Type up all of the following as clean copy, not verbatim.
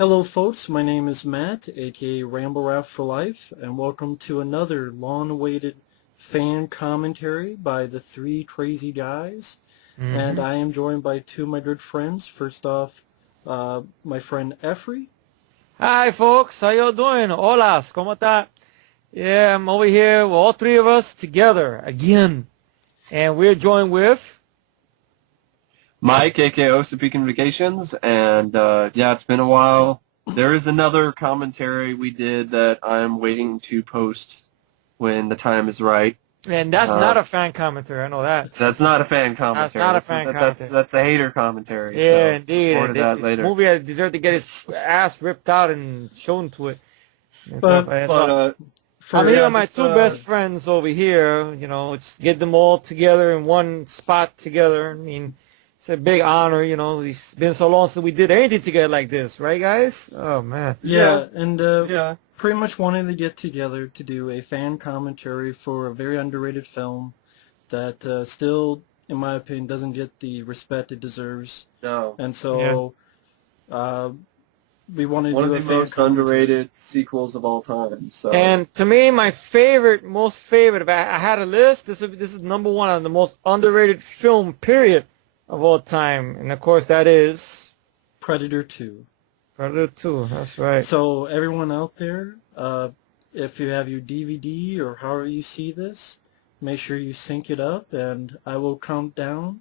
Hello folks, my name is Matt, aka Ramble Raft for Life, and welcome to another long-awaited fan commentary by the three crazy guys. And I am joined by two of my good friends. First off, my friend Efree. Hi folks, how y'all doing? Hola, ¿cómo está? Yeah, I'm over here with all three of us together again. And we're joined with... Mike, aka Speaking Vacations, and yeah, it's been a while. There is another commentary we did that I'm waiting to post when the time is right. And that's not a fan commentary, I know that. That's not a fan commentary. That's not a fan commentary. That's a hater commentary. Yeah, so indeed. More to that later. The movie deserved to get his ass ripped out and shown to it. But I'm here with my two best friends over here, you know, just get them all together in one spot together. I mean, it's a big honor, you know. It's been so long since we did anything together like this, right, guys? Oh, man. Yeah, and pretty much wanted to get together to do a fan commentary for a very underrated film that still, in my opinion, doesn't get the respect it deserves. No. And so we wanted to do one of the most underrated sequels of all time. So. And to me, my favorite, most favorite, if I had a list, this is number one on the most underrated film, period, of all time. And, of course, that is... Predator 2. Predator 2, that's right. So everyone out there, if you have your DVD or however you see this, make sure you sync it up, and I will count down,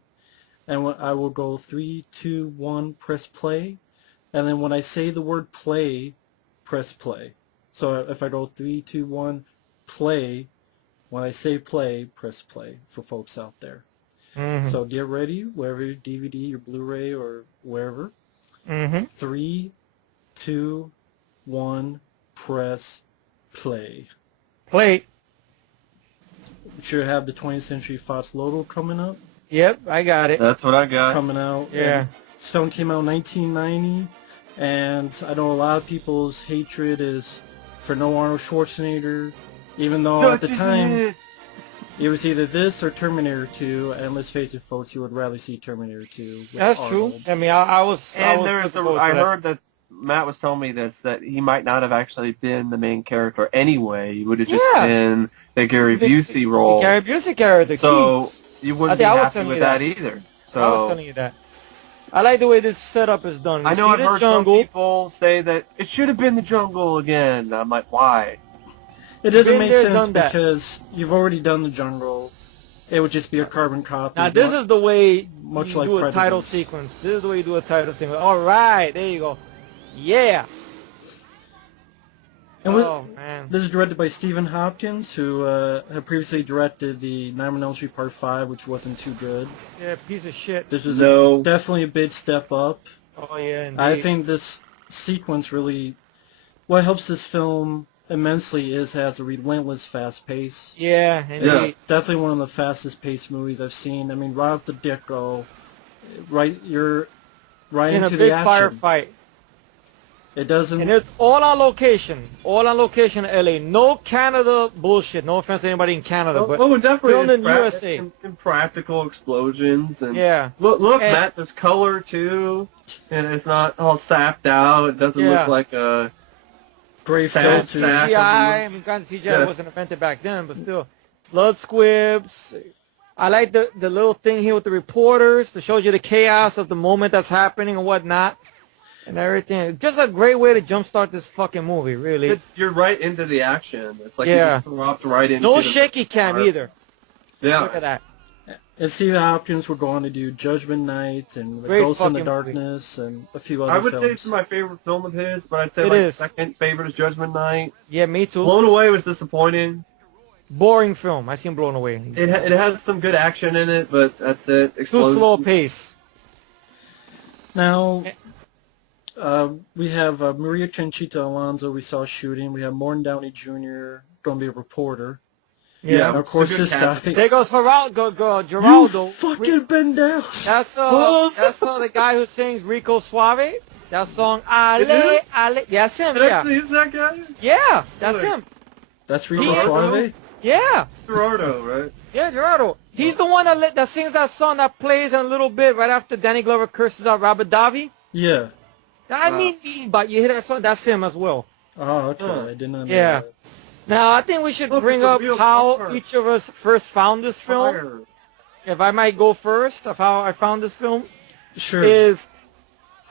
and I will go 3, 2, 1, press play, and then when I say the word play, press play. So if I go 3, 2, 1, play, when I say play, press play for folks out there. So get ready, wherever your DVD, your Blu-ray, or wherever. 3, 2, 1, press play. Play. We should have the 20th Century Fox logo coming up. Yep, I got it. That's what I got. Coming out. Yeah. This film came out in 1990, and I know a lot of people's hatred is for no Arnold Schwarzenegger, even though at the time it was either this or Terminator 2, and let's face it, folks, you would rather see Terminator 2. That's Arnold. true. I mean, I heard that Matt was telling me this, that he might not have actually been the main character anyway. He would have just been the Gary Busey role. The Gary Busey character. So Keats. you wouldn't be happy with that either. So I was telling you that. I like the way this setup is done. I know I've heard some people say that it should have been the jungle again. I'm like, why? It doesn't make sense because you've already done the jungle. It would just be a carbon copy. Now this is the way you like do a title sequence. This is the way you do a title sequence. All right, there you go. Yeah. And man. This is directed by Stephen Hopkins, who had previously directed the Nightmare on Elm Street Part 5, which wasn't too good. Yeah, piece of shit. This is definitely a big step up. Oh, yeah, indeed. I think this sequence really... What helps this film immensely is it has a relentless fast pace. Yeah, indeed. It's definitely one of the fastest paced movies I've seen. I mean, right off the get-go, you're right into the action. In a big firefight. It doesn't... And it's all on location in LA. No Canada bullshit. No offense to anybody in Canada, but definitely filmed in USA. And practical explosions. And yeah. Look, Matt, there's color too, and it's not all sapped out. It doesn't look like a gray sad CGI. I mean, CGI wasn't invented back then, but still. Blood squibs. I like the little thing here with the reporters to show you the chaos of the moment that's happening and whatnot. And everything. Just a great way to jumpstart this fucking movie, really. You're right into the action. It's like you just dropped right into no shaky cam either. Yeah. Look at that. And Stephen Hopkins were going to do Judgment Night and The Ghost in the Darkness and a few other films. I would say it's my favorite film of his, but I'd say second favorite is Judgment Night. Yeah, me too. Blown Away was disappointing. Boring film. I seen Blown Away. It has some good action in it, but that's it. Too slow pace. Now... we have Maria Conchita Alonso we saw shooting. We have Morton Downey Jr. going to be a reporter. Yeah, and of course this guy. There goes Geraldo. You fucking been down. That's the guy who sings Rico Suave. That song, Ale. That's him, Actually, is that guy? Yeah, that's him. That's Rico Suave? Yeah. Gerardo, right? Yeah, Gerardo. He's the one that sings that song that plays in a little bit right after Danny Glover curses out Robert Davi. Yeah. I mean, but you hear that song? That's him as well. Oh, okay. I did not know Yeah. that. Now, I think we should bring up how each of us first found this film. If I might go first of how I found this film. Sure. Is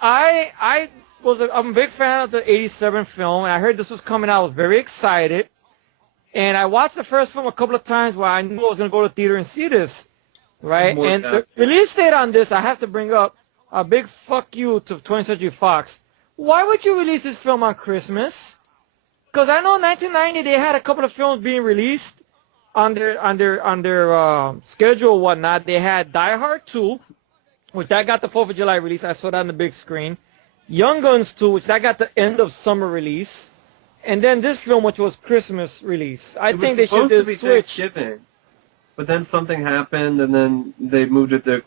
I'm a big fan of the 87 film, and I heard this was coming out. I was very excited. And I watched the first film a couple of times where I knew I was going to go to theater and see this, right? And the release date on this, I have to bring up a big fuck you to 20th Century Fox. Why would you release this film on Christmas? Because I know in 1990 they had a couple of films being released on their schedule and whatnot. They had Die Hard 2, which that got the 4th of July release. I saw that on the big screen. Young Guns 2, which that got the end of summer release. And then this film, which was Christmas release. I think they should just switch. But then something happened, and then they moved it to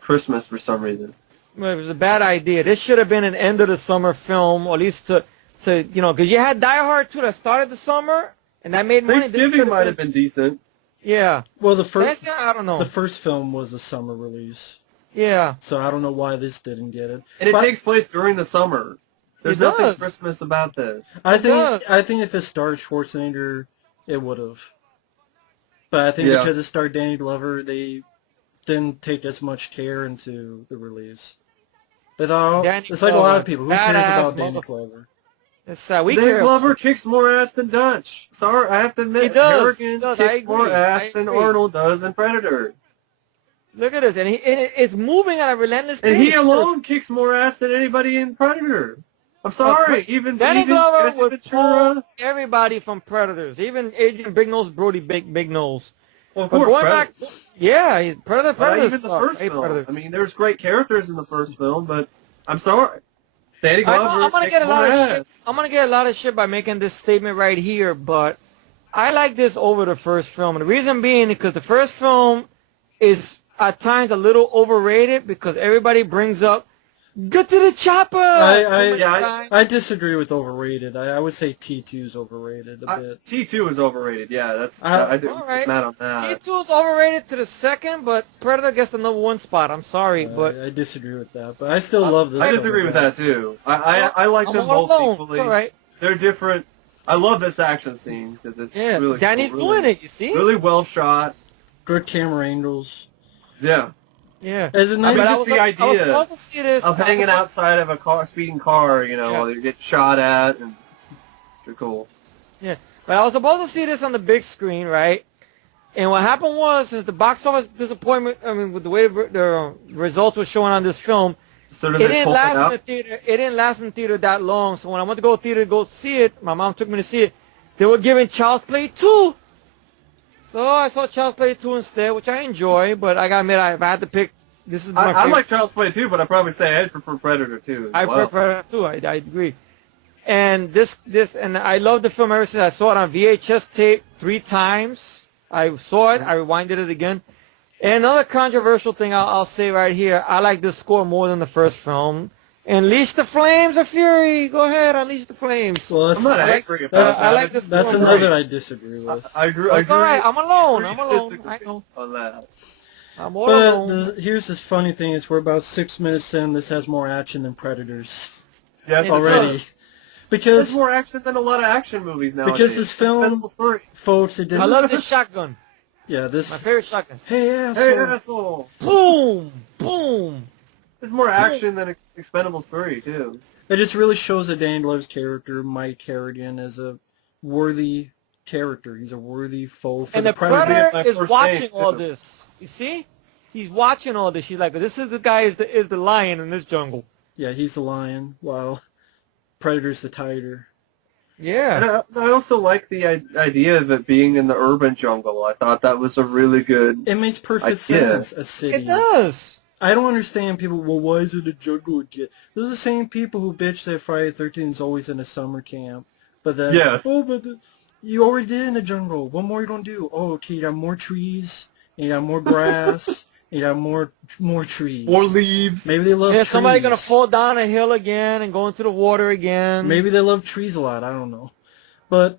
Christmas for some reason. Well, it was a bad idea. This should have been an end of the summer film, or at least to because you had Die Hard 2 that started the summer, and that made money. Thanksgiving might have been decent. Yeah. Well, the first, I don't know. The first film was a summer release. Yeah. So I don't know why this didn't get it. And it takes place during the summer. There's nothing Christmas about this. I think if it starred Schwarzenegger, it would have. But I think because it starred Danny Glover, they didn't take as much care into the release. They thought, it's like a lot of people. Who cares about Danny Glover? Danny Glover kicks more ass than Dutch. Sorry, I have to admit, Harrigan kicks more ass than Arnold does in Predator. Look at this, and it's moving at a relentless pace. And he alone kicks more ass than anybody in Predator. I'm sorry, Danny Glover would pull everybody from Predators, even Adrian Big Nose Brody, Big Nose. Well, but going back, Predators. Even the first film. I mean, there's great characters in the first film, but I'm sorry. Danny Glover I'm gonna get a lot of shit. ass. I'm gonna get a lot of shit by making this statement right here, but I like this over the first film. And the reason being because the first film is at times a little overrated because everybody brings up "Get to the chopper." I disagree with overrated. I would say T2 is overrated a bit. T2 is overrated. Yeah, that's I do mad on that. T2 is overrated to the second, but Predator gets the number 1 spot. I'm sorry, but I disagree with that. But I still love this. I disagree with that too. I like them both equally. It's all right. They're different. I love this action scene because it's really Danny's cool, doing it. You see, really well shot. Good camera angles. Yeah. Yeah. Is it nice? Just the idea of hanging outside of a speeding car, while you get shot at, and they're cool. Yeah. But I was supposed to see this on the big screen, right? And what happened was, since the box office disappointment, with the way the results were showing on this film, it didn't last in the theater. It didn't last in the theater that long. So when I went to go to theater to go see it, my mom took me to see it. They were giving Child's Play 2. So I saw Child's Play 2 instead, which I enjoy. But I gotta admit, if I had to pick, this is my favorite. I like Child's Play 2, but I'd probably say I'd prefer Predator 2. I prefer Predator 2. I agree. And and I love the film ever since I saw it on VHS tape 3 times. I saw it. I rewinded it again. And another controversial thing I'll say right here, I like this score more than the first film. Unleash the flames of fury. Go ahead, unleash the flames. Well, I'm not angry about that. I like this score. That's another I disagree with. I agree. It's all right. I'm alone. I know. On that. I'm all alone. Here's this funny thing: is we're about 6 minutes in. This has more action than Predators. Yeah, already. Because there's more action than a lot of action movies nowadays. Because this film, folks, it didn't. I love this shotgun. Yeah, this. My favorite shotgun. Hey asshole! Hey asshole! Boom! Boom! There's more action than Expendables 3 too. It just really shows that Danny Glover's character, Mike Harrigan, is a worthy character. He's a worthy foe for and the Predator is watching all this. You see? He's watching all this. She's like, this is the guy is the lion in this jungle. Yeah, he's the lion, while Predator's the tiger. Yeah. And I also like the idea of it being in the urban jungle. I thought that was a really good It makes perfect sense, a city. It does. I don't understand people, well, why is it a jungle again? Those are the same people who bitch that Friday the 13th is always in a summer camp. But then, you already did in the jungle. What more you gonna do? Oh, okay, you got more trees, and you got more grass, and you got more trees. More leaves. Maybe they love trees. Somebody gonna fall down a hill again and go into the water again. Maybe they love trees a lot, I don't know. But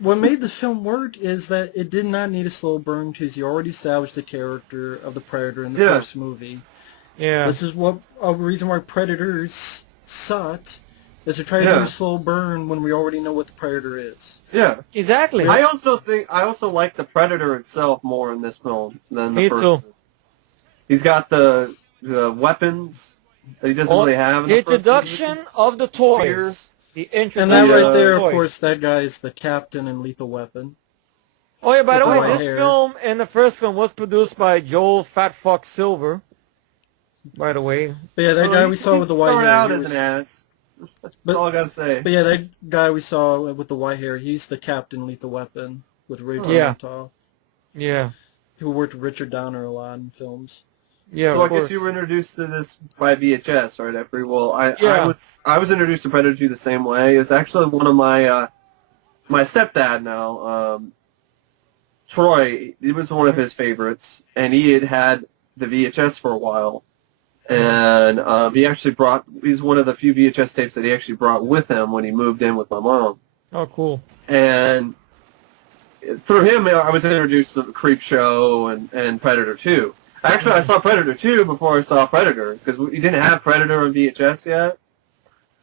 what made this film work is that it did not need a slow burn because you already established the character of the Predator in the first movie. Yeah. This is what a reason why Predators sucked, is to try to do a slow burn when we already know what the Predator is. Yeah. Exactly. I also like the Predator itself more in this film than the Me first too. one. He's got the weapons that he doesn't really have in The the first introduction movie. of the toys. The introduction And that right of there, the of toys. course, that guy is the captain in Lethal Weapon. Oh yeah, by the way, white this hair. film and the first film was produced by Joel Fat Fuck Silver. By the way. But yeah, that guy we saw with the white hair. Started out as an ass. That's all I gotta say. But yeah, that guy we saw with the white hair, he's the captain in Lethal Weapon with Ray Bernthal. Yeah. Who worked with Richard Donner a lot in films. Yeah, so I guess you were introduced to this by VHS, right, Efree? Well, I was introduced to Predator 2 the same way. It was actually one of my my stepdad now, Troy. It was one of his favorites, and he had the VHS for a while. And he actually he's one of the few VHS tapes that he actually brought with him when he moved in with my mom. Oh, cool. And through him, I was introduced to Creep Show and Predator 2. Actually, I saw Predator 2 before I saw Predator, because we didn't have Predator on VHS yet.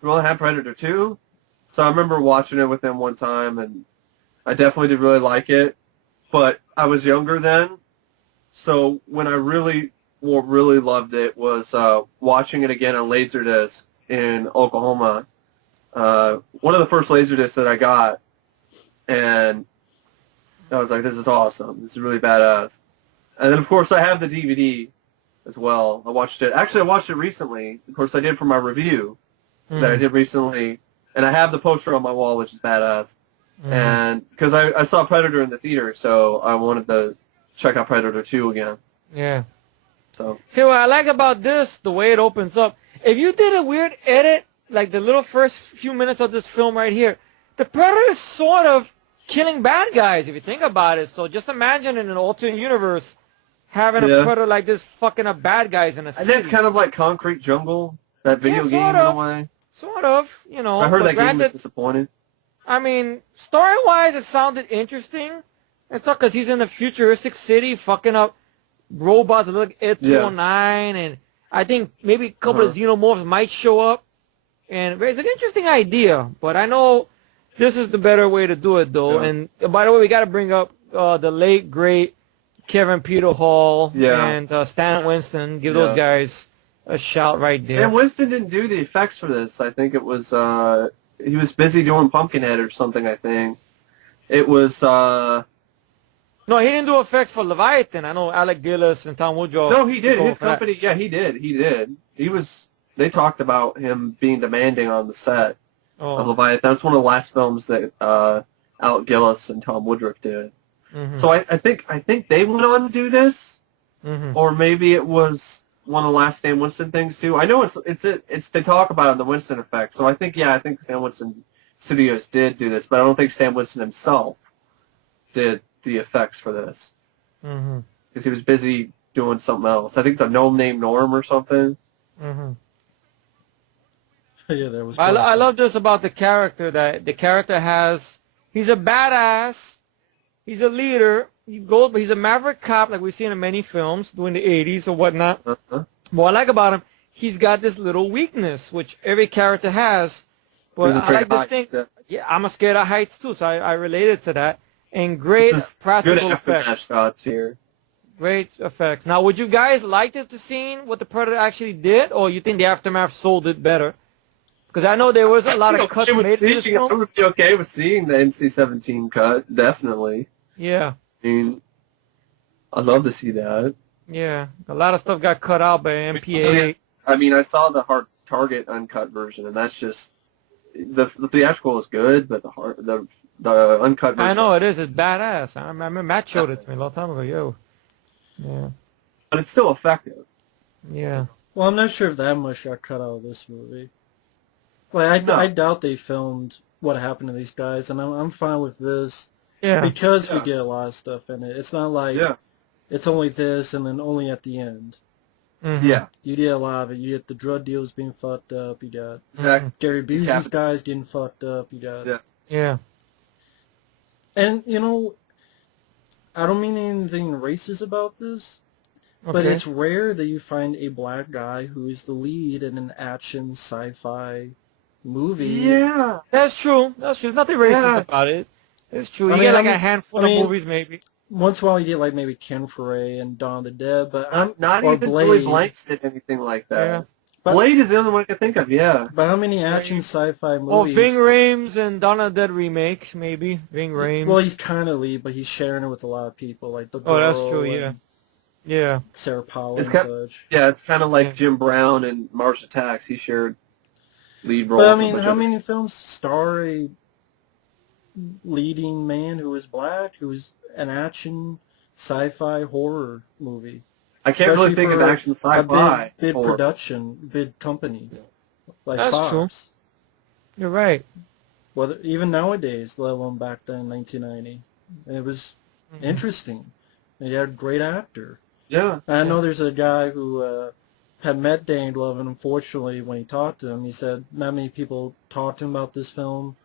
We only had Predator 2. So I remember watching it with him one time, and I definitely did really like it. But I was younger then, so when I really loved it was watching it again on Laserdisc in Oklahoma. One of the first Laserdiscs that I got, and I was like, this is awesome. This is really badass. And then, of course, I have the DVD as well. I watched it. Actually, I watched it recently. Of course, I did for my review that I did recently. And I have the poster on my wall, which is badass. And because I saw Predator in the theater, so I wanted to check out Predator 2 again. Yeah. So. See, what I like about this, the way it opens up, if you did a weird edit, like the little first few minutes of this film right here, the Predator is sort of killing bad guys, if you think about it. So just imagine in an alternate universe having a Predator like this fucking up bad guys in a city. And that's kind of like Concrete Jungle, that video game in a way. Sort of, you know. I heard that game was disappointing. I mean, story-wise, it sounded interesting and stuff because he's in a futuristic city fucking up robots that look like Ed 209, and I think maybe a couple of xenomorphs might show up. And it's an interesting idea, but I know this is the better way to do it, though. And by the way, we got to bring up the late, great Kevin Peter Hall and Stan Winston. Give those guys a shout right there. And Winston didn't do the effects for this. I think it was he was busy doing Pumpkinhead or something. I think it was. No, he didn't do effects for Leviathan. I know Alec Gillis and Tom Woodruff. No, he did. His company, he did. He did. He was. They talked about him being demanding on the set of Leviathan. That was one of the last films that Alec Gillis and Tom Woodruff did. So I think they went on to do this, or maybe it was one of the last Stan Winston things too. I know it's they talk about it in the Winston effect. So I think Stan Winston Studios did do this, but I don't think Stan Winston himself did the effects for this because he was busy doing something else. I think the No Name Norm or something. Yeah, that was. I love this about the character, that the character has. He's a badass. He's a leader. But he's a maverick cop, like we see in many films during the 80s or whatnot. What I like about him, he's got this little weakness, which every character has. But I like to think, I'm scared of heights too, so I related to that. And great practical good effects. Shots here. Great effects. Now, would you guys like to see what the Predator actually did, or you think the Aftermath sold it better? Because I know there was a lot of cuts made in this film. I would be okay with seeing the NC-17 cut, definitely. Yeah. I mean, I'd love to see that. Yeah, a lot of stuff got cut out by MPA. I mean, I saw the Hard Target uncut version, and that's just the theatrical is good, but the uncut version. I know it is. It's badass. I remember Matt showed it to me a long time ago. Yo. Yeah. But it's still effective. Yeah. Well, I'm not sure if that much got cut out of this movie. Like, I doubt they filmed what happened to these guys, and I'm fine with this. Yeah. Because we get a lot of stuff in it. It's not like it's only this and then only at the end. Yeah. You get a lot of it. You get the drug deals being fucked up. You got Gary Busey's guys getting fucked up. You got... Yeah. And, you know, I don't mean anything racist about this, But Okay. it's rare that you find a black guy who's the lead in an action sci-fi movie. Yeah. That's true. That's true. There's nothing racist Yeah. about it. It's true. I You mean, get I like a mean, handful I of mean, movies, maybe. once in a while you get like maybe Ken Foray and Dawn of the Dead, but Not or even Billy Blade. Blanks did anything like that. Yeah. But, Blade is the only one I can think of, yeah. but how many action Blade. sci-fi Oh, movies? Ving Rhames and Dawn of the Dead remake, maybe. Ving Rhames. Well, he's kind of lead, but he's sharing it with a lot of people, like the girl Oh, that's true, yeah. and Yeah. Sarah Paul It's and kind, such. yeah, it's kind of like Yeah. Jim Brown and Mars Attacks. He shared lead roles. But I with a mean, bunch how of- many films star a leading man who is black, who's an action sci-fi horror movie? I can't really Especially think of for action a sci-fi. big or- production, big company like That's Fox. true. You're right. Whether even nowadays, let alone back then, 1990, it was interesting. He had a great actor. Yeah. And I know there's a guy who had met Danny Glover, and unfortunately, when he talked to him, he said not many people talk to him about this film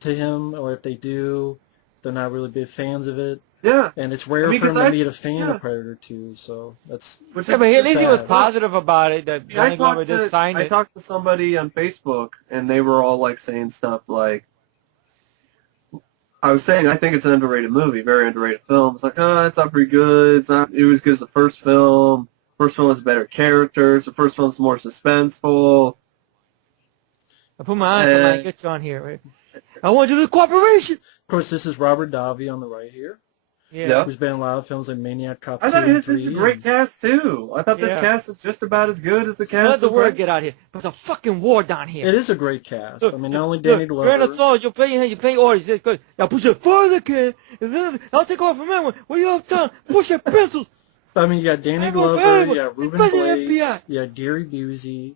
to him, or if they do, they're not really big fans of it. Yeah. And it's rare I mean, for him 'cause to I- meet a fan yeah. of Predator 2, so that's... Which Yeah, is but at least he was sad. positive about it, that I, mean, I Danny Glover talked did to sign I it. talked to somebody on Facebook, and they were all like saying stuff like, I was saying I think it's an underrated movie, very underrated film. It's like, oh, it's not pretty good. It's not. It was good as the first film. First film has better characters. The first film's more suspenseful. I put my eyes on my get you on here, right? I want you to do cooperation. Of course, this is Robert Davi on the right here, Yeah. who's been in a lot of films like Maniac Cop 2 I thought and this 3. is a great cast too. I thought this Yeah. cast is just about as good as the Don't let cast. the of word Predator. get out here. There's a fucking war down here. It is a great cast. Look, I mean, not only look, Danny you're in a Glover... song, you're playing orders. It's good. Now push it further, kid. And then I'll take off from that. What are you up to? Push your pencils. I mean, you got Danny I go for Glover, anyone, you got Ruben especially the Blades, FBI. you got Gary Busey,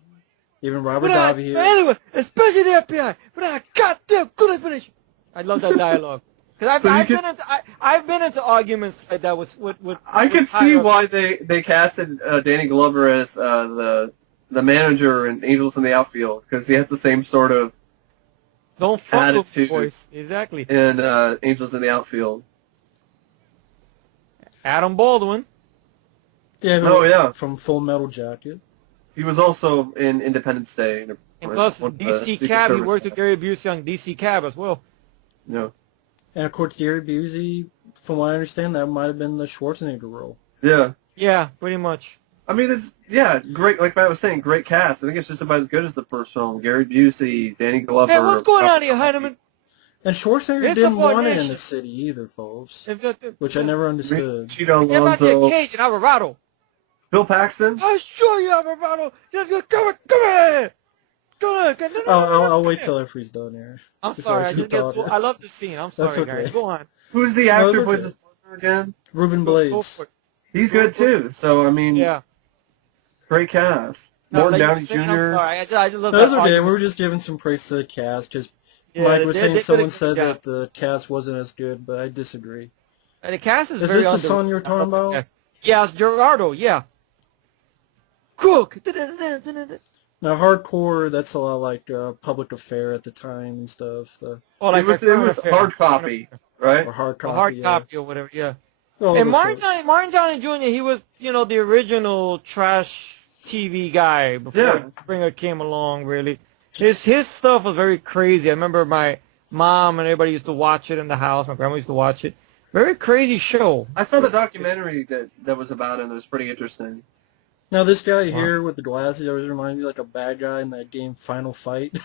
even Robert But Davi here. anyway, especially the FBI. But I goddamn good explanation. I love that dialogue. Because So you I've been into arguments like that with I can with see higher- why they casted Danny Glover as the manager in Angels in the Outfield, because he has the same sort of Don't fuck with attitude. voice. Exactly. in Angels in the Outfield. Adam Baldwin. Yeah, Oh, yeah. from Full Metal Jacket. He was also in Independence Day. And plus one of the DC Secret Cab. He Service worked with guys. Gary Busey on DC Cab as well. Yeah. And of course, Gary Busey, from what I understand, that might have been the Schwarzenegger role. Yeah. Yeah, pretty much. I mean, it's, yeah, great, like I was saying, great cast. I think it's just about as good as the first film. Gary Busey, Danny Glover. Hey, what's going on here, Heineman? And Schwarzenegger It's didn't want it in subordination. the city either, folks, If which I never understood. Cheeto Get back to your Alonso. cage in Alvarado. Bill Paxton. I'll show you, Alvarado. Come here. Come here. Come here. I'll wait till Efree's done here. I'm before sorry. I shoot just get talking. I love the scene. I'm That's sorry, okay. guys. Go on. Who's the No, actor it's who plays okay. his partner again? Ruben Go Blades. for it. He's good too. So I mean, Yeah. great cast. No, Morton like you were Downey saying, Jr. I'm sorry. I just love That's that okay. We argument. were just giving some praise to the cast because Yeah, Mike was they saying did a someone good said job. that the cast wasn't as good, but I disagree. And the cast is Is very this the under- song you're talking about? Yeah, it's Gerardo. Yeah. Cook. Now, hardcore, that's a lot like Public Affair at the time and stuff. Oh, like it was Current hard Affair. copy, right? Or hard A copy. hard yeah. copy or whatever. Yeah. All And the Martin sorts. Downey Jr. He was, the original trash TV guy before Yeah. Springer came along. Really, his stuff was very crazy. I remember my mom and everybody used to watch it in the house. My grandma used to watch it. Very crazy show. I saw the documentary that was about him. It was pretty interesting. Now, this guy here with the glasses always reminds me like a bad guy in that game Final Fight.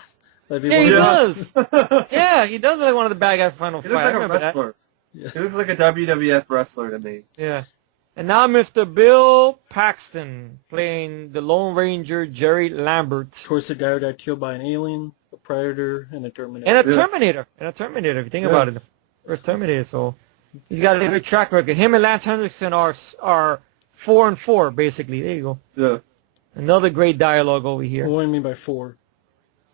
That'd be Yeah, one he of those- does. Yeah, he does look like one of the bad guys from Final He Fight. looks I like a remember that. wrestler. Yeah. He looks like a WWF wrestler to me. Yeah. And now Mr. Bill Paxton playing the Lone Ranger Jerry Lambert. Of course, the guy who got killed by an alien, a predator, and a Terminator. And a Yeah. Terminator. If you think Yeah. about it. The first Terminator. So he's got a good track record. Him and Lance Henriksen are 4-4, basically. There you go. Yeah. Another great dialogue over here. What do you mean by 4?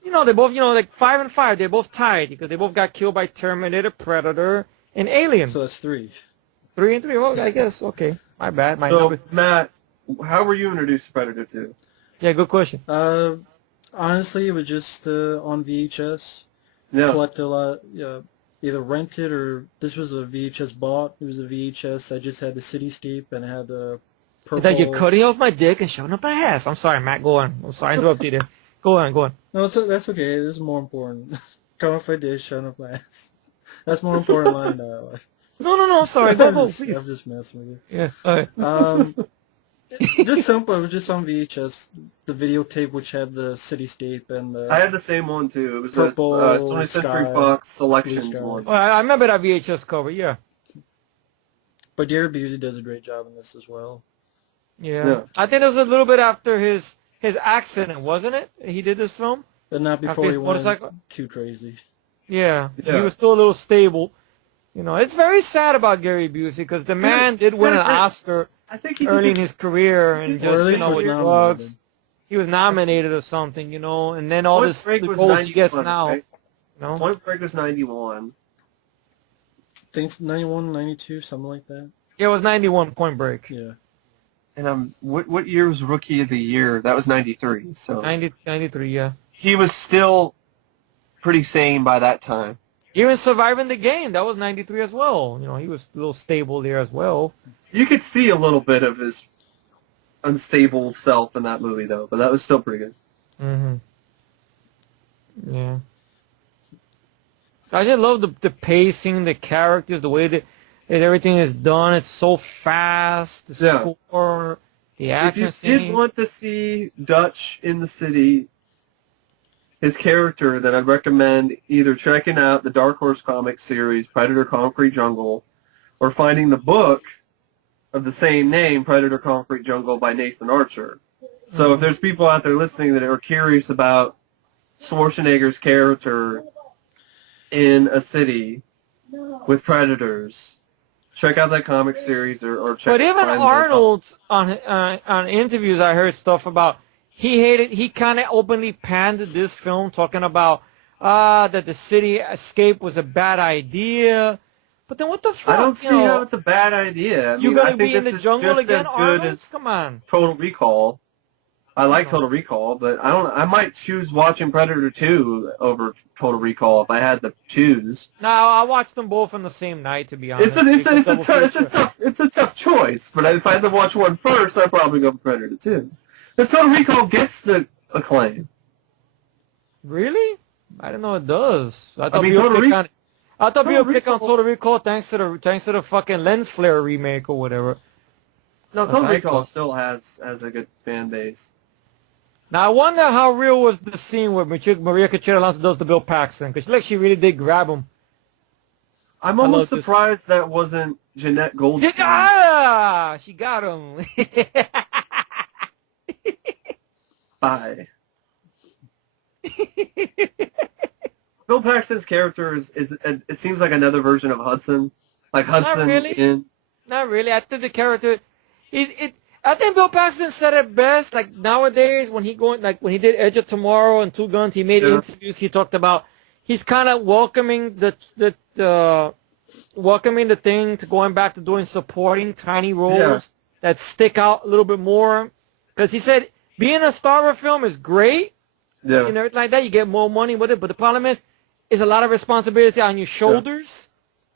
They both, like 5-5. They're both tied because they both got killed by Terminator, Predator, and Alien. So that's 3. 3-3. Well, I guess. Okay. My bad. My So number. Matt, how were you introduced to Predator 2? Yeah, good question. Honestly, it was just on VHS. Yeah. Collected a lot, either rented or this was a VHS bought. It was a VHS. I just had the Cityscape and it had the purple. That you're cutting off my dick and showing up my ass. I'm sorry, Matt. Go on. I'm sorry, I interrupted you there. Go on. No, that's okay. This is more important. Cut off my dick, showing up my ass. That's more important line dialogue. No. I'm sorry. Go, please. I'm just messing with you. Yeah. All right. Just simple. It was just on VHS, the videotape which had the cityscape and the. I had the same one too. It was Purple a 20th Century sky, Fox Selections blue sky. one. Well, I remember that VHS cover. Yeah. But Gary Busey does a great job in this as well. Yeah. I think it was a little bit after his accident, wasn't it? He did this film. But not After before his he went motorcycle? too crazy. Yeah. Yeah. He was still a little stable. You know, it's very sad about Gary Busey because the man did win an Oscar I think he early in did his career and Or at just, least was with nominated. drugs. He was nominated or something, and then all Point this Break the was roles he gets 91, now. right? You know? Point Break was 91. I think it's 91, 92, something like that. Yeah, it was 91 Point Break. Yeah. And what year was Rookie of the Year? That was 93. So 93, yeah. he was still pretty sane by that time. Even Surviving the Game, that was 93 as well. He was a little stable there as well. You could see a little bit of his unstable self in that movie, though, but that was still pretty good. Mm-hmm. Yeah. I just love the pacing, the characters, the way that everything is done. It's so fast. The score, the action If you did scenes. want to see Dutch in the city, his character, then I'd recommend either checking out the Dark Horse comic series, Predator Concrete Jungle, or finding the book of the same name, Predator Concrete Jungle by Nathan Archer. So if there's people out there listening that are curious about Schwarzenegger's character in a city with predators, check out that comic series or check But even find Arnold on interviews, I heard stuff about he kind of openly panned this film, talking about that the city escape was a bad idea. But then what the fuck? I don't see how it's a bad idea. I You're mean, I gonna think be in this the is jungle just again, as good Arnold? as Come on. Total Recall. I like Total Recall, but I might choose watching Predator 2 over Total Recall if I had to choose. No, I watched them both on the same night, to be honest. It's a tough choice, but if I had to watch one first, I'd probably go for Predator 2. Because Total Recall gets the acclaim. Really? I didn't know it does. I thought mean, people Total pick Re- on. I thought people pick on Recall- Total Recall thanks to the fucking lens flare remake or whatever. No, That's Total what I Recall thought. still has a good fan base. Now I wonder how real was the scene where Maria Conchita Alonso does to Bill Paxton, because she really did grab him. I'm I almost love this. surprised that wasn't Jeanette Goldstein. She got him. Bye. Bill Paxton's character is it seems like another version of Hudson. Like Hudson really. in... Not really. I think the character, I think Bill Paxton said it best. Like nowadays, when he did Edge of Tomorrow and Two Guns, he made interviews. He talked about he's kind of welcoming the thing to going back to doing supporting tiny roles that stick out a little bit more. Because he said being a star of a film is great, and everything like that. You get more money with it, but the problem is a lot of responsibility on your shoulders.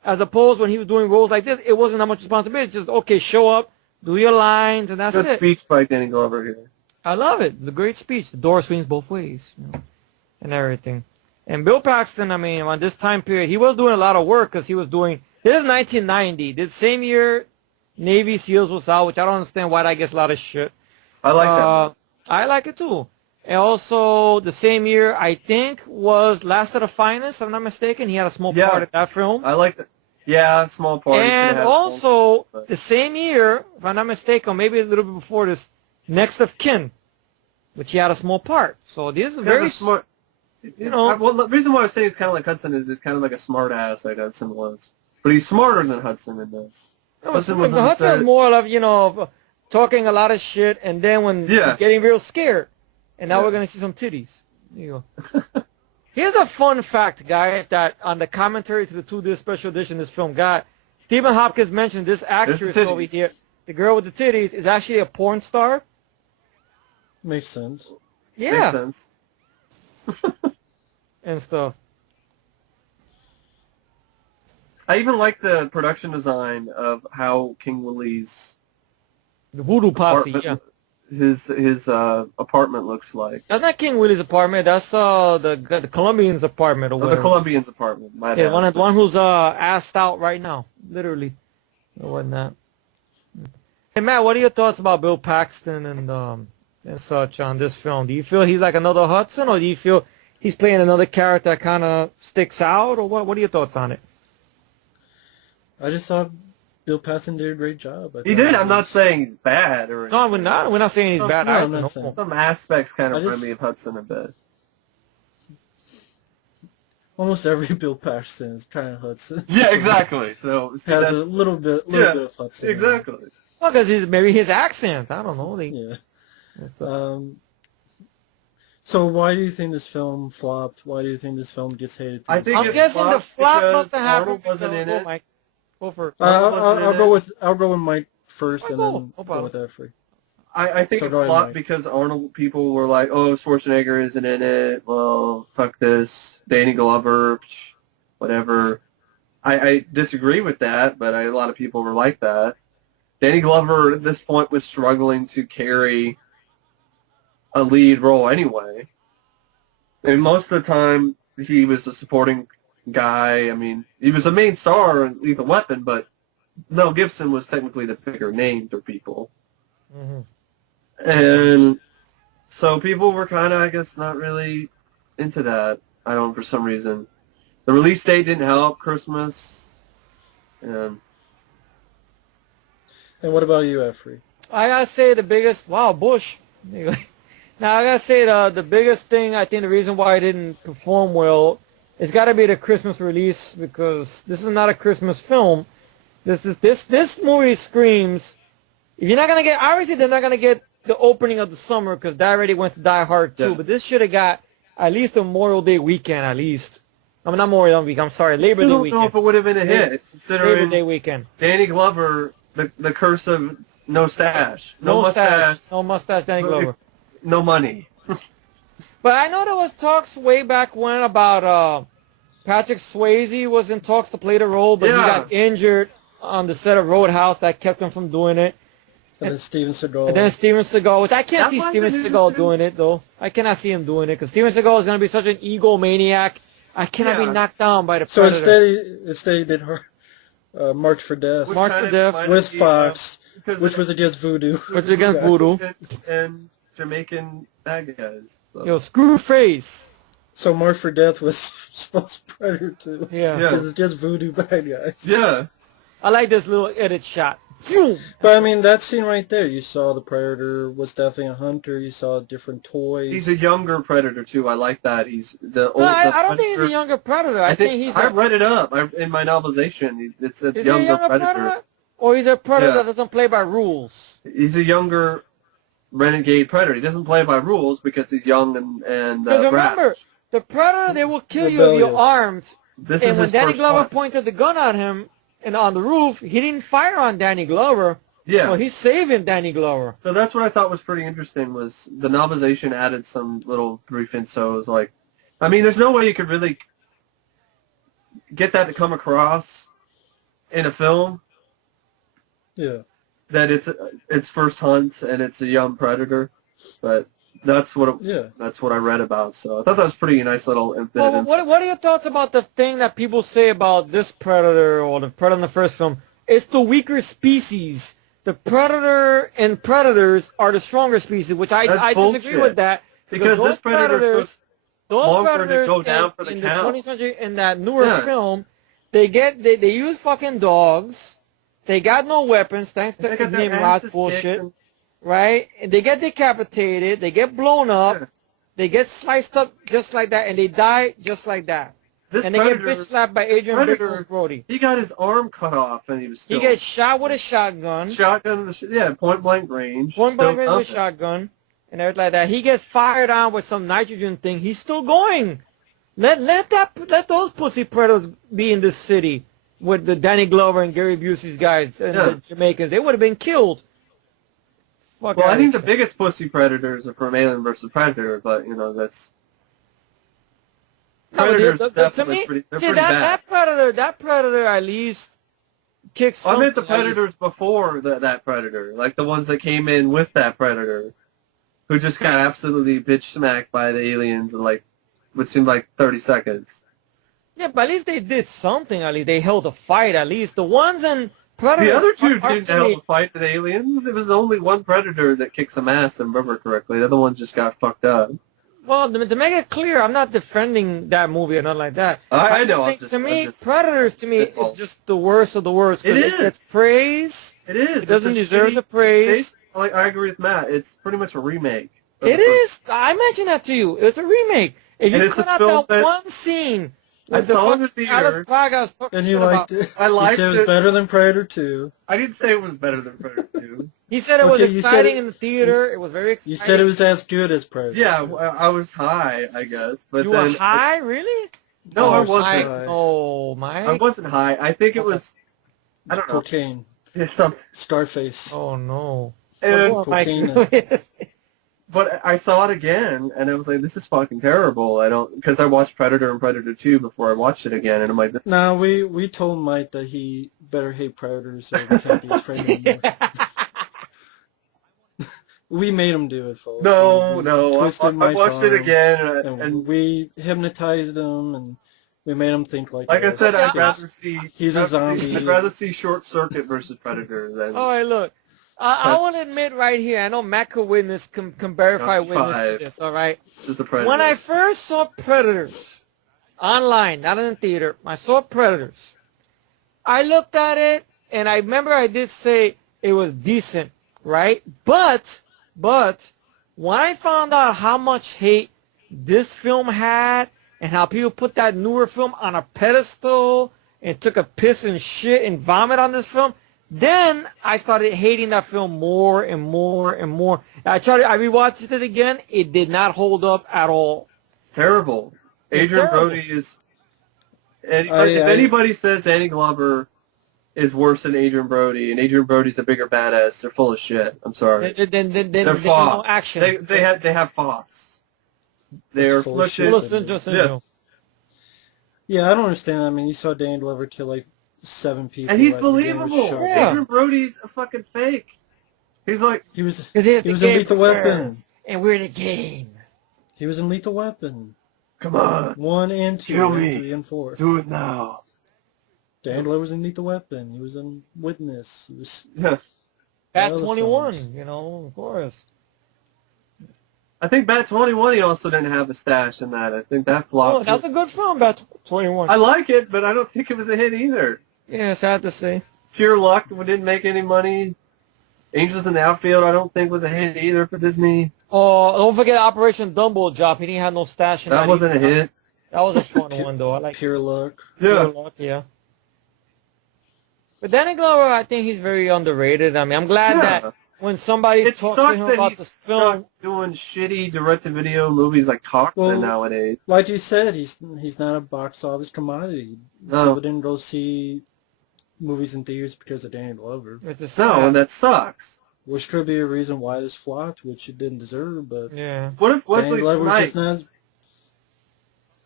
As opposed when he was doing roles like this, it wasn't that much responsibility. It's just okay, show up, do your lines, and that's Good it. speech by Danny Glover here. I love it. The great speech. The door swings both ways, and everything. And Bill Paxton, I mean, on this time period, he was doing a lot of work because he was doing. This is 1990. This same year, Navy SEALs was out, which I don't understand why that gets a lot of shit. I like that. I like it too. And also, the same year, I think, was Last of the Finest, if I'm not mistaken. He had a small part in that film. I like that. Yeah, small part. And also, the same year, if I'm not mistaken, or maybe a little bit before this, Next of Kin, which he had a small part. So this is very smart. Well, the reason why I was saying it's kind of like Hudson is kind of like a smart ass like Hudson was. But he's smarter than Hudson in this. Hudson's more of, talking a lot of shit, and then when getting real scared. And now we're going to see some titties. There you go. Here's a fun fact, guys, that on the commentary to the 2D special edition this film got, Stephen Hopkins mentioned this actress over here, the girl with the titties, is actually a porn star. Makes sense. Yeah. Makes sense. And stuff. I even like the production design of how King Willie's The Voodoo Posse, apartment, yeah. his apartment looks like. That's not King Willie's apartment. That's the Colombian's apartment or Oh, the whatever. Colombian's apartment. My Yeah, bad. one who's assed out right now, literally, or whatnot. Hey Matt, what are your thoughts about Bill Paxton and such on this film? Do you feel he's like another Hudson, or do you feel he's playing another character that kind of sticks out, or what? What are your thoughts on it? I just thought Bill Paxton did a great job. He did. I'm not saying he's bad or anything. No, we're not. We're not saying he's bad. No, I I'm not saying. Some aspects kind of I just- remind me of Hudson a bit. Almost every Bill Paxton is kind of Hudson. Yeah, exactly. So see, Has that's, a little bit of Hudson. in it. exactly. Well, because maybe his accent. I don't know. Yeah. So why do you think this film flopped? Why do you think this film gets hated? I think I'm it guessing the flopped flop because must have happened. Arnold wasn't in it. Mike. Go for it. I'll go with Mike first, Mike, and go. then No go with Efree. I think So it go ahead, flopped Mike. because Arnold people were like, oh, Schwarzenegger isn't in it. Well, fuck this. Danny Glover, whatever. I disagree with that, but a lot of people were like that. Danny Glover at this point was struggling to carry a lead role anyway. And most of the time, he was a supporting guy. I mean, he was a main star in Lethal Weapon, but Mel Gibson was technically the bigger name for people. Mm-hmm. And so people were kind of, I guess, not really into that. I don't know, for some reason. The release date didn't help, Christmas. And what about you, Efree? I gotta say the biggest. Wow, Bush. Now I gotta say the biggest thing. I think the reason why it didn't perform well, it's got to be the Christmas release, because this is not a Christmas film. This movie screams. If you're not gonna get, obviously they're not gonna get the opening of the summer because that already went to Die Hard too. Yeah. But this should have got at least a Memorial Day weekend at least. I mean, not Memorial Day weekend. I'm sorry, Labor I Day don't know weekend. if it would have been a hit, Labor considering Day weekend. Danny Glover, the curse of no stash, no mustache, No mustache, Danny Glover. no money. But I know there was talks way back when about Patrick Swayze was in talks to play the role, but he Yeah. got injured on the set of Roadhouse. That kept him from doing it. And then Steven Seagal. And then Steven Seagal, which I can't That see wasn't Steven interesting. Seagal doing it, though. I cannot see him doing it, because Steven Seagal is going to be such an egomaniac. I cannot be Yeah. knocked down by the So Predator. instead he did March for Death Which March kind for of Death reminded with me Fox, of- because which was against Voodoo. Which against Voodoo. and Jamaican bad guys. So. Yo, screw face. So March for Death was supposed to be Predator too. Yeah. Yeah. Because it's just Voodoo bad guys. Yeah. I like this little edit shot. Phew. But I mean, that scene right there, you saw the Predator was definitely a hunter. You saw different toys. He's a younger Predator too. I like that. He's the old. No, I the don't think he's a Predator- younger Predator. I think he's I a... read it up in my novelization. It's a Is he a younger younger Predator. Or he's a Predator Yeah. that doesn't play by rules? He's a younger renegade Predator. He doesn't play by rules because he's young and Because remember, brash. the Predator, they will kill you if you're Rebellious. armed. This And is when his Danny first Glover one. pointed the gun at him and on the roof, he didn't fire on Danny Glover. Yeah. So he's saving Danny Glover. So that's what I thought was pretty interesting was the novelization added some little brief insos. Like, I mean, there's no way you could really get that to come across in a film Yeah. that it's first hunt and it's a young predator, but that's what that's what I read about. So I thought that was pretty nice little bit. Well, what are your thoughts about the thing that people say about this Predator or the Predator in the first film? It's the weaker species. The Predator and Predators are the stronger species, which I disagree bullshit. with that. Because those this Predator's those longer to Predators go down for the in count. the 20th century, in that newer Yeah. film, they use fucking dogs. They got no weapons, thanks to They got their name asses Ross bullshit, kicked and- right? And they get decapitated, they get blown up, Yeah. they get sliced up just like that, and they die just like that. This And they get Predator, bitch slapped by Adrian Predator- Bickles Brody. he got his arm cut off and he was He still gets shot with a shotgun, shotgun. Yeah, point blank range. one still by with a thumping. shotgun, and everything like that. He gets fired on with some nitrogen thing. He's still going. Let those pussy predators be in this city with the Danny Glover and Gary Busey's guys and Yeah. the Jamaicans. They would have been killed. Fuck Well, I outta think the here. biggest pussy predators are from Alien vs. Predator, but that's No, but Predators to definitely me, pretty. They're see pretty bad. that predator at least kicks I meant the something. Predators before that Predator, like the ones that came in with that Predator, who just got absolutely bitch smacked by the aliens in like, what seemed like 30 seconds. Yeah, but at least they did something. At least they held a fight. At least the ones in Predator. The other two are didn't have a fight with aliens. It was only one Predator that kicked some ass, if I remember correctly. The other one just got fucked up. Well, to make it clear, I'm not defending that movie or nothing like that. I know. To me, Predators to me is just the worst of the worst. It is. It gets praise. It is. It doesn't deserve the praise. Like, I agree with Matt. It's pretty much a remake. It is. I mentioned that to you. It's a remake. If you cut out that one scene, I saw in the theater, and you liked it. I liked it. You said it was better than Predator 2. I didn't say it was better than Predator 2. He said it was exciting in the theater. It was very exciting. You said it was as good as Predator. Yeah, I was high, I guess. But you were high, really? No, I wasn't. Oh, Mike. I wasn't high. I think it was. I don't know. Cocaine. Something. Starface. Oh no. And cocaine. But I saw it again, and I was like, "This is fucking terrible." Because I watched Predator and Predator 2 before I watched it again, and I'm like, "No, we told Mike that he better hate Predators so we can't be his friend anymore." We made him do it, folks. No. I watched it again, and we hypnotized him, and we made him think like. Like I said, I'd rather see. He's a zombie. I'd rather see Short Circuit versus Predator than. All right, look. I want to admit right here, I know Matt could witness, can verify witness to this, all right? Just the Predator. When I first saw Predators, online, not in the theater, I saw Predators. I looked at it, and I remember I did say it was decent, right? But, when I found out how much hate this film had, and how people put that newer film on a pedestal, and took a piss and shit and vomit on this film, then I started hating that film more and more and more. I rewatched it again. It did not hold up at all. It's terrible. Adrian Brody is. If anybody says Danny Glover is worse than Adrian Brody, and Adrian Brody's a bigger badass, they're full of shit. I'm sorry. They're false. No action. They have false. They're full of shit. Yeah, I don't understand. I mean, you saw Danny Glover kill like 7 people. And he's believable. Yeah. Adrian Brody's a fucking fake. He's like... He was in Lethal Weapon. And we're in a game. He was in Lethal Weapon. Come on. 1 and 2, Kill and me. 3 and 4. Do it now. Dan Glover was in Lethal Weapon. He was in Witness. He was... Bat 21, of course. I think Bat 21, he also didn't have a stash in that. I think that flopped. Oh, that's a good film, Bat 21. I like it, but I don't think it was a hit either. Yeah, sad to say. Pure Luck didn't make any money. Angels in the Outfield, I don't think was a hit either for Disney. Oh, don't forget Operation Dumbo Drop. He didn't have no stash in that. That wasn't a hit. That was a fun one, though. I like Pure Luck. Yeah. Pure Luck, yeah. But Danny Glover, I think he's very underrated. I mean, I'm glad that when somebody talks to him about this film, doing shitty direct-to-video movies like Toxin nowadays. Like you said, he's not a box office commodity. No. People didn't go see movies in theaters because of Danny Glover. And that sucks. Which could be a reason why this flopped, which it didn't deserve. But yeah. What if Wesley Snipes?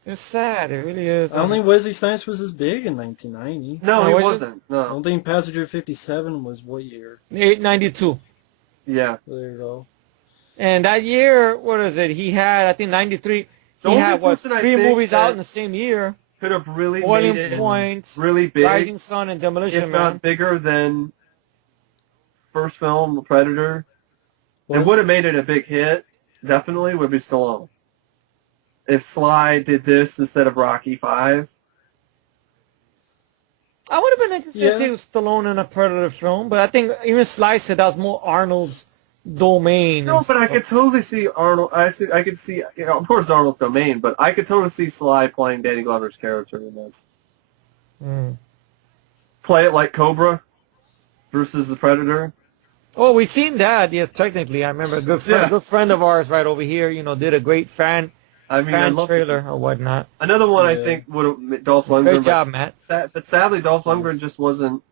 It's sad. It really is. I don't think Wesley Snipes was as big in 1990. No, he wasn't. No. I don't think Passenger 57 was what year? 892. Yeah. There you go. And that year, what is it? He had, I think, 93. He had, 3 movies out in the same year. Could have really Boiling made it Point, really big. Rising Sun, and Demolition Man. If not bigger than first film, Predator. It would have made it a big hit. Definitely would be Stallone. If Sly did this instead of Rocky 5. I would have been interested to see Stallone in a Predator film, but I think even Sly said that was more Arnold's domain. No, but I could totally see Arnold. I could see, of course, Arnold's domain, but I could totally see Sly playing Danny Glover's character in this. Play it like Cobra versus the Predator. Oh, we've seen that. Yeah, technically, I remember a good friend of ours right over here. Did a great fan trailer or whatnot. Another one I think would have Dolph Lundgren. Great job, Matt. But sadly, Dolph Lundgren just wasn't.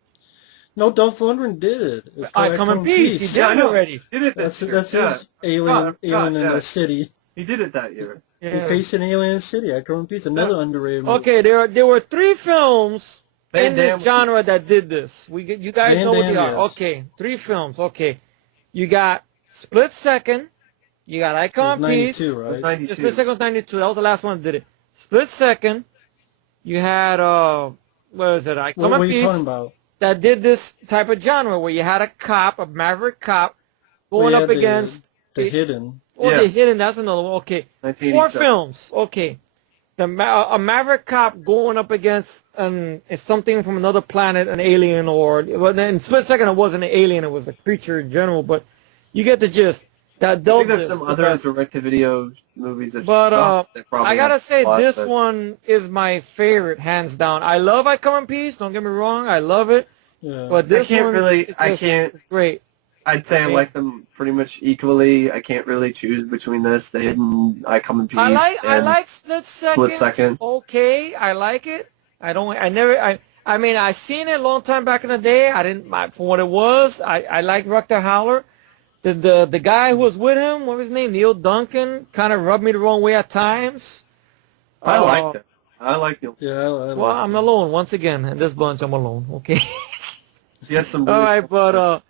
No, Dolph Lundgren did it. It's Come in Peace. He did it already. He did it that's his alien in the city. He did it that year. Yeah. He faced an alien in the city. I Come in Peace, another underrated movie. Okay, there were 3 films in this genre that did this? You guys Van know what Damme, they are. yes. Okay, 3 films. Okay, you got Split Second. You got It was Icon Piece. 92, right? 92. Split Second was 92. That was the last one that did it. Split Second. You had what is it? Icon What are you Piece talking about? that did this type of genre where you had a cop, a maverick cop, Well, going you up had against the Hidden. or Yeah. the Hidden. That's another one. Okay, 4 1987. films. Okay. A maverick cop going up against something from another planet, an alien, or well, in Split Second it wasn't an alien, it was a creature in general. But you get the gist. That I dealt think there's this. some other direct-to-video movies that But suck that probably I gotta have say, plot, this but one is my favorite, hands down. I love I Come in Peace. Don't get me wrong, I love it. Yeah. But this can't one, really- is I just, can't- it's great. I'd say I Okay. like them pretty much equally. I can't really choose between this, The Hidden, I Come in Peace, I and like Split Second. Split Second. Okay, I like it. I mean, I seen it a long time back in the day. I didn't, for what it was. I liked Rutger Hauer. The guy who was with him, what was his name? Neil Duncan, kind of rubbed me the wrong way at times. I liked it. I liked it. Yeah, I Well, I'm alone once again. In this bunch, I'm alone. Okay. He had some All really right, cool but stuff.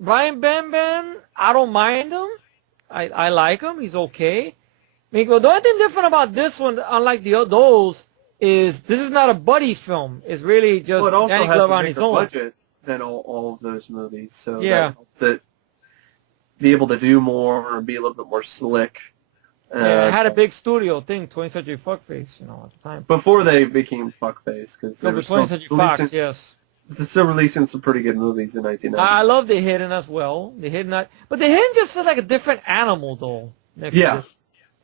Brian Benben, I don't mind him. I like him. He's okay. I mean, well, the only thing different about this one, unlike those, is this is not a buddy film. It's really just Well, it also Danny has Glover a on his bigger own. budget than all of those movies, so Yeah. that helps it be able to do more and be a little bit more slick. Yeah, it had a big studio thing, 20th Century Fuckface, at the time. Before they became fuckface, because No, but 20th Century Fox, yes. They're still releasing some pretty good movies in 1990. I love The Hidden as well. The Hidden, but The Hidden just feels like a different animal, though. next to Yeah. this.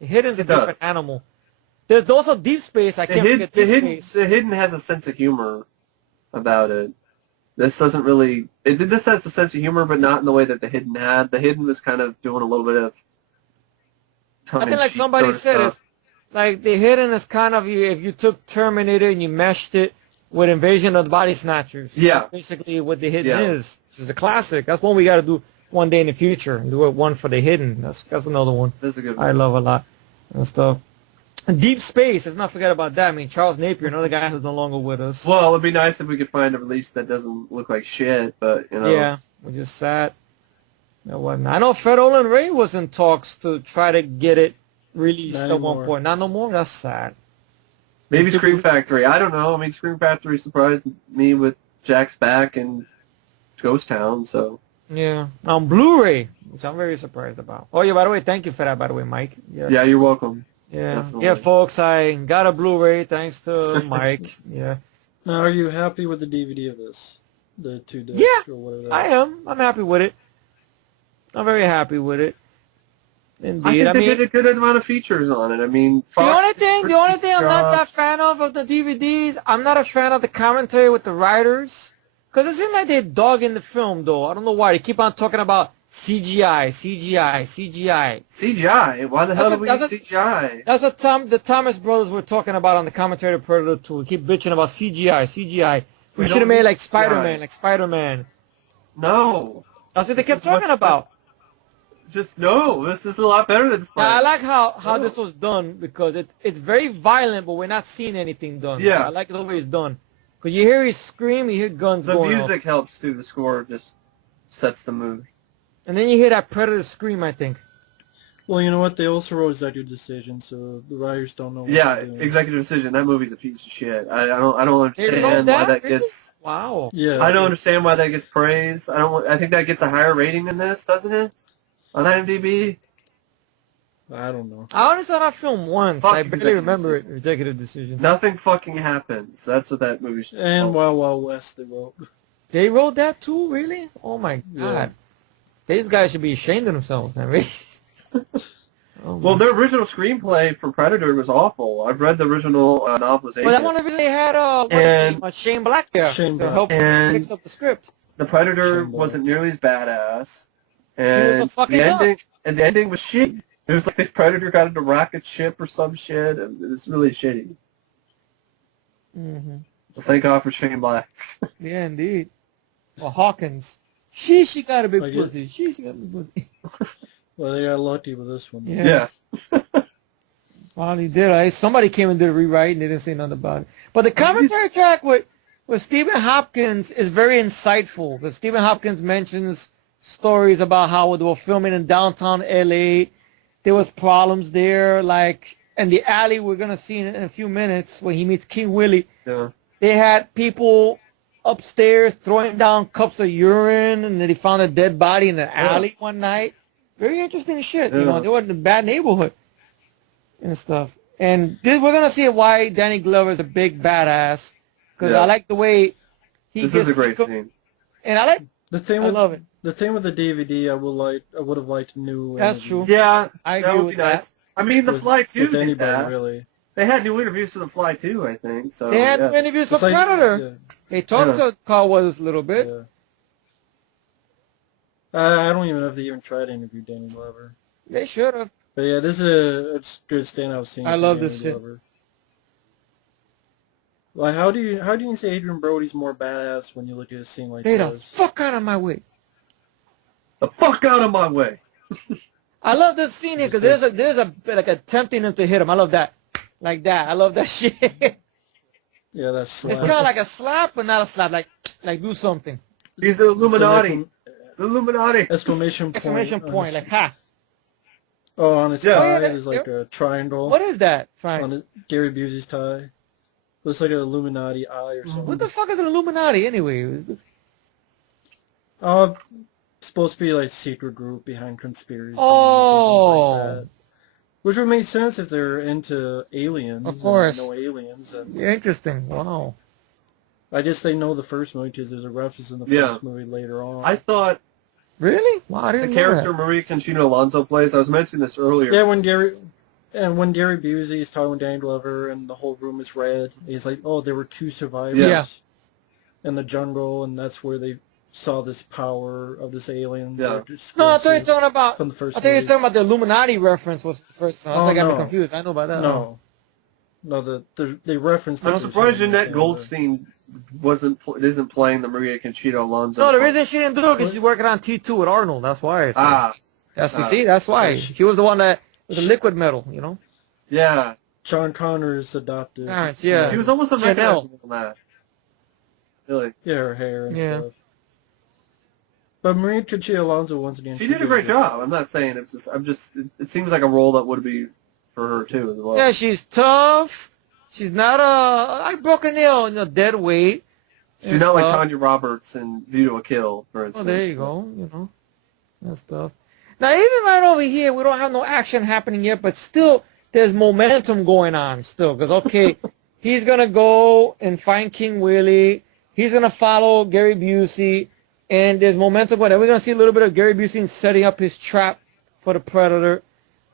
The Hidden's a It does. different animal. There's also Deep Space. I can't forget Deep Space. The Hidden has a sense of humor about it. This doesn't really. This has a sense of humor, but not in the way that The Hidden had. The Hidden was kind of doing a little bit of. I think, like somebody said, it's like The Hidden is kind of if you took Terminator and you meshed it with Invasion of the Body Snatchers. Yeah. That's basically what The Hidden Yeah. is. It's a classic. That's one we got to do one day in the future. Do one for The Hidden. That's another one That's a good I one. love a lot and stuff. And Deep Space, let's not forget about that. I mean, Charles Napier, another guy who's no longer with us. Well, it would be nice if we could find a release that doesn't look like shit, but Yeah, we just sat. And whatnot. I know Fred Olen Ray was in talks to try to get it released Not at one anymore. point. Not no more. That's sad. maybe It's Scream too- Factory. I don't know. I mean, Scream Factory surprised me with Jack's back and Ghost Town, so. Yeah, on Blu-ray, which I'm very surprised about. Oh yeah, by the way, thank you for that. By the way, Mike. Yeah, you're welcome. Yeah, definitely. yeah, folks. I got a Blu-ray thanks to Mike. Yeah, Now, are you happy with the DVD of this? The 2 discs Yeah, or whatever? I am. I'm happy with it. I'm very happy with it. I Indeed. think I they mean, did a good amount of features on it. I mean, the only Fox thing did a I'm pretty not job. that fan of the DVDs, I'm not a fan of the commentary with the writers. Because it seems like they dog in the film, though. I don't know why. They keep on talking about CGI, CGI, CGI. CGI. Why the hell That's do we a- need CGI? That's what the Thomas brothers were talking about on the commentary of Predator 2. We keep bitching about CGI, CGI. We We should have don't made need like CGI. Spider-Man, like Spider-Man. No. That's what they This kept is much talking about. Just no. This is a lot better than Now, Spider. I like how No. this was done because it's very violent, but we're not seeing anything done. Yeah. I like the way it's done. Because you hear his scream, you hear guns The going music off. helps too. The score just sets the mood. And then you hear that Predator scream, I think. Well, you know what? They also wrote executive decision, so the writers don't know what Yeah, they're doing. executive decision. That movie's a piece of shit. I don't They wrote understand why that really? gets. Wow. Yeah. I don't understand why that gets praise. I think that gets a higher rating than this, doesn't it? On IMDb. I don't know. I only saw that film once. Fuck I barely Executive remember it. Decision. Executive decision. Nothing fucking happens. That's what that movie's. And called. Wild Wild West, they wrote. They wrote that too, really? Oh my Yeah. god. These guys should be ashamed of themselves. I mean. Oh, Well, my- their original screenplay for Predator was awful. I've read the original novelization. Well, that one really had And- Shane Black there Shane to Black. help And- fix up the script. The Predator Shame, boy. wasn't nearly as badass, He and was a fucking the ending was shitty. It was like this Predator got into a rocket ship or some shit, and it was really shitty. Hmm. So thank God for Shane Black. Yeah, indeed. Well, Hawkins. She got a big Like it- pussy. She got a big pussy. Well, they got lucky with this one. Yeah. Yeah. Well, he did. Somebody came and did a rewrite and they didn't say nothing about it. But the commentary track with Well, Stephen Hopkins is very insightful because Stephen Hopkins mentions stories about how they were filming in downtown LA. There was problems there, like in the alley we're gonna see in a few minutes when he meets King Willie. Yeah. They had people upstairs throwing down cups of urine, and then they found a dead body in the alley one night. Very interesting shit. You know, they were in a bad neighborhood and stuff. And this, we're gonna see why Danny Glover is a big badass because I like the way he This gets. is a great scene. And I like. The thing I with love it. the thing with the DVD, I would have liked new. That's interviews true. Yeah, I that agree would with be nice. that. I mean, The with- Fly 2 with did anybody that. really. They had new interviews for The Fly 2, I think. So They had interviews for It's like- Predator. They talked to Carl Weathers a little Yeah, bit. yeah. I don't even know if they even tried to interview Danny Glover. They should have. But yeah, this is a good standout scene. I for love Danny this shit. Glover. Like, how do you say Adrian Brody's more badass when you look at a scene like Stay the this? fuck out of my way. the fuck out of my way. I love this scene here because there's a like attempting him to hit him. I love that, like that. I love that shit. Yeah, that's It's kind of like a slap, but not a slap. Like do something. He's the Illuminati. The Illuminati. exclamation point. Exclamation on point. his- Like ha. Oh, on his Yeah. tie Oh, yeah, is like a triangle. What is that? On Fine. his, Gary Busey's tie. Looks like an Illuminati eye or something. What the fuck is an Illuminati anyway? Supposed to be like secret group behind conspiracies. Oh. And things like that. Which would make sense if they're into aliens. Of course. And no aliens. And Yeah, interesting. Wow. I guess they know the first movie because there's a reference in the Yeah. first movie later on. I thought Really? Wow, I the didn't know character that. Maria Conchita Alonso plays, I was mentioning this earlier. Yeah, when Gary Busey is talking with Danny Glover and the whole room is red, he's like, "Oh, there were two survivors Yeah. in the jungle, and that's where they saw this power of this alien." Yeah. No, I thought you were talking about. from the first I thought you were movie. talking about the Illuminati reference was the first one. I was Oh, like, I got no. confused. I know about that. No, they referenced. I'm it surprised or Jeanette something, Goldstein isn't playing the Maria Conchita Alonso. No, the part. reason she didn't do it because she's working on T2 with Arnold. That's why. That's you Ah. see. That's why Yeah, she was the one that with the liquid metal. You know. Yeah. John Connor's adopted. Parents, yeah. She was almost a Janelle. recognizable on that. Really. Yeah, her hair and Yeah. stuff. But Maria Conchita Alonso, once again, She did a great job. I'm not saying it's just. It seems like a role that would be for her too as well. Yeah, she's tough. She's not I broke a nail in a dead weight. She's not like Tanya Roberts in View to a Kill, for Oh, instance. there you go. You know, that stuff. Now, even right over here, we don't have no action happening yet, but still, there's momentum going on still. Because, okay, he's going to go and find King Willie. He's going to follow Gary Busey. And there's momentum going on. We're going to see a little bit of Gary Busey setting up his trap for the Predator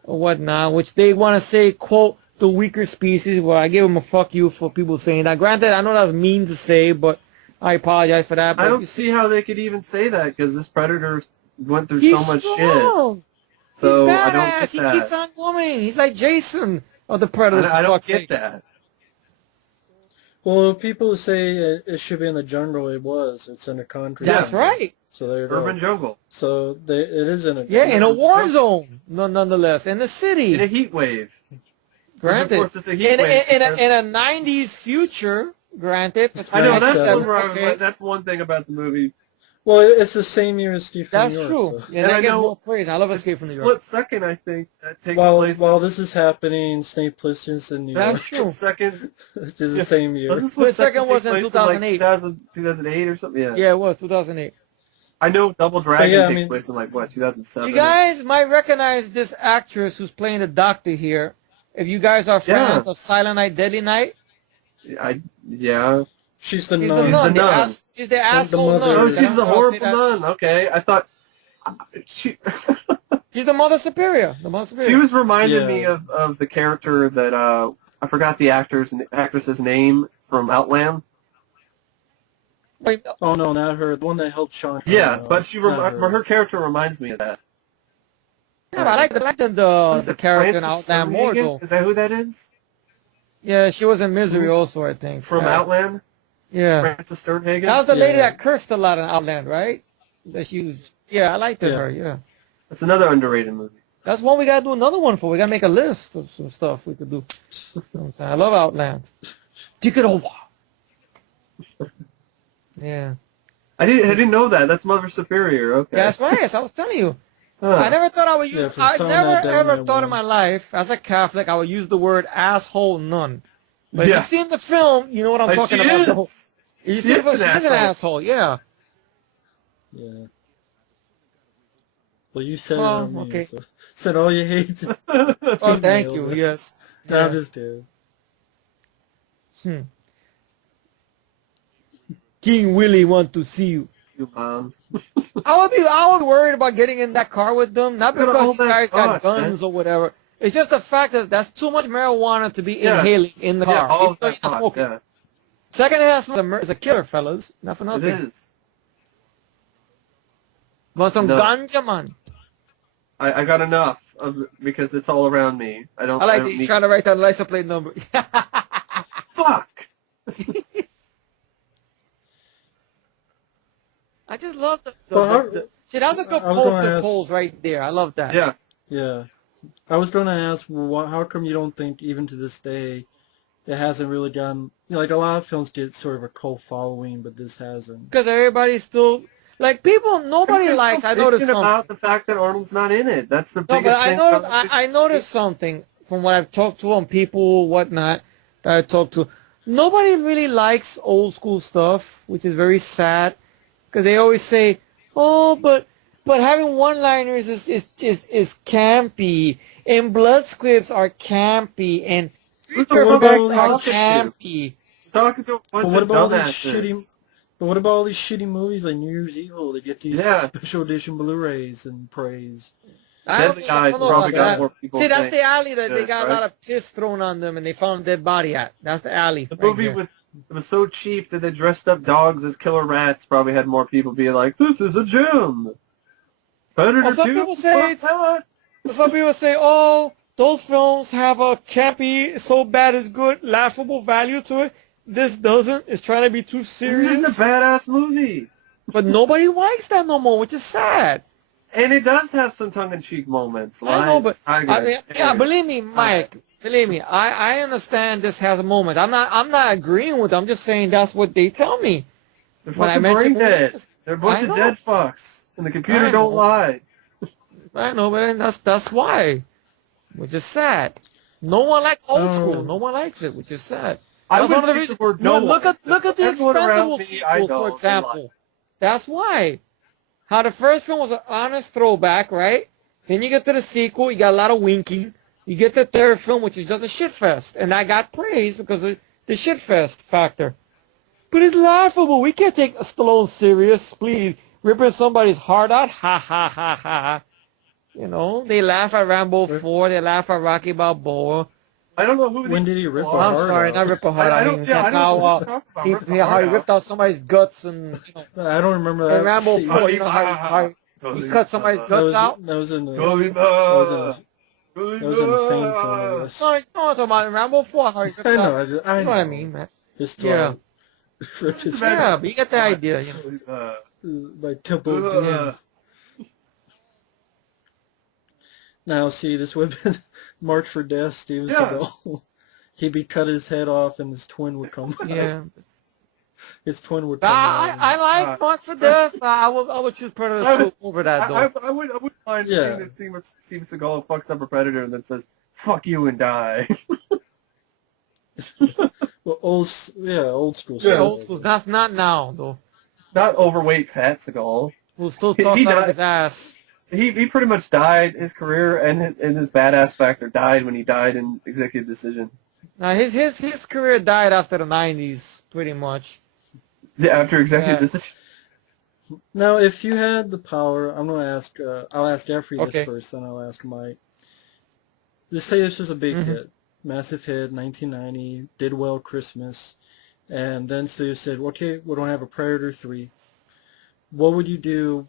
or whatnot, which they want to say, quote, the weaker species. Well, I give them a fuck you for people saying that. Granted, I know that's mean to say, but I apologize for that. But I don't see how they could even say that because this Predator went through he's so much strong. shit. So He's I badass. don't get He that. keeps on coming. He's like Jason of the Predators. I for don't fuck's get sake. that. Well, people say it should be in the jungle. It was. It's in a country. That's right. So there you go. Urban jungle. So it is in a. Yeah, in a war zone, nonetheless, in the city. In a heat wave. Granted, Of course, it's a heat in wave. a 90s future. Granted, I know Right, that's so- one where I was okay. like, that's one thing about the movie. Well, it's the same year as Steve from That's New York. true. So. Yeah, And that I gets know more praise. I love Escape from New York. Split second, I think that takes While place. this is happening, Snake Plissken's in New That's York. true. Second. It's the same year. Doesn't Split Second take was in place 2008. 2008 or something. Yeah. Yeah, it was 2008. I know Double Dragon yeah, I takes mean- place in like what 2007. You guys might recognize this actress who's playing the doctor here. If you guys are fans of Silent Night, Deadly Night, Yeah. She's the she's nun. the nun. the nun. She's the asshole mother. nun. Oh, Yeah. she's the I'll say horrible that. nun. Okay, I thought she She's the Mother Superior. The Mother Superior. she was reminding Yeah. me of the character that I forgot the actress's name from Outland. Wait, Oh no, not her. The one that helped Sean. Connery. Yeah, but Not her character reminds me of that. yeah, I like What the is it, character in Frances Outland more Sternhagen? though. Is that who that is? Yeah, she was in Misery also, I think. From Yeah. Outland? Yeah. Frances Sternhagen? That was the lady Yeah. that cursed a lot in Outland, right? That she was. Yeah, I liked Yeah. her. Yeah. That's another underrated movie. That's one we gotta do another one for. We gotta make a list of some stuff we could do. You know what I'm saying? I love Outland. Take it over. Yeah. I didn't know that. That's Mother Superior. Okay. Yeah, that's right. I was telling you. Huh. I never thought I would Yeah, use. from I Silent never Night, Deadly ever Night thought in 1. my life, as a Catholic, I would use the word asshole none. But if Yeah. you've seen the film, you know what I'm talking She about. is. You She see the is film? an She's an asshole. asshole. Yeah. Yeah. Well, you said it Well, on me, okay. so said all you hate. Oh, You thank nailed you. it. Yes. No, I'm Yeah. just kidding. King Willie want to see you. You mom. I would be worried about getting in that car with them, not Look at all because these that guys got pot, man. guns or whatever. It's just the fact that that's too much marijuana to be Yeah. inhaling in the Yeah, car. all Even of though that you're not pot. smoking. Yeah. Second hand is a killer, fellas. Not for It nothing. is. Want some No. ganja, man? I got enough of because it's all around me. I I don't like that he's need. trying to write that license plate number. Fuck. I just love see, that's a good I was gonna poster ask- pose right there. I love that. Yeah. Yeah. I was going to ask, how come you don't think, even to this day, it hasn't really gotten, like a lot of films get sort of a cult following, but this hasn't. Because everybody's still, like, people, nobody Everybody's likes, so I noticed bitching something. about the fact that Arnold's not in it. That's the No, but biggest I thing. noticed, about it. I noticed something from what I've talked to on people, whatnot, that I talked to. Nobody really likes old school stuff, which is very sad, because they always say, "Oh, but having one-liners is campy, and blood scripts are campy, and Who's But the what fuck about are all you these talking to? campy." Talking to a But bunch what of about all these dumbasses. but what about all these shitty movies like New Year's Evil? They get these Yeah. special edition Blu-rays and praise. Deadly I Eyes don't know probably about got that. more people See, that's saying the alley that they good, got a right? lot of piss thrown on them, and they found a dead body at. That's the alley. The right movie there. it was so cheap that they dressed up dogs as killer rats. Probably had more people be like, "This is a gem." Predator Well, some 2? people say Fuck that. some people say, "Oh, those films have a campy, so bad it's good, laughable value to it." This doesn't. It's trying to be too This serious. is just a badass movie. But nobody likes that no more, which is sad. And it does have some tongue-in-cheek moments. I know, but Tigers, yeah, bears. believe me, Mike. Believe me, I understand this has a moment. I'm not agreeing with them. I'm just saying that's what they tell me. They're When I fucking mention brain dead. movies, They're a bunch I of know. dead fucks. And the computer I don't know. lie. I know, but that's why, which is sad. No one likes old school. No one likes it, which is sad. I That's one of would the use the reasons. word no Look one. at the Everyone around Expendables me, I sequels, know, for they lie. example. That's why. How the first film was an honest throwback, right? Then you get to the sequel, you got a lot of winking. You get the third film, which is just a shit fest, and I got praised because of the shit fest factor. But it's laughable. We can't take Stallone serious, please. Ripping somebody's heart out, ha ha ha ha. You know, they laugh at Rambo 4, they laugh at Rocky Balboa. I don't know who When these did he people rip are. a I'm heart sorry, out? not rip a heart. I I don't- mean, yeah, I don't know what how you're talking about. Rip the how heart he out. ripped out somebody's guts and I don't remember in that. Rambo scene. 4, you know how he cut somebody's That guts was out. that was in the Golima! that was in the Fame film, I guess. No, you know what I'm talking about in Rambo 4, how he ripped I know. out. I You know know. what I mean, man. His Yeah. throat. Ripped his Yeah, but you get the idea, you know. my temple of doom. Now, see, this would have been March for Death, Steven Seagal. He'd be cut his head off, and his twin would come. Yeah. His twin would come. I like Mark for Death. I would choose Predator 2 over that, though. I would mind seeing that Steven Seagal fucks up a predator and then says, "Fuck you and die." Well, old school. Yeah, old school. That's not now, though. Not overweight fat Seagal. Who still He talks out of died. his ass. He pretty much died. His career and his badass factor died when he died in Executive Decision. Now, his career died after the 90s, pretty much. Yeah, after Executive Yeah. Decision. Now, if you had the power, I'm going to ask. I'll ask Efree Okay. this first, then I'll ask Mike. Just say this was a big hit, massive hit, 1990, did well Christmas, and then so you said, okay, we don't have a Predator 3. What would you do?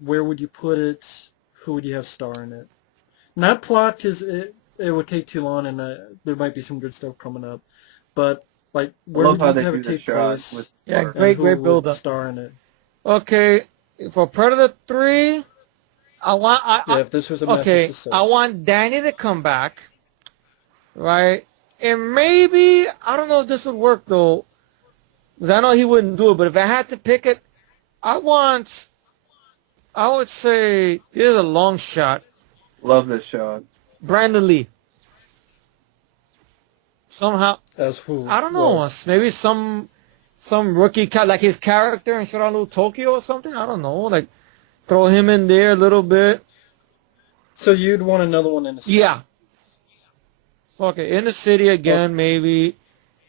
Where would you put it? Who would you have star in it? Not plot, because it would take too long, and there might be some good stuff coming up. But like, where would you have it take place? Yeah, and great who would build up. star in it? Okay, for Predator 3, If this was a massive success. I want Danny to come back, right? And maybe, I don't know if this would work, though. Because I know he wouldn't do it, but if I had to pick it, I would say, here's a long shot. Love this shot. Brandon Lee. Somehow, As who? I don't know, Well, maybe some rookie, like his character in Shiralu Tokyo or something. I don't know, like throw him in there a little bit. so you'd want another one in the city? Yeah. Fuck it, in the city again, maybe.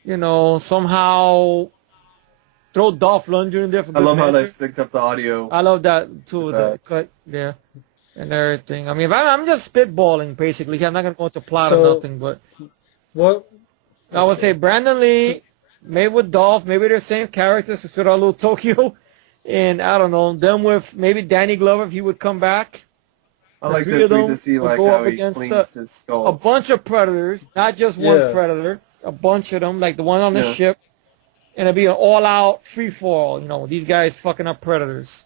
You know, somehow throw Dolph Lundgren in there for I good love how they measure. synced up the audio. I love that too, With the that. cut there and everything. I mean, I'm just spitballing basically. I'm not gonna go into plot or So- nothing, but What? I would say Brandon Lee, So- maybe with Dolph, maybe they're same characters, Shiralu Tokyo, and I don't know, them with maybe Danny Glover if he would come back. I The like three this of week them to see will like go how up he against cleans his skull. A bunch of predators, not just one Yeah. predator, a bunch of them, like the one on the Yeah. ship, and it'd be an all-out free-for-all. You know, these guys fucking up predators.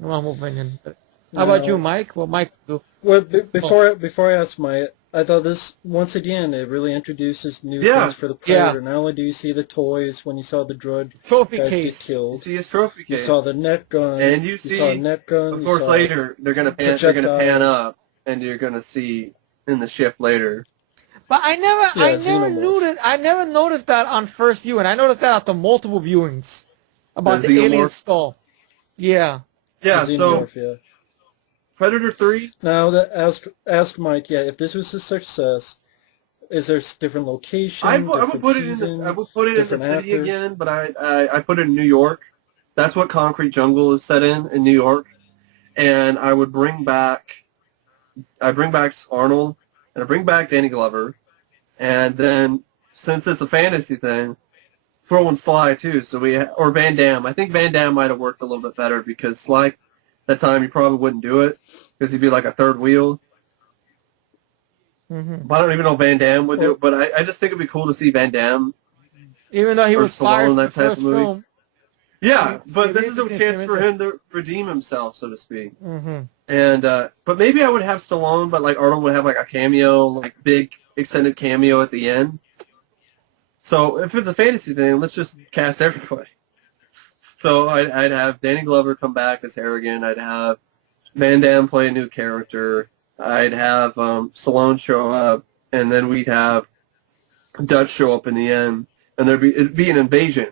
In my opinion. But how about you, No. Mike? What Mike do? Well, before I ask my, I thought this once again it really introduces new Yeah. things for the Predator. Not only do you see the toys when you saw the drug Trophy guys case. get You killed, see his trophy you case. saw the net gun, And you see, saw a net gun. Of you course, saw later they're gonna pan projectiles. up, and you're gonna see in the ship later. But I never Xenomorph. I never noticed that on first view, and I noticed that after multiple viewings about The the alien Xenomorph? skull. Yeah. Yeah. the So Xenomorph, yeah. Predator 3. Now that asked Mike, yeah, if this was a success, is there different location, I would different put it in season, the I would put it in the different city actor? again, but I put it in New York. That's what Concrete Jungle is set in New York, and I would bring back Arnold, and I bring back Danny Glover, and then since it's a fantasy thing, throw in Sly too. So or Van Damme. I think Van Damme might have worked a little bit better because Sly, that time he probably wouldn't do it because he'd be like a third wheel. Hmm. But I don't even know if Van Damme would do it. But I just think it'd be cool to see Van Damme. Even though he Or was fired Stallone, for the that type of first movie. film. Yeah, but Maybe this is a you can chance see for him him to redeem himself, so to speak. Mm-hmm. And but maybe I would have Stallone, but like Arnold would have like a cameo, like big extended cameo at the end. So if it's a fantasy thing, let's just cast everybody. So I'd have Danny Glover come back as Harrigan. I'd have Van Damme play a new character. I'd have Stallone show up, and then we'd have Dutch show up in the end, and it'd be an invasion.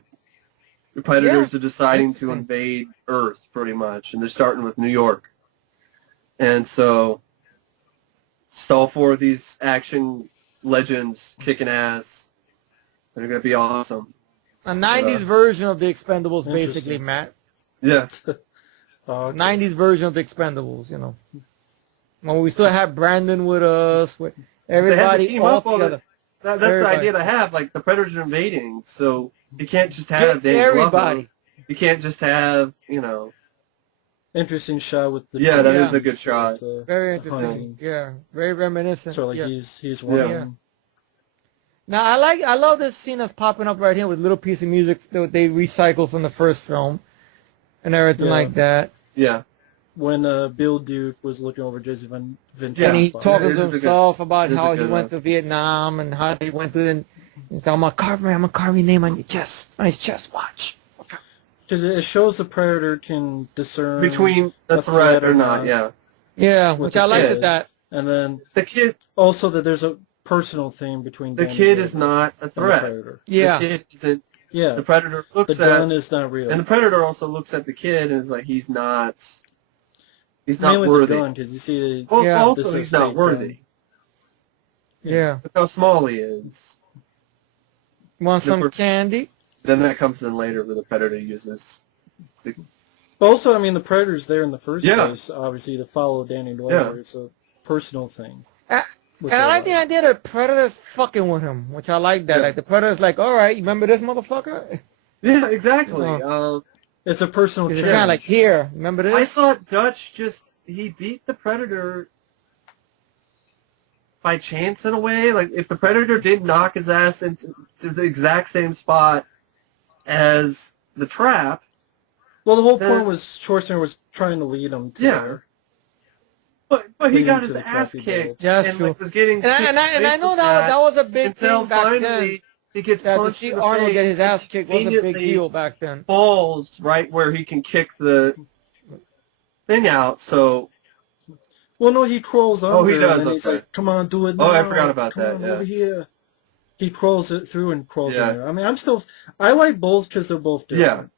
The Predators are deciding to invade Earth, pretty much, and they're starting with New York. And so, it's all four of these action legends kicking ass. They're going to be awesome. A 90s version of the Expendables, basically, Interesting. Matt. Yeah. Okay. 90s version of the Expendables, you know. Well, we still have Brandon with us, with everybody team all up all the- together. That's Everybody. the idea they have. Like, the Predators are invading, so you can't just have Get Danny everybody. Glover. You can't just have, Interesting shot with the Yeah, that is a good shot. Very the interesting. hunting. Yeah, very reminiscent. So like yeah. he's one of Yeah. them. Now I love this scene that's popping up right here with a little piece of music that they recycled from the first film and everything Yeah. like that. Yeah. When Bill Duke was looking over Jesse Ventura. And he's Yeah, talking it to is a good- himself about it is a how he good went to Vietnam and how he went to the. He's talking about I'm gonna carve your name on your chest, on his chest. Watch. Because it shows the Predator can discern Between a the threat or not, not. yeah. Yeah, With which the I liked kid. that. And then The kid also that there's a personal thing between The Danny kid Glover is not a and the threat. Predator. Yeah. The kid isn't. Yeah, The Predator the looks gun at, is not real. and the Predator also looks at the kid and is like, he's not Mainly worthy. the gun, because you see Well, Yeah. also, this is he's not fake worthy. gun. Yeah. Look how small he is. Want some Different- candy? Then that comes in later where the Predator uses. But also, I mean, the Predator's there in the first Yeah. place, obviously, to follow Danny Glover. Yeah. It's a personal thing. Uh, which And I like the like. idea that Predator's fucking with him, which I like that. Yeah. Like the Predator's like, all right, you remember this motherfucker? Yeah, exactly. It's a personal He's challenge. kind of like, here, remember this? I thought Dutch he beat the Predator by chance in a way. Like, if the Predator did knock his ass into the exact same spot as the trap, Well, the whole Then- point was Schwarzenegger was trying to lead him to Yeah. there. but he Leading got to his the ass Crappy kicked Bulge. Yeah, that's and true. like was getting And I know kicked that was a big until thing back finally then. he gets Yeah, to punched see in the Arnold face, get his ass kicked was a big immediately deal back then. falls right where he can kick the thing out. So, Well, no, he crawls under, oh, he does. and then he's Okay. like, "Come on, do it now! Oh, I forgot about Come that. on, Yeah. over here." He crawls it through and crawls in Yeah. there. I mean, I like both because they're both Yeah. different.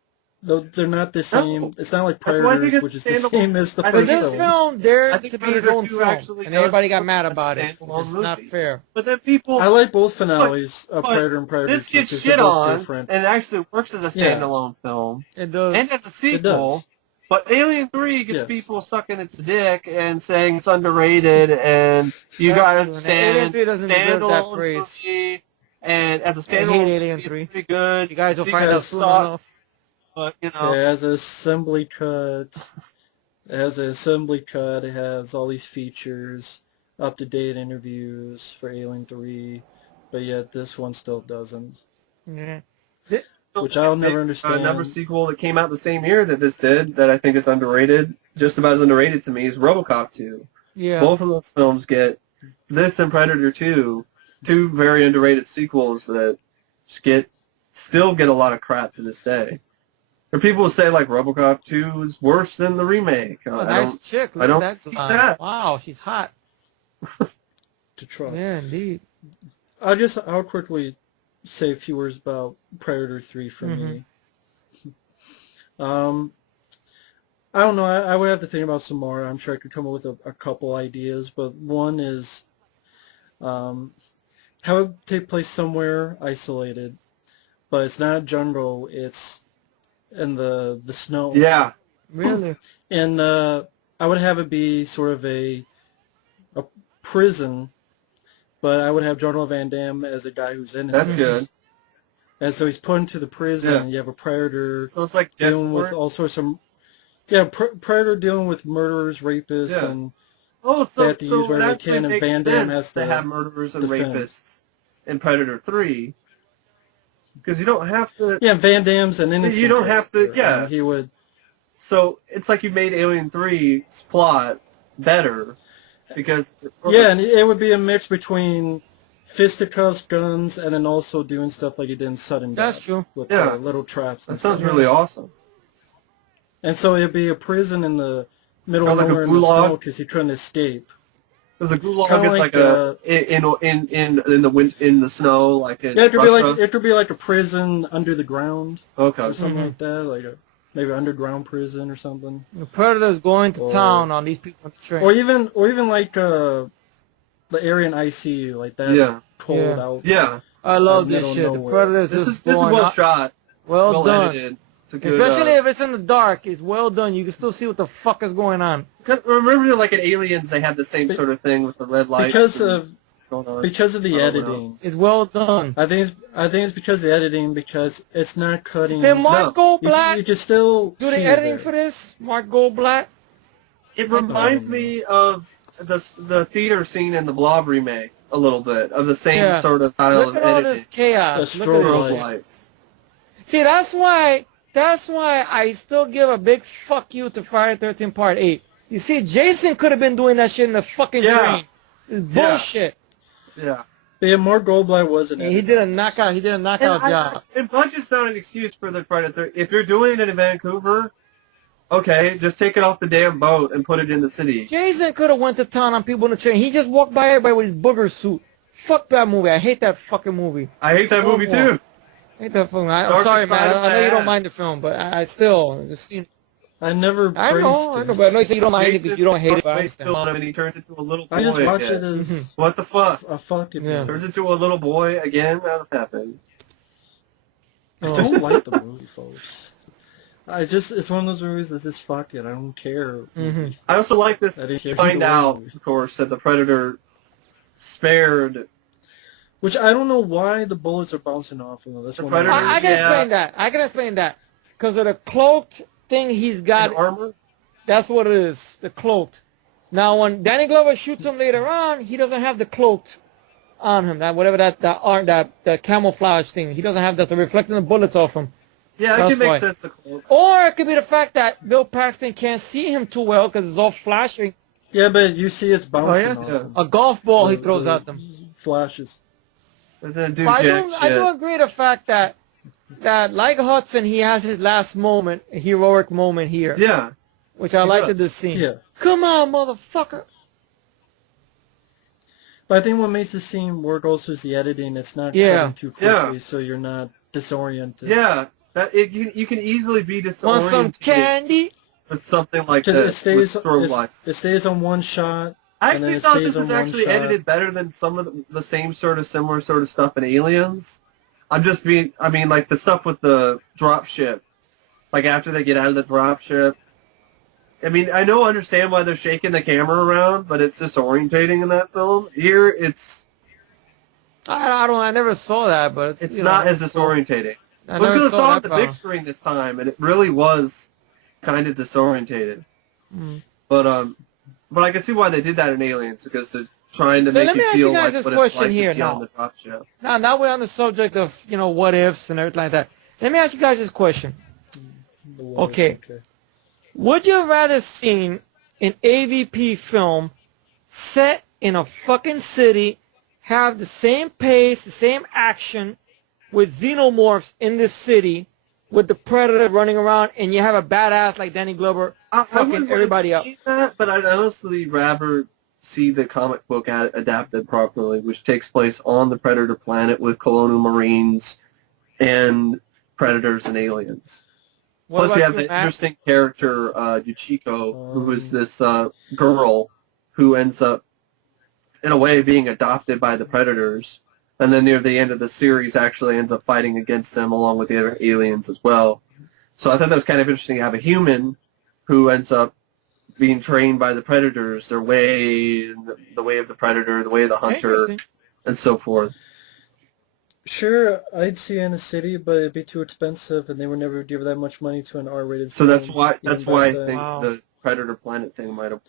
Though they're not the same. No. It's not like That's why I think Predators, it's which is the standalone. same as the I But think first this it's- film I dared think to be his Predator own 2 film, actually and does everybody got work mad as a about it. standalone It's not movie. fair. But then people, I like both finales of but Predator and Predator this 2 gets because they're shit both on, different. and it actually works as a Yeah. standalone film It does. and as a It sequel. does. But Alien 3 gets Yes. people sucking its dick and saying it's underrated, and you That's gotta true. And understand Alien 3 doesn't deserve that standalone praise. movie, and as a I hate standalone Alien movie, 3. it's pretty good. You guys will The find out sequel soon sucks, enough. but you It know, has an assembly cut. It has an assembly cut. It has all these features, up-to-date interviews for Alien 3, but yet this one still doesn't, Yeah. which I'll never understand. Another sequel that came out the same year that this did that I think is underrated, just about as underrated to me, is RoboCop 2. Yeah. Both of those films get this and Predator 2, two very underrated sequels that still get a lot of crap to this day. Or people will say like RoboCop 2 is worse than the remake. Oh, nice chick. Look I don't at see that. that. Wow, she's hot. To try. Yeah, indeed. I'll quickly say a few words about Predator 3 for me. I don't know. I would have to think about some more. I'm sure I could come up with a couple ideas, but one is have it take place somewhere isolated, but it's not jungle. It's in the snow. Yeah. Really? And I would have it be sort of a prison, but I would have John Van Damme as a guy who's innocent. That's good. And so he's put into the prison, and you have a predator So it's like dealing with all sorts of... Yeah, Predator dealing with murderers, rapists, and they have to use whatever they can, and Van Damme has to have murderers and defend. rapists in Predator 3. Because you don't have to... Yeah, Van Damme's an innocent You don't have to... character, Yeah. and he would... So it's like you made Alien 3's plot better. Because... Yeah, and it would be a mix between fisticuffs, guns, and then also doing stuff like he did in Sudden Death. That's true. With Yeah. the little traps. That And sounds stuff. really awesome. And so it'd be a prison in the middle of Kinda like a nowhere in the gulag. snow because he couldn't escape. Because a gulag Kinda is like, in the snow, like in Yeah, it could be Russia. like a prison under the ground Okay. or something like that, like maybe underground prison or something. The Predator's going to Or- town on these people on the train. Or even like the area in ICU, like that Yeah. cold Yeah. out. Yeah. I love middle this of shit. The nowhere. Predator's This just is going well up. shot. Well done. Edited. It's a good, Especially if it's in the dark. It's well done. You can still see what the fuck is going on. remember, like in Aliens, they had the same sort of thing with the red lights. Because and of going on. because of the I don't know. editing. It's well done. I think it's because of the editing, because it's not cutting. Did Mark Goldblatt You can still do see the it editing there. for this? Mark Goldblatt? It reminds me of the theater scene in the Blob remake a little bit, of the same sort of style Look of at all editing. this chaos. The Look at this strobe shit. lights. See, that's why I still give a big fuck you to Friday 13 Part 8. You see, Jason could have been doing that shit in the fucking train. It's bullshit. Yeah. Yeah, Mark Goldblatt wasn't. Yeah, he did a knockout job. And budget's not an excuse for the Friday 13th. If you're doing it in Vancouver, okay, just take it off the damn boat and put it in the city. Jason could have went to town on people in the train. He just walked by everybody with his booger suit. Fuck that movie. I hate that fucking movie. I hate that movie too. I hate that film. I'm Dark sorry, Side man. of I know you my don't ass. mind the film, but I still just seen. I never praised I know, it. but I know you say you don't mind it because you don't hate it. But I Jason understand. on him and he turns into a little boy I just watch again. it as What the fuck? a fucking Yeah. movie. Turns into a little boy again? That'll happen. I don't like the movie, folks. It's one of those movies that's just fuck it. I don't care. I also like this. I didn't care Find either out, way. of course, that the Predator spared. Which I don't know why the bullets are bouncing off him. That's The one. Predator- I can Yeah. explain that. I can explain that because of the cloaked thing he's got. And armor? That's what it is. The cloaked. Now, when Danny Glover shoots him later on, he doesn't have the cloaked on him. That camouflage thing. He doesn't have that. So reflecting the bullets off him. Yeah, That's it can why. make sense to cloak. Or it could be the fact that Bill Paxton can't see him too well because it's all flashing. Yeah, but you see it's bouncing Oh, off yeah? him. A golf ball he The- throws the at them. Flashes. They do But jack I do shit. agree the fact that like Hudson, he has his last moment, a heroic moment here, Yeah, which I he liked does. in this scene. Yeah. Come on, motherfucker. But I think what makes the scene work also is the editing. It's not Yeah. cutting too quickly, Yeah. so you're not disoriented. Yeah, you can easily be Want some disoriented candy? with something like Because this, with strobe light. it stays on one shot, I and then actually it thought stays this on is one actually shot. edited better than some of the same sort of similar sort of stuff in Aliens. I mean, like the stuff with the drop ship, like after they get out of the drop ship. I mean, understand why they're shaking the camera around, but it's disorientating in that film. Here, I never saw that, but it's not as disorientating. I I was never going to saw saw it on that the part. big screen this time, and it really was kind of disorientated. Mm. But I can see why they did that in Aliens, because it's trying to So make let me you ask you feel guys like this what it's question like to here be on now. the drop ship. Now we're on the subject of, what ifs and everything like that. Let me ask you guys this question. Okay. Would you rather seen an AVP film set in a fucking city, have the same pace, the same action, with xenomorphs in this city, with the Predator running around, and you have a badass like Danny Glover I fucking wouldn't everybody up? want to see that, but I'd honestly rather see the comic book adapted properly, which takes place on the Predator planet with colonial marines and predators and aliens. What Plus, you about have you, the Matt? interesting character, Yuchiko, who is this girl who ends up, in a way, being adopted by the Predators, and then near the end of the series actually ends up fighting against them along with the other aliens as well. So I thought that was kind of interesting to have a human who ends up being trained by the Predators, their way, the way of the Predator, the way of the Hunter, Interesting. and so forth. Sure, I'd see it in a city, but it'd be too expensive, and they would never give that much money to an R-rated So film. that's why even I back then. think Wow. the Predator planet thing might have.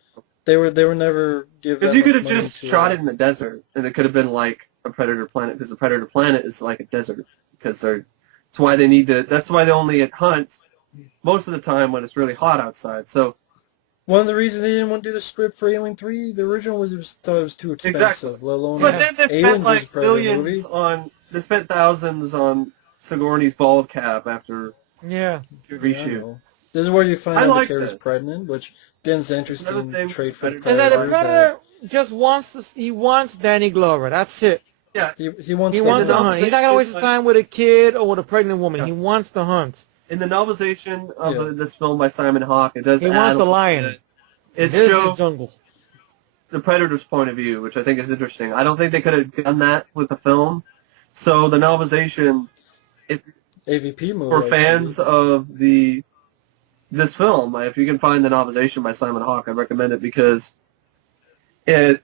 They were never given. Because you could have just shot it in the desert, and it could have been like a Predator planet, because the Predator planet is like a desert. Because that's why they need to. That's why they only hunt most of the time when it's really hot outside. So One of the reasons they didn't want to do the script for Alien 3, the original was thought it was too expensive. Exactly. Let alone But then they Alien spent was a like Predator millions movie. on. They spent thousands on Sigourney's bald cap after Yeah. reshoot. This is where you find I out like the character's this. pregnant, which again is an Another interesting thing trait for the Predator- Is that the Predator. Predator just wants Danny Glover. That's it. Yeah. He wants He the wants the to hunt. hunt. He's not gonna waste his time with a kid or with a pregnant woman. Yeah. He wants to hunt. In the novelization of Yeah. this film by Simon Hawke, it does He add wants a the little lion. bit. It This is shows jungle. the Predator's point of view, which I think is interesting. I don't think they could have done that with the film. So the novelization, AVP movie. for fans of this film, if you can find the novelization by Simon Hawke, I recommend it, because it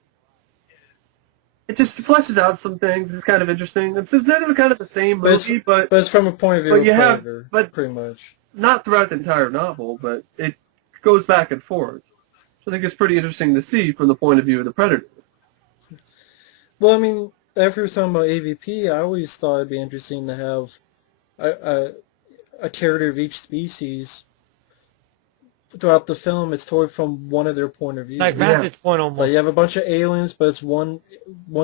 just fleshes out some things. It's kind of interesting. It's kind of the same movie, but it's from a point of view but of you have- Predator, but- pretty much. not throughout the entire novel, but it goes back and forth. So I think it's pretty interesting to see from the point of view of the Predator. Well, I mean, after we were talking about AVP, I always thought it'd be interesting to have a character of each species throughout the film. It's told from one of their point of view. Like vantage point almost. Like you have a bunch of aliens, but it's one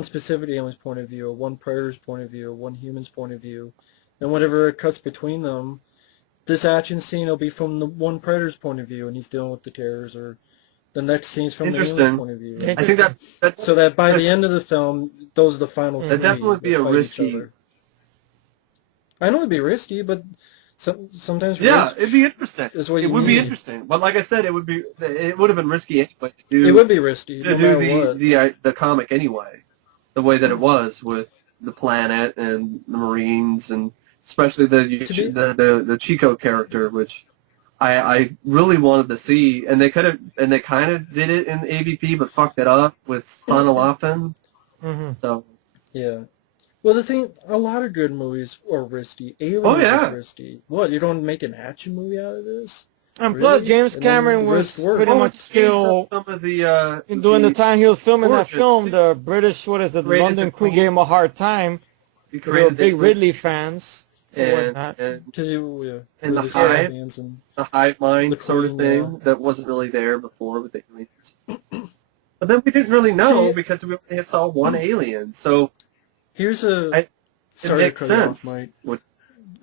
specific alien's point of view, or one predator's point of view, or one human's point of view, and whatever it cuts between them, this action scene will be from the one predator's point of view, and he's dealing with the terrors, or the next scene's from the alien's Interesting. point of view. I think that's So that by the end of the film, those are the final three. That'd definitely be that a fight each risky- other. I know it'd be risky, but sometimes yeah, risk it'd be interesting. is what It you would be need. interesting, but like I said, it would have been risky anyway to do. It would be risky, to no do matter what. the comic anyway, the way that it was with the planet and the Marines, and especially the Chico character, which I really wanted to see, and they kind of did it in AVP, but fucked it up with Sana Laughlin. Mm-hmm. So Yeah. Well, a lot of good movies are risky. Alien yeah. is risky. What, you don't make an action movie out of this? And Really? plus, James And then Cameron the was risk worked. pretty much still some of the during the time he was filming that origins, film. too. The British, the Created London the crew Queen. gave him a hard time. he They were created big the- Ridley fans. and Because and the Ridley Scott Hive. fans and the hive mind The sort of Queen, thing yeah. that wasn't really there before with the aliens. But then we didn't really know See- because we only saw one alien. So here's a Sorry makes to cut you off, sense. Mike. What-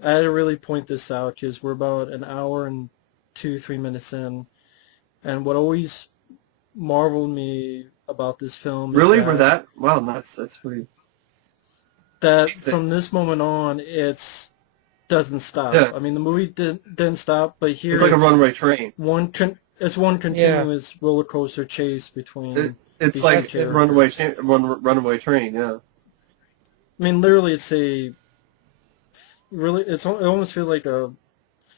I had to really point this out because we're about an hour and 3 minutes in, and what always marveled me about this film Really? is We're that? Wow, that's pretty... that from this moment on, doesn't stop. Yeah. I mean, the movie didn't stop, but here It's like a runaway train. It's one continuous roller coaster chase between. It's these like two runaway characters. runaway train, yeah. I mean, literally, it almost feels like a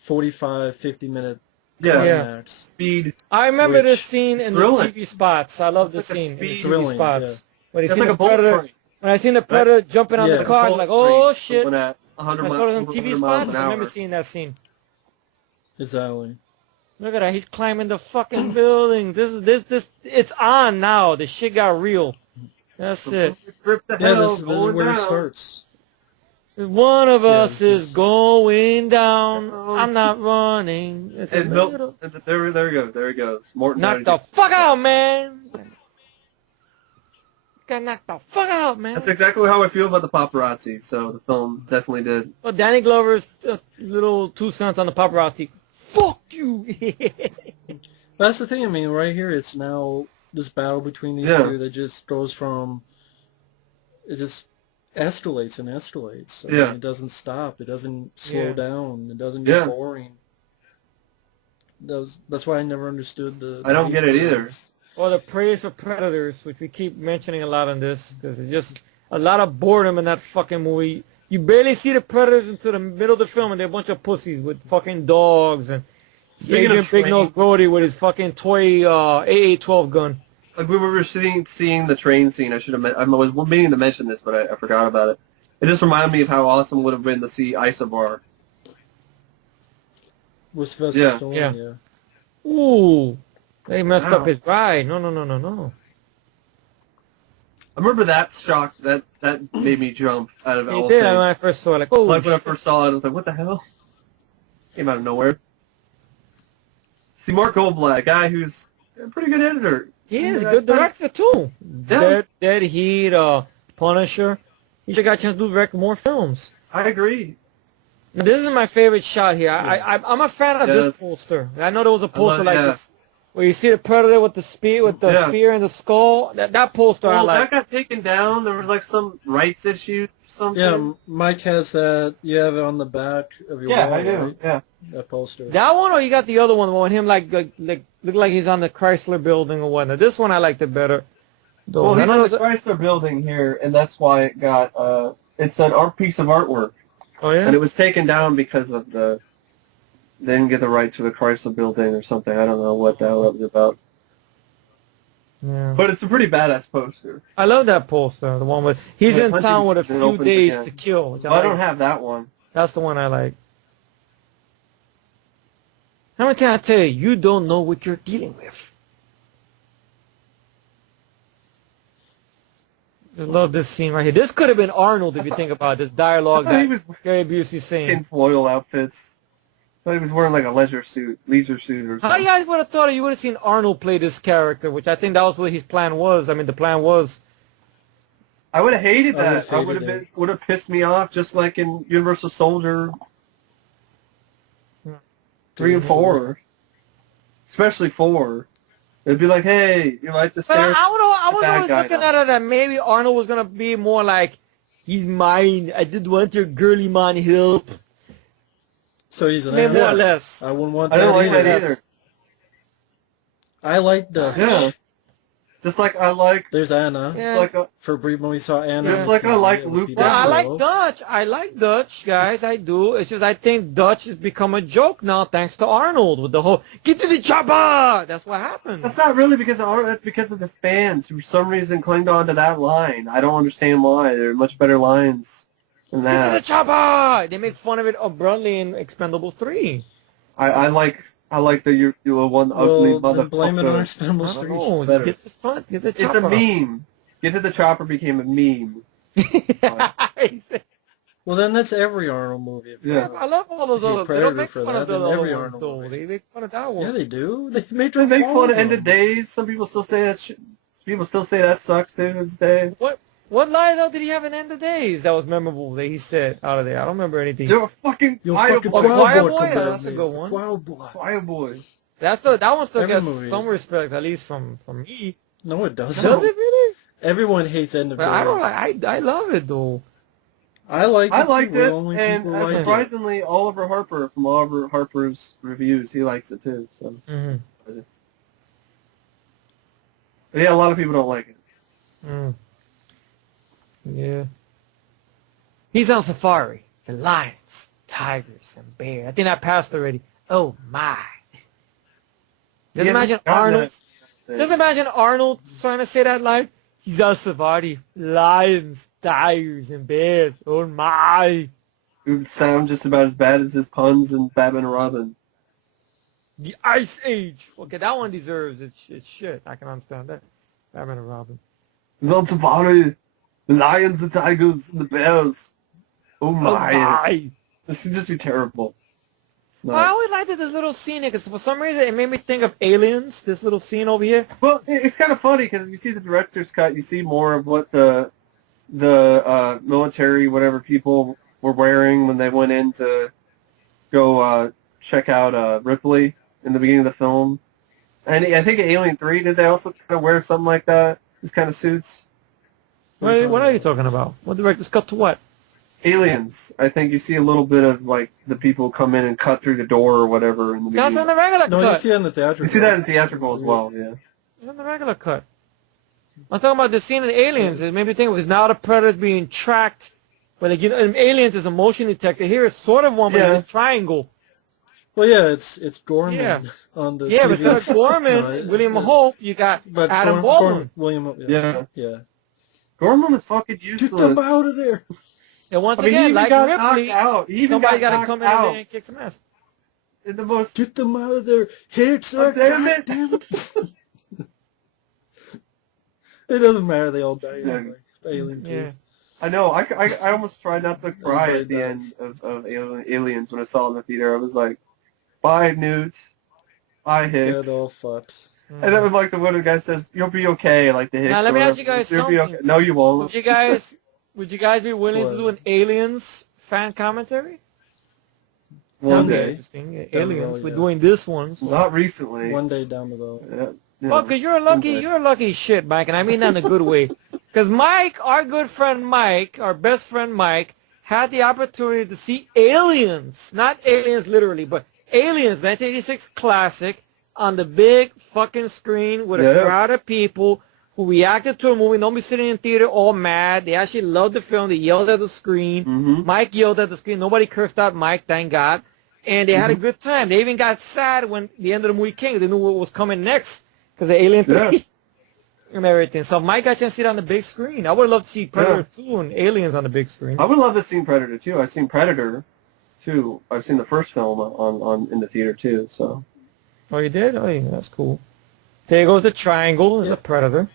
45, 50-minute Yeah. climax. Speed. I remember this Which- scene in the thrilling. TV spots. I love It's this like a scene in the speed- TV thrilling, spots. When you It's see like the a bullet predator, train. when I seen the predator jumping on Yeah. the car, I'm like, oh shit! Going at 100 I saw it on over TV 100 miles spots. an I remember hour. seeing that scene. Exactly. Look at that. He's climbing the fucking building. This. It's on now. The shit got real. That's it. Rip the Yeah, hell this is going where it down. starts. One of us this is is- going down. Oh. I'm not running. It's a And Mil- little... there he goes. Morton Knock Downey the Jr. fuck out, man. Got knocked the fuck out, man. That's exactly how I feel about the paparazzi. So the film definitely did. Well, Danny Glover's little 2 cents on the paparazzi. Fuck you. That's the thing. I mean, right here, it's now this battle between these Yeah. two that just goes from. It just escalates and escalates. I Yeah. mean, it doesn't stop. It doesn't slow Yeah. down. It doesn't get Yeah. boring. That's why I never understood the. I don't get it either. It's- Or the praise for predators, which we keep mentioning a lot on this, because it's just a lot of boredom in that fucking movie. You barely see the predators until the middle of the film, and they're a bunch of pussies with fucking dogs, and Speaking Adrian of Big Nose trains- Brody with his fucking toy AA-12 gun. Like when we were seeing the train scene, I was meaning to mention this, but I forgot about it. It just reminded me of how awesome it would have been to see Isobar. with Sylvester Yeah. Stallone, Yeah. yeah. Ooh, they messed Wow. up his ride. No. I remember that shock, that made me jump out of He all did when things. I first saw it. Like, oh, Like when I shit. first saw it, I was like, what the hell? Came out of nowhere. See, Mark Goldblatt, guy who's a pretty good editor. He is a Yeah, good director, too. Yeah. Dead Heat, Punisher. He should got a chance to direct more films. I agree. This is my favorite shot here. I'm a fan of this Yes. poster. I know there was a poster love- like yeah. this where you see the predator with the spear Yeah. spear and the skull. That poster I Well, like. that got taken down. There was like some rights issue, something. Yeah, Mike has that. You have it on the back of your Yeah, wall, I do. right? Yeah. That poster. That one, or you got the other one, the one with him like look like he's on the Chrysler building or whatnot. This one I liked it better. Though. Well, I he's know on the there's Chrysler building here, and that's why it got. It's an art piece of artwork, oh yeah. and it was taken down because of they didn't get the rights for the Chrysler building or something. I don't know what the hell that was about. Yeah. But it's a pretty badass poster. I love that poster. The one with he's Yeah, in Huntington town with a Season few opens days again. to kill. Which I like. don't have that one. That's the one I like. How many times I tell you, you don't know what you're dealing with. Just love this scene right here. This could have been Arnold if you think about this dialogue I thought he that was Gary Busey's saying. tinfoil outfits. I thought he was wearing like a leisure suit or something. How you guys would have thought you would have seen Arnold play this character, which I think that was what his plan was. I mean, the plan was. I would have hated I that. would've I would have hated been would have pissed me off, just like in Universal Soldier 3 and 4, especially 4. It'd be like, hey, you like this But character? I the was bad always guy looking now. at it that maybe Arnold was gonna be more like, he's mine. I did want your girly man help. So he's an Maybe more or asshole. less. I wouldn't want I that don't like either. that either. I like Dutch. Yeah. Just like I like, There's Anna. Yeah. like a, For brief when we saw Anna. Just like I like it would Luke be Well, I Dutch. like Dutch. I like Dutch, guys. I do. It's just I think Dutch has become a joke now, thanks to Arnold with the whole "get to the chopper." That's what happened. that's not really because of art. That's because of the fans who, for some reason, clinged on to that line. I don't understand why. There are much better lines than Get to the that. chopper. They make fun of it abruptly in Expendables 3. I like the you one ugly Well, then blame it on motherfucker. Expendables I 3. don't know. better. Get the front. Get the It's a chopper. meme. Get to the Chopper became a meme. He said- Well, then that's every Arnold movie. If Yeah. I love all those Be a other. They predator don't make for fun of that, the then other every ones, Arnold though. movie. They make fun of that Yeah, one. they do. They make They make all fun of them. End of Days. Some people still say that. People still say that sucks to this day. What? What line though did he have in End of Days that was memorable that he said out of there? I don't remember anything. You're a fucking You're Quiet fucking Boy. Quiet Boy? come Yeah, back, that's a man. good one. Quiet Boy. Quiet Boy. That one still Every gets movie. some respect, at least from me. No, it doesn't. Does it really? Everyone hates End of But Days. I don't. I love it though. I liked it. I liked too. We're it, the only and people who like it. surprisingly, Oliver Harper from Oliver Harper's reviews, he likes it too. So, Mm-hmm. but yeah, a lot of people don't like it. Mm. Yeah. He's on safari. The lions, tigers, and bears. I think I passed already. Oh my! Just imagine Arnold. Just imagine Arnold trying to say that line. He's on safari. Lions, tigers, and bears. Oh my! It would sound just about as bad as his puns in Batman and Robin. The Ice Age. Okay, that one deserves its shit. I can understand that. Batman and Robin. He's on safari. The lions, the tigers, and the bears. Oh Oh my! my! This would just be terrible. No. I always liked this little scene because for some reason it made me think of Aliens. This little scene over here. Well, it's kind of funny because you see the director's cut, you see more of what the military, whatever people were wearing when they went in to go check out Ripley in the beginning of the film. And I think in Alien 3, did they also kind of wear something like that? These kind of suits? What are you talking about? What director's cut to what? Aliens. I think you see a little bit of, like, the people come in and cut through the door or whatever in the beginning. That's in the regular No, cut. you see it in the theatrical. You see that in theatrical as well, yeah. It's in the regular cut. I'm talking about the scene in Aliens. It made me think because now the Predator's being tracked. But like, in Aliens is a motion detector. Here it's sort of one, but it's a triangle. Well, yeah, it's Gorman Yeah. on the Yeah, but TV. instead of Gorman, Right. William Hope, you got But Adam Baldwin. William, Yeah. Gorman is fucking useless. Get them out of there. And once I mean, he again, even like got Ripley, knocked out. He even somebody got got to knocked come in out there and kick some ass. in the most... Get them out of there. Hits Oh, that. damn it. Damn it. It doesn't matter. They all die anyway. Alien 2. Yeah. I know. I almost tried not to cry Everybody at the does. end of Aliens when I saw it in the theater. I was like, bye, Newt. Bye, Hicks. Get all fucked. And then when, like, the one of the guys says, you'll be okay, like the Hicks. Now, let me or ask you whatever. guys You'll be something. okay. No, you won't. Would you guys be willing to What? do an Aliens fan commentary? One That'd be day. interesting. Yeah, Down the Aliens. road, We're yeah. doing this one. So. Not recently. One day down the road. Yeah. Well, because you're Someday. a lucky shit, Mike, and I mean that in a good way. Because Mike, our good friend Mike, our best friend Mike, had the opportunity to see Aliens, not Aliens literally, but Aliens, 1986 classic, on the big fucking screen with a crowd of people who reacted to a movie. Nobody sitting in theater all mad. They actually loved the film. They yelled at the screen. Mm-hmm. Mike yelled at the screen. Nobody cursed out Mike, thank God. And they had a good time. They even got sad when the end of the movie came. They knew what was coming next because of Alien 3 Yeah. and everything. So Mike got a chance to see it on the big screen. I would love to see Predator 2 and Aliens on the big screen. I would love to see Predator 2. I've seen Predator 2. I've seen the first film on in the theater, too, so... Oh, you did? Oh, yeah, that's cool. There goes the triangle, the Predator.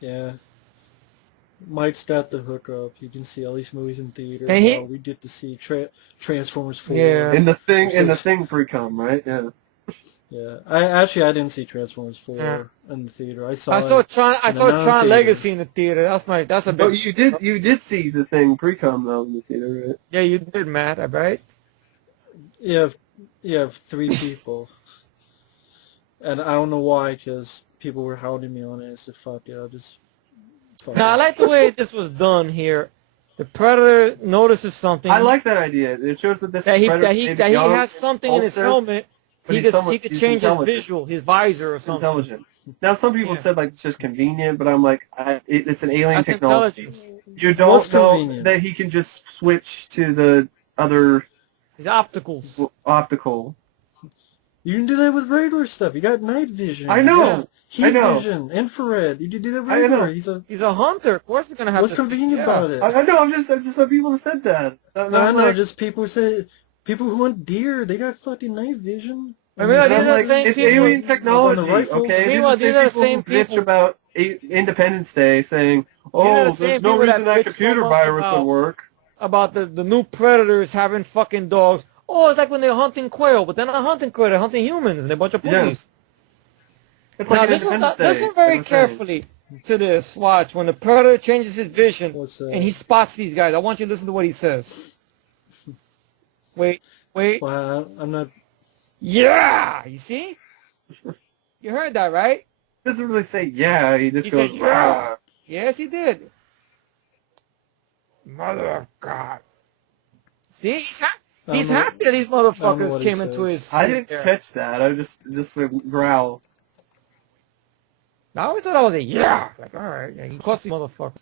Yeah. Mike's got the hookup. You can see all these movies in theater. And we get to see Transformers 4. Yeah. In the thing pre-com, right? Yeah. Yeah. I didn't see Transformers 4 Yeah. in the theater. I saw I saw it Tron in the non-theater. Legacy in the theater. That's a But big. you did see the thing pre-com though in the theater, right? Yeah, you did, Matt. Right? You have 3 people. And I don't know why, because people were hounding me on it. I said, fuck it, I'll just... Fuck Now I it. like the way this was done here. The Predator notices something. I like that idea. It shows that this that he Predator that he has something in his helmet. but He he's could change his intelligent. visual, his visor or something. Intelligent. Now some people Yeah. said like it's just convenient, but I'm like it's an alien That's technology. intelligence. You don't What's know convenient? that he can just switch to the other His opticals. optical. You can do that with regular stuff. You got night vision. I know. You got heat I know. vision, infrared. You can do that I know. regular. He's a hunter. Of course, he's gonna have. What's to, convenient about it? I know. I'm just some people have said that. No, I know. Just people who hunt deer. They got fucking night vision. I mean, I'm these are the like, same it's people. alien technology, On the rifles. okay? Meanwhile, These are the same same people who bitch people- about Independence Day saying, the oh, same there's no people that reason that bitch so computer much virus about- would work. About the new predators having fucking dogs. Oh, it's like when they're hunting quail, but they're not hunting quail. They're hunting humans, and they're a bunch of Yeah. pussies. It's Now like listen, Independence Day. listen very That's what I'm saying. carefully. to this. Watch. When the Predator changes his vision What's that? and he spots these guys, I want you to listen to what he says. Wait. Well, I'm not. Yeah! You see? You heard that, right? He doesn't really say yeah. He just He goes, said, yeah. Yes, he did. Mother of God. See? He's happy that these motherfuckers came into his... I didn't catch that. I just a growl. I always thought I was a yeah. Like, all right. Yeah, he calls these motherfuckers.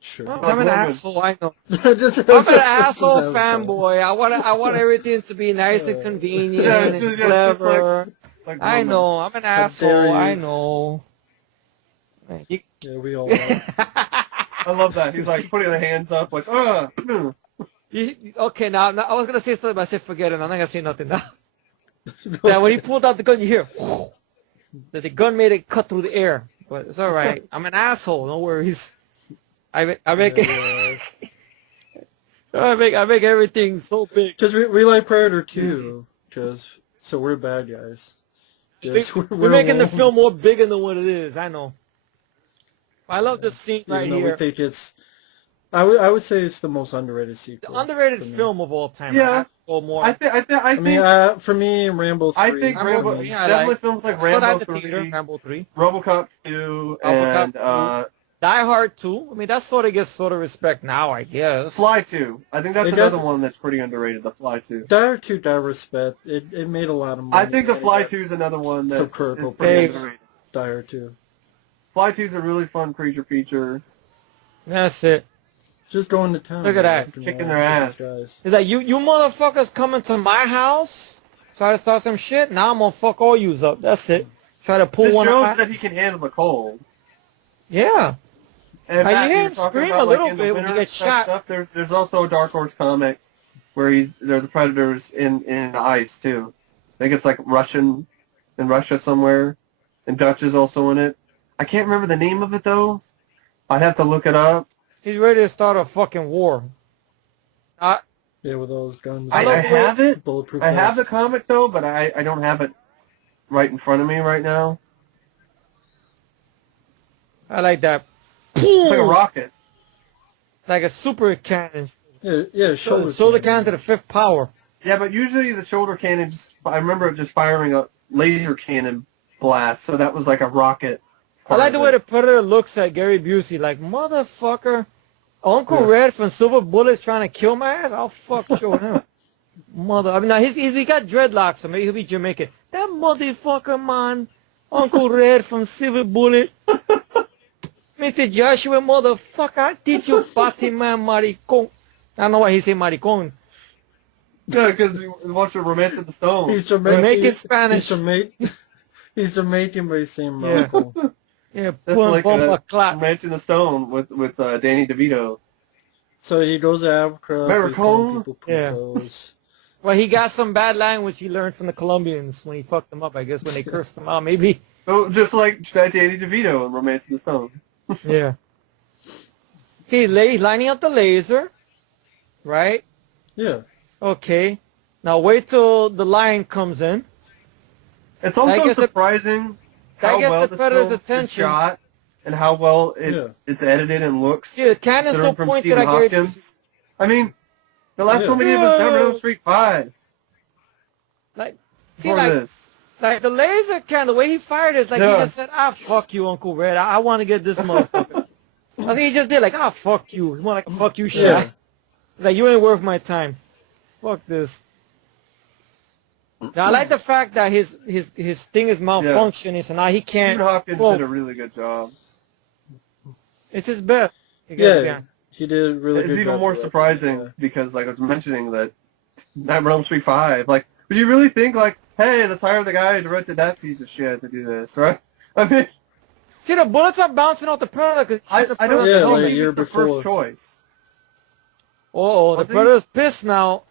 Sure. Well, I'm an asshole, I know. I'm I'm an asshole fanboy. I want everything to be nice and convenient and clever. Like I know. I'm an asshole. I know. Yeah, we all are. I love that. He's like putting the hands up like, Okay, now I was going to say something, but I said forget it. I'm not going to say nothing now. Now, when he pulled out the gun, you hear that the gun made it cut through the air. But it's all right. I'm an asshole. No worries. I make I make everything so big. Because we like Predator too. So we're bad guys. Yes, we're making the film more bigger than what it is. I know. I love this scene right here. We think it's. I would say it's the most underrated sequel. The underrated film of all time. Yeah. Or more. I think. For me, Rambo 3. I think Rambo. Definitely films like Rambo 3, Rambo 3, RoboCop 2, and Die Hard 2. I mean, that sort of gets respect now, I guess. Fly 2. I think that's another one that's pretty underrated. The Fly 2. Die Hard 2 got respect. It made a lot of money. I think the Fly 2 is another one that's pretty underrated. Die Hard 2. Fly 2 is a really fun creature feature. That's it. Just going to town. Look at that. Kicking their ass. It's like, you motherfuckers coming to my house, try to start some shit, now I'm gonna fuck all yous up. That's it. Try to pull one shows out. that he can handle the cold. Yeah. And you hear him scream a little bit when he gets shot. Stuff, there's also a Dark Horse comic where they're the Predators in the ice, too. I think it's like in Russia somewhere. And Dutch is also in it. I can't remember the name of it, though. I'd have to look it up. He's ready to start a fucking war. Yeah, with those guns. I have it. Bulletproof I have vest. the comic, though, but I don't have it right in front of me right now. I like that. It's like a rocket. Like a super cannon. Yeah, shoulder cannon to the 5th power. Yeah, but usually the shoulder cannon, I remember it just firing a laser cannon blast, so that was like a rocket. I like the way the Predator looks at Gary Busey, like, motherfucker, Uncle Red from Silver Bullet's trying to kill my ass? I'll fuck show him. I mean, now he got dreadlocks, so maybe he'll be Jamaican. That motherfucker, man, Uncle Red from Silver Bullet. Mr. Joshua, motherfucker, I teach you Batman maricon. I don't know why he say maricon. Yeah, because he watched Romance of the Stone. He's Jamaican. Spanish. He's Jamaican, but he's saying Morocco. Yeah, that's like Romance of the Stone with Danny DeVito. So he goes to Africa. Maricon? Yeah. Well, he got some bad language he learned from the Colombians when he fucked them up, I guess, when they cursed him out, maybe. Oh, just like Danny DeVito in Romance of the Stone. Yeah. See, he's lining up the laser, right? Yeah. Okay. Now wait till the lion comes in. It's also surprising how well the film is shot and how well it's edited and looks. Yeah, Cannon's no point that I gave. I mean, the last one we did was Terminal Street 5. Like, see, like the laser cannon, the way he fired is like he just said, fuck you, Uncle Red. I want to get this motherfucker. I think he just did like, fuck you. It's more like a fuck you shot. Like, you ain't worth my time. Fuck this. Now, I like the fact that his thing is malfunctioning, so now he can't. Stephen Hopkins did a really good job. It's his best. He did a really good job. It's even more surprising because, like I was mentioning, that Realm Street 5, like, would you really think, like, hey, let's hire the guy who directed that piece of shit to do this, right? I mean, see, the bullets are bouncing off the Predator. I don't think it's the first choice. The Predator's pissed now.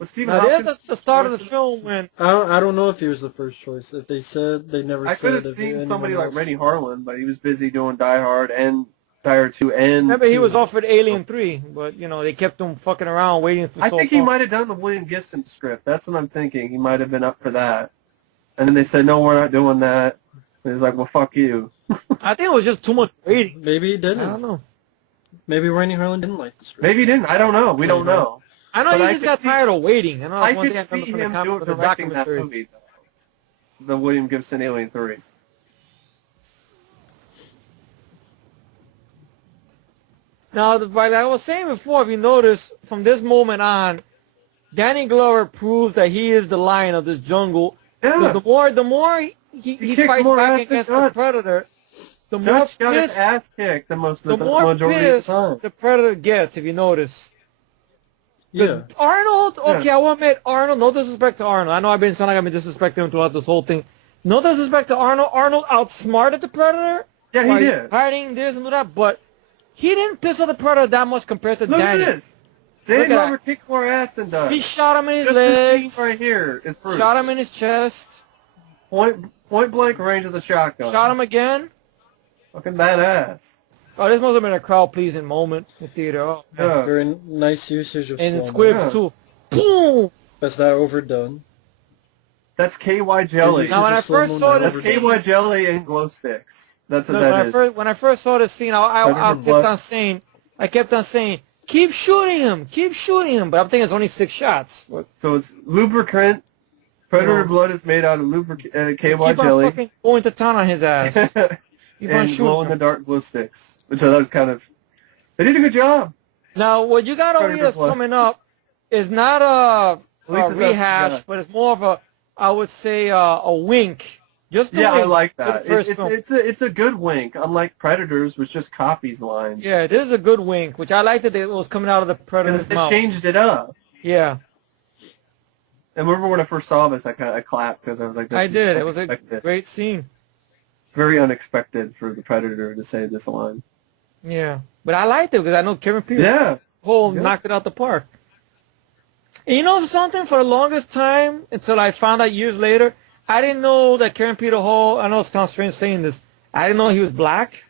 Now, there's the start of the film when... I don't know if he was the first choice. If they said, they never said... I could have seen somebody like Rennie Harlan, but he was busy doing Die Hard and Die Hard 2 and... Remember, he was offered Alien 3, but, you know, they kept him fucking around waiting for I think he might have done the William Gibson script. That's what I'm thinking. He might have been up for that. And then they said, no, we're not doing that. He's like, well, fuck you. I think it was just too much waiting. Maybe he didn't. I don't know. Maybe Randy Harlan didn't like the script. Maybe he didn't. I don't know. We don't know. I know But he I just could got see- tired of waiting. I know I that's one could thing I see remember him from the directing that documentary. movie, the William Gibson Alien 3. Now, like I was saying before, if you notice, from this moment on, Danny Glover proves that he is the lion of this jungle. Yeah. Because the more he kicks fights more ass back than against the Dutch. Predator, the more Dutch got his pissed, ass kicked the the more majority of pissed the time. the Predator gets, if you notice. Yeah. Arnold, Yeah. okay, I will admit, Arnold, no disrespect to Arnold. I know I've been sounding like I've been disrespecting him throughout this whole thing. No disrespect to Arnold. Arnold outsmarted the Predator. Yeah, he by did. hiding this and that, but he didn't piss off the Predator that much compared to Look Danny. at this. Danny Look at Glover that. kicked more ass than Dutch. He shot him in his Just this legs, scene right here is proof. shot him in his chest, Point blank range of the shotgun. shot him again. Fucking badass. Oh, this must have been a crowd-pleasing moment in the theater. Oh, man. Yeah. Very nice usage of And in slow-mo. squibs, Yeah. too. Boom! That's not overdone. That's KY jelly. Now, when I Usage of first slow-mo, saw not this That's scene, KY jelly and glow sticks. That's what look, that is. when I first saw this scene, I Predator kept on saying, keep shooting him. But I'm thinking it's only 6 shots. But So it's lubricant. Predator No. blood is made out of lubricant, KY keep on jelly. fucking going to town on his ass. Keep on and shooting glow in him. the dark glow sticks, which I thought was kind of. They did a good job. Now, what you got over Predator here that's blood. coming up is not At least a it's not rehash, CGI. but it's more of a, I would say, a wink. Just a Yeah, I wink like to the that. first film. It's a good wink. Unlike Predators, which just copies lines. Yeah, it is a good wink, which I liked that it was coming out of the Predator's Because it mouth. changed it up. Yeah, And remember when I first saw this, I clapped because I was like, this I is did. It was a unexpected. great scene. Very unexpected for the Predator to say this line. Yeah, but I liked it because I know Kevin Peter Yeah. Yeah. knocked it out the park. And you know something? For the longest time, until I found out years later, I didn't know that Karen Peter Hall, I know it sounds strange saying this, I didn't know he was black.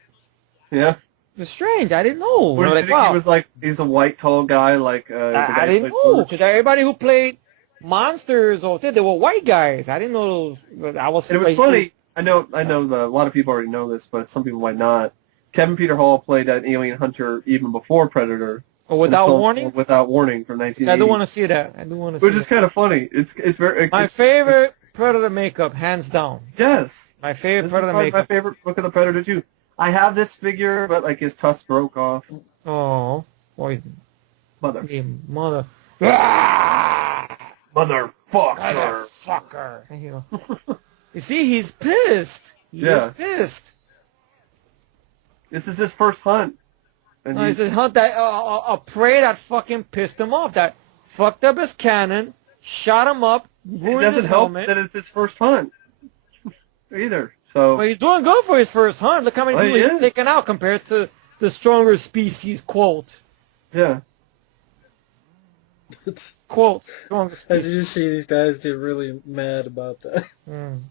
Yeah. It was strange. I didn't know. What I did was you think wow. he was like? He's a white, tall guy like the guy I who didn't played know Surge. because everybody who played monsters or they were white guys. I didn't know those. But I was. And it was like, funny. I know a lot of people already know this, but some people might not. Kevin Peter Hall played an alien hunter even before Predator. Or without in the film warning. Without Warning from 1980. I do want to see that. I do want to see. Which is kind of funny. It's very. My it's, favorite Predator makeup, hands down. Yes. My favorite This is Predator probably my makeup. favorite book of the Predator too. I have this figure, but like his tusk broke off. Oh, boy, Mother. mother. Ah! Motherfucker. Motherfucker. You know. You see, he's pissed. He is Yeah. pissed. This is his first hunt. And No, it's a hunt that a prey that fucking pissed him off. That fucked up his cannon, shot him up, it ruined doesn't his help helmet. that it's his first hunt either. So But he's doing good for his first hunt. Look how many Well, people he he's is. taken out compared to the stronger species. Quote. yeah. Quote. Stronger As species. you see, these guys get really mad about that. Mm.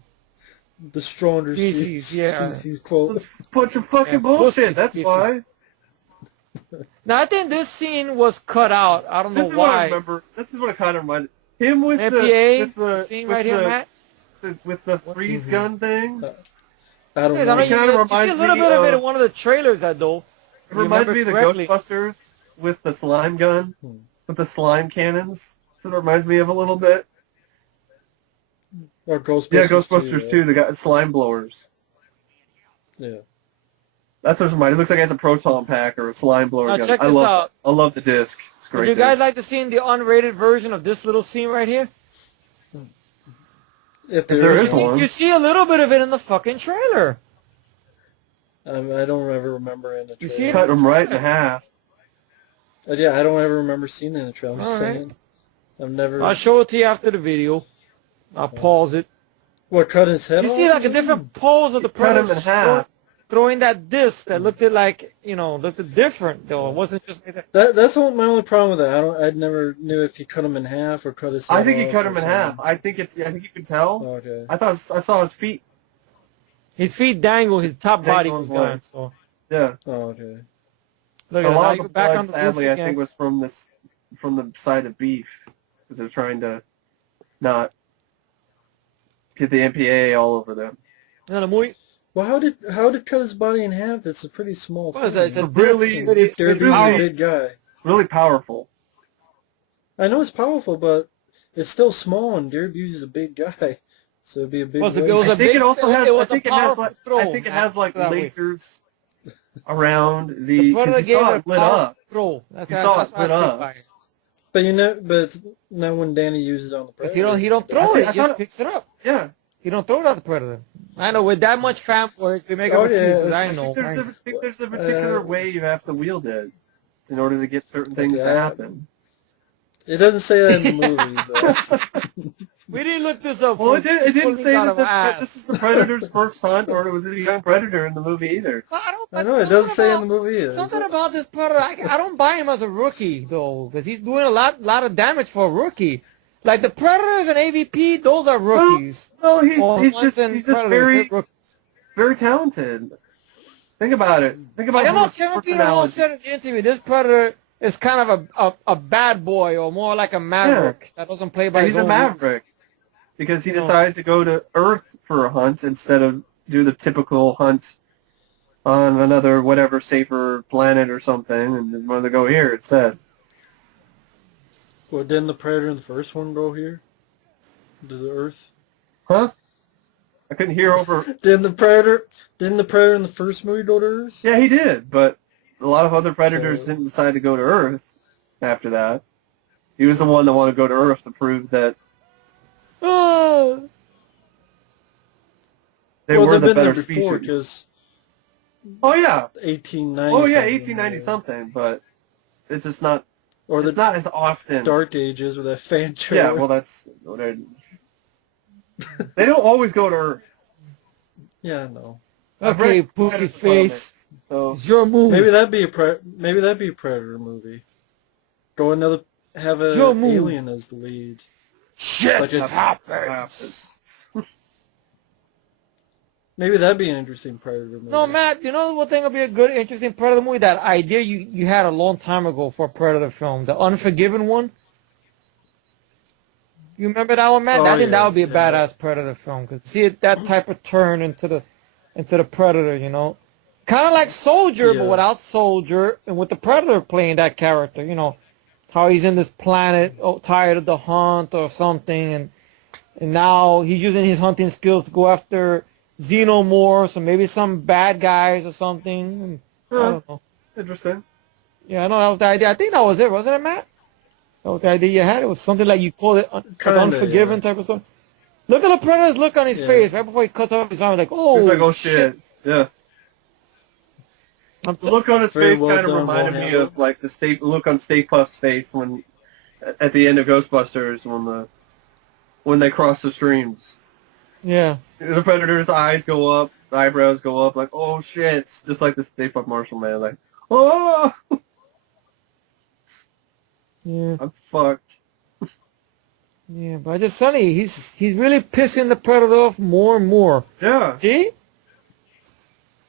The stronger Species, yeah. species quote. It's a bunch of fucking Yeah, bullshit. pussy That's species. why. Now I think this scene was cut out. I don't know This is what I why. remember. This is what it kind of reminded him with MPA the scene with right here, the, Matt. with the freeze Mhm. gun thing. I don't Yes, I know. know It kinda you see a reminds little me bit of it of- in one of the trailers, though. It reminds remember me of the correctly. Ghostbusters with the slime gun, Hmm. with the slime cannons. That's what it reminds me of a little bit. Or Ghostbusters. Yeah, Ghostbusters right? too. They got slime blowers. Yeah. That's what it reminds me. It looks like it has a proton pack or a slime blower Now gun. check I this love out. I love the disc. It's great. Would you guys disc. like to see the unrated version of this little scene right here? If there there is is one. one. You see a little bit of it in the fucking trailer. I don't ever remember in the You trailer. see it? Cut them right in half. Yeah, I don't ever remember seeing it in the trailer. I'm just All right. saying. I've never. I'll show it to you after the video. I'll pause it. What, cut his head You off? see like a different pose of the Cut him Predator in half. throwing that disc that looked like, looked different though. It wasn't just like that. That's my only problem with it. I never knew if he cut him in half or cut his head I think he off cut or him in something. half. I think you can tell. Oh, okay. I saw his feet. His feet dangle, his top body Dangle was his leg. gone. So Yeah. Oh, okay. look A at lot that. of You the go back blood, on the roof sadly, I again. think was from the side of beef because they're trying to not get the MPA all over them. No, the movie. Well, how did cut his body in half? It's a pretty small Well, thing. it's a really, Daredevil's a big guy. really powerful. I know it's powerful, but it's still small, and Daredevil's a big guy, so it'd be a big. Well, it waste. was a I think big. it also has. It was I think a it has powerful like. throw. I think it has like that way. lasers around The the. Predator Because you gave saw it it a lit powerful up. throw. That's You saw it why I lit stick up. by it. But but it's not when Danny uses it on the Because Predator. he don't throw it. I He just thought- picks it up. Yeah. He don't throw it at the Predator. I know with that much fanboys, we make up Oh, yeah, excuses. it's- I know. I think there's a particular way you have to wield it in order to get certain things to happen. It doesn't say that in the movies, though. We didn't look this up. Well, it didn't say out that of this is the Predator's first hunt, or it was a young Predator in the movie either. I know, it doesn't say in the movie either. Something about this Predator. I don't buy him as a rookie, though, because he's doing a lot of damage for a rookie. Like the Predators and AVP, those are rookies. No, he's just very, rookies. very talented. Think about it. Think about I know his Kevin Peter Hall said in the interview, this Predator is kind of a bad boy, or more like a maverick that doesn't play by his he's own a maverick because he decided to go to Earth for a hunt instead of do the typical hunt on another whatever safer planet or something, and wanted to go here instead. Well, didn't the Predator in the first one go here? To the Earth? Huh? I couldn't hear over. Didn't the Predator in the first movie go to Earth? Yeah, he did, but a lot of other Predators didn't decide to go to Earth after that. He was the one that wanted to go to Earth to prove that Oh, they were they've the been there better before, species. because Oh yeah, 1890. oh yeah, 1890 something, but it's just not. Or It's the not as often. Dark Ages with that fan Yeah, trailer. well, that's they don't always go to Earth. Yeah, I know. okay, I've read pussy Predator face. comics, so It's your move. Maybe that'd be a Predator movie. Go have a Your move. alien as the lead. Shit Like it happens. Maybe that'd be an interesting Predator movie. No, Matt, you know what thing would be a good, interesting Predator movie? That idea you had a long time ago for a Predator film, the Unforgiven one. You remember that one, Matt? Oh, I think that yeah, would be a yeah. badass Predator film. Cause see that type of turn into the Predator, you know, kind of like Soldier, but Yeah. without Soldier, and with the Predator playing that character. You know, how he's in this planet, tired of the hunt or something, and now he's using his hunting skills to go after xenomorphs or maybe some bad guys or something. I don't know. interesting. Yeah, I know that was the idea. I think that was it, wasn't it, Matt? That was the idea you had. It was something like you call it Kinda, Unforgiven type of stuff. Look at the Predator's look on his Yeah. face right before he cuts off his arm. Like, oh, It's like, oh shit. Yeah. I'm The look on his Very face well kind of done, reminded well me handled. of like the look on Stay Puft's face when at the end of Ghostbusters when they cross the streams. yeah. The Predator's eyes go up, the eyebrows go up, like, oh shit, just like the Stay Puft Marshall Man, like, oh, Yeah, I'm fucked. yeah, but I just Sonny, he's really pissing the Predator off more and more. Yeah. See?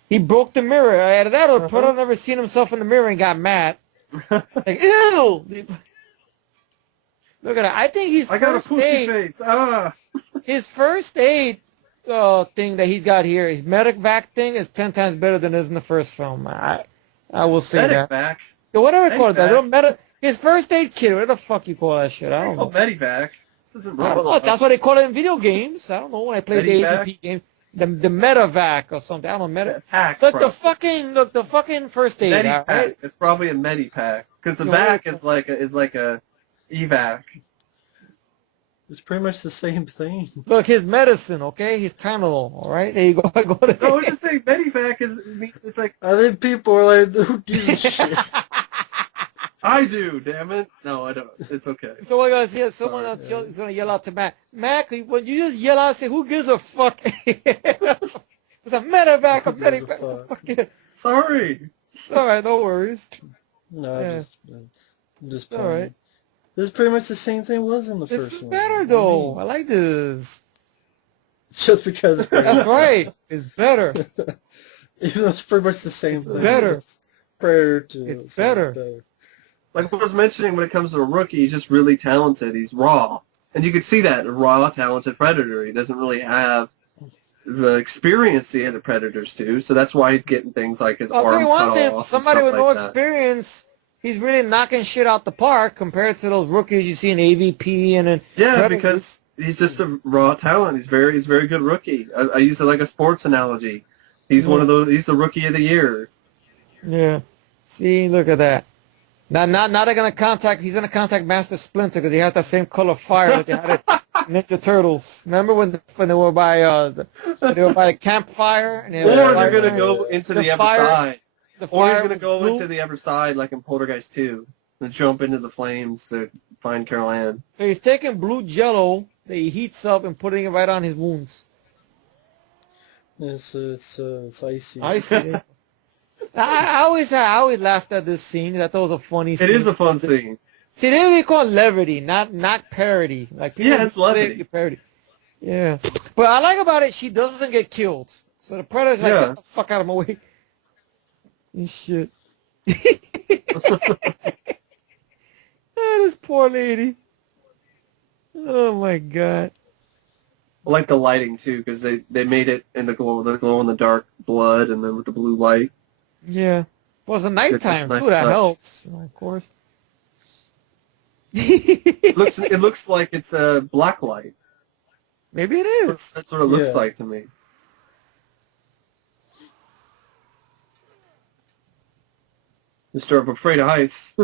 He broke the mirror. Out of that, the Predator never seen himself in the mirror and got mad. Like, ew! Look at that. I think he's I got a first pussy aid. face. Ah. His first aid thing that he's got here, his medic vac thing, is 10 times better than it is in the first film. I will say Medic that. back. Yeah, whatever you call it, that Medivac. little his first aid kit, what the fuck you call that shit? I don't Oh, know. Medivac. This isn't I don't know. wrong. That's what they call it in video games. I don't know when I play the Medivac? AVP game. The Metavac or something. I don't know. Pack. Look, probably. the fucking first aid. Medipack. Right? It's probably a Medipack because the No, vac it's- is like a evac. It's pretty much the same thing. Look, his medicine, okay? His Tylenol, all right? There you go. Go to No, I was just saying Medivac is it's like I think people are like, who gives a shit? I do. Damn it. No, I don't. It's okay. So what guys here? Someone Sorry, else yeah. is gonna yell out to Matt. Matt, when you just yell out, say, "Who gives a fuck?" It's a Metavac, a Who gives a Medivac. fuck? Fuck it. Sorry. All right, no worries. No, Yeah. I'm just All playing. right. This is pretty much the same thing was in the This first is one. better though. I like this. Just because it's That's right. It's better. Even though it's pretty much the same thing. better. Predator to It's better. Like what I was mentioning, when it comes to a rookie, he's just really talented. He's raw, and you could see that in a raw, talented Predator. He doesn't really have the experience the other predators do. So that's why he's getting things like his I'll tell arm you one cut thing, off. somebody and with stuff no like that. experience, he's really knocking shit out the park compared to those rookies you see in AVP and in Yeah, Predators. because he's just a raw talent. He's very good rookie. I use it like a sports analogy. He's one of those. He's the rookie of the year. Yeah. See, look at that. Now they're gonna contact. He's gonna contact Master Splinter because he has that same color fire that they had at Ninja Turtles. Remember when they were by the campfire and Or they're gonna go into the other side. Or he's gonna go blue. into the other side like in Poltergeist 2 and jump into the flames to find Carol Ann. So he's taking blue Jello that he heats up and putting it right on his wounds. It's icy. Icy. I always laughed at this scene. I thought it was a funny scene. It is a fun scene. See, they would call it levity, not parody. Like people Yeah, it's levity. Parody. Yeah, but I like about it, she doesn't get killed. So the predator's like, get the fuck out of my way. And shit. Oh, this poor lady. Oh my god. I like the lighting too because they made it in the glow in the dark blood and then with the blue light. Yeah. Well, it's a nighttime nice too. That touch. helps, of course. It looks like it's a black light. Maybe it is. That's what it looks like to me. Mr. I'm afraid of heights.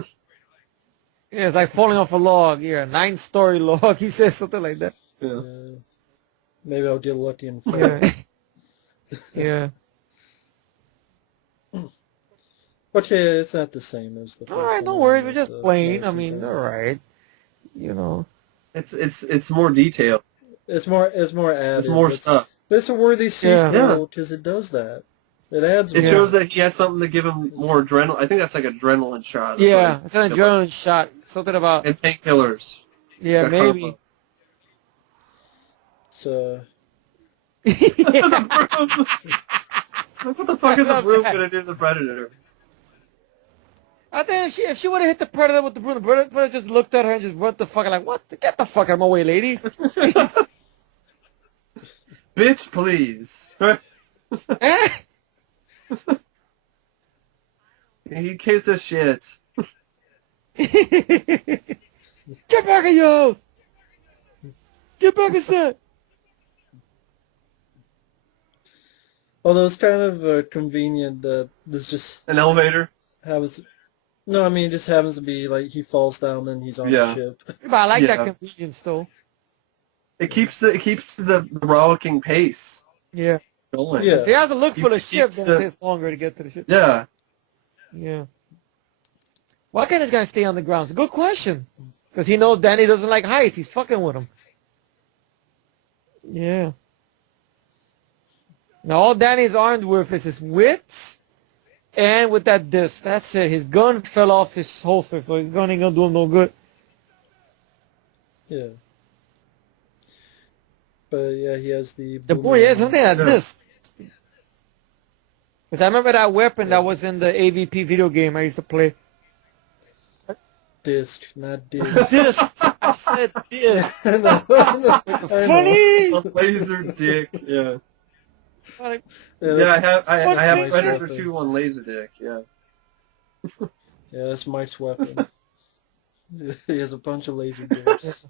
Yeah, it's like falling off a log. Yeah, a 9-story log. He says something like that. Yeah. Maybe I'll get lucky and fall. Yeah. Yeah. But yeah, it's not the same as the first All right, one. don't worry. We're just It's, playing. I nice mean, and all right. You know. It's more detailed. It's more added. There's more stuff. But it's a worthy Yeah. sequel because it does that. It adds. It more. shows that he has something to give him more adrenaline. I think that's like adrenaline shot. That's Yeah, what it's an adrenaline shot. Something about. and painkillers. Yeah, That maybe. combo. So What the fuck is the broom gonna do to the predator? I think if she would have hit the predator with the broom, the predator just looked at her and just went the fuck like, what? Get the fuck out of my way, lady. Bitch, please. He gives a shit. Get back in your house. Get back inside. although it's kind of convenient that this just An elevator. happens. No, I mean it just happens to be like he falls down, then he's on the ship. But I like that Yeah. convenience though. It keeps the rollicking pace Yeah. going. Yeah. He has to look for the Keeps ship, then the- it takes longer to get to the ship. Yeah. Yeah. Why can't this guy stay on the ground? It's a good question. Because he knows Danny doesn't like heights. He's fucking with him. Yeah. Now all Danny's armed with is his wits and with that disc. That's it. His gun fell off his holster, so his gun ain't gonna do him no good. Yeah. But yeah, he has the. The boy, yeah, boomerang. something like Yeah. this. Because I remember that weapon that was in the AVP video game I used to play. Disc, not disc. Disc. I said disc. I know. I know. Funny. Laser dick. Yeah. Like, Yeah, I have Mike's Predator weapon. 2 on Laserdisc. Yeah. Yeah, that's Mike's weapon. He has a bunch of laser discs.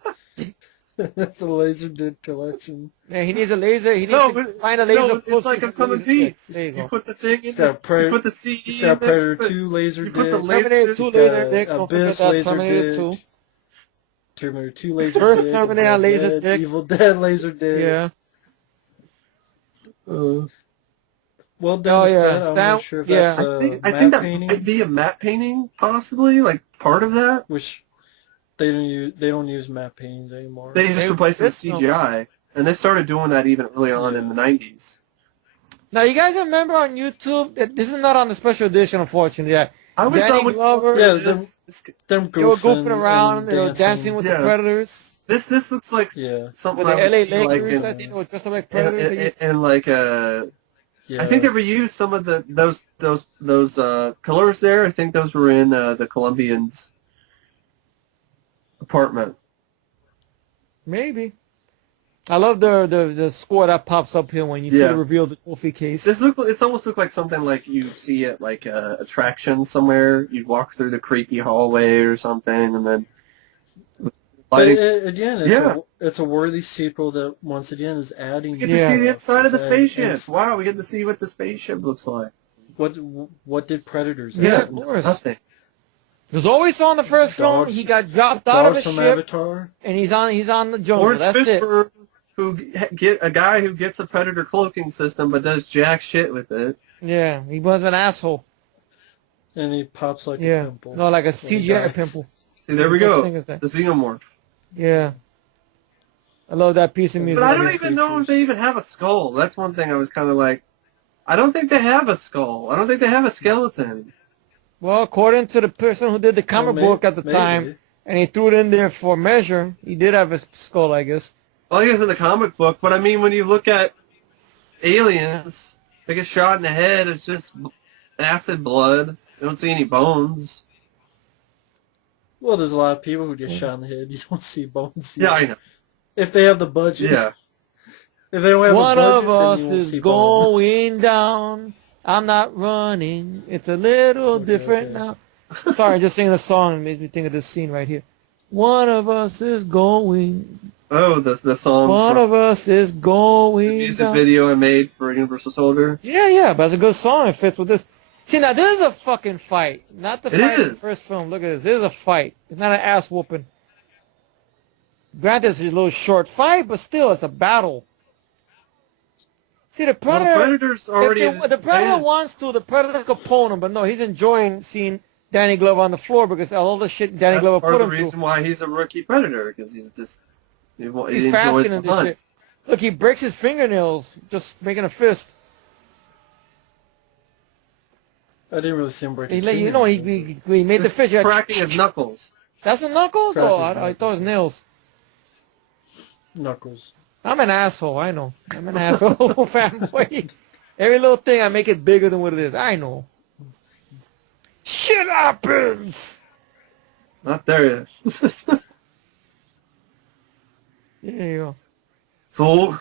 That's a laser disc collection. yeah, he needs a laser. He needs No, to but- find a laser. No, it's pussy like a for common laser disc. piece. There you You go. put the thing in It's got you put the CD It's in got there, Predator 2 laser you put the disc. laser Terminator disc. 2 It's laser got dick. Don't Abyss forget that. laser Terminator disc. 2. Terminator 2 laser First disc. Terminator Evil laser Dead, disc. Evil Dead laser disc. Yeah. Well done. Oh, yeah. That. I'm Stamp- not sure if yeah. that's I think matte that painting, might be a matte painting, possibly, like part of that. which they don't use matte paintings anymore. They just Maybe replaced it with this one. CGI, and they started doing that even early on in the 90s. Now, you guys remember on YouTube, that this is not on the special edition, unfortunately. Yeah. I always Danny thought when Glover, Yeah, this, Them they were goofing around, and they were dancing with Yeah. the Predators. this looks like Yeah, something With the I would LA see, like Lakers, in, I think they were dressed up like Predators. They used- and like yeah. I think they reused some of those colors there. I think those were in the Colombians' apartment. Maybe. I love the score that pops up here when you see the reveal of the trophy case. It's almost looked like something like you see at like a attraction somewhere. You'd walk through the creepy hallway or something, and then lighting. It's a worthy sequel that once again is adding. We get to see the inside of the spaceship. Wow, we get to see what the spaceship looks like. What did Predators? Yeah, of course. Nothing. It was always on the first film. He got dropped out of his from ship, Avatar. and he's on the jungle. That's it. A guy who gets a Predator cloaking system but does jack shit with it. Yeah, he was an asshole. And he pops like a pimple. No, like a CGI pimple. See, there we go. The xenomorph. Yeah. I love that piece of music. But I don't even know if they even have a skull. That's one thing I was kind of like, I don't think they have a skull. I don't think they have a skeleton. Well, according to the person who did the comic book at the time, and he threw it in there for measure, he did have a skull, I guess. Well, I guess in the comic book, but I mean, when you look at aliens, they get shot in the head, it's just acid blood. You don't see any bones. Well, there's a lot of people who get shot in the head. You don't see bones. Yeah, I know. If they have the budget. Yeah. If they don't have One the budget, of us then you won't is see going down. I'm not running. It's a little different now. Sorry, just singing a song made me think of this scene right here. One of us is going. Oh, the song. One of us is going. The music video I made for Universal Soldier. Yeah, but it's a good song. It fits with this. See, now this is a fucking fight. Not the fight in the first film. Look at this. This is a fight. It's not an ass whooping. Granted, it's a little short fight, but still, it's a battle. See, the Predator. Well, the Predator's already. The Predator wants to. The Predator could pwn him, but no, he's enjoying seeing Danny Glover on the floor because all the shit Danny Glover put him through. That's the reason why he's a rookie Predator, because he's just. He's fasting in this shit. Look, he breaks his fingernails just making a fist. I didn't really see him break his fingernails. You know, he made the fist. Cracking his knuckles. That's the knuckles? I thought it was nails. Knuckles. I'm an asshole, I know. I'm an asshole fanboy. Every little thing, I make it bigger than what it is. I know. Shit happens! Not there yet. There you go. So,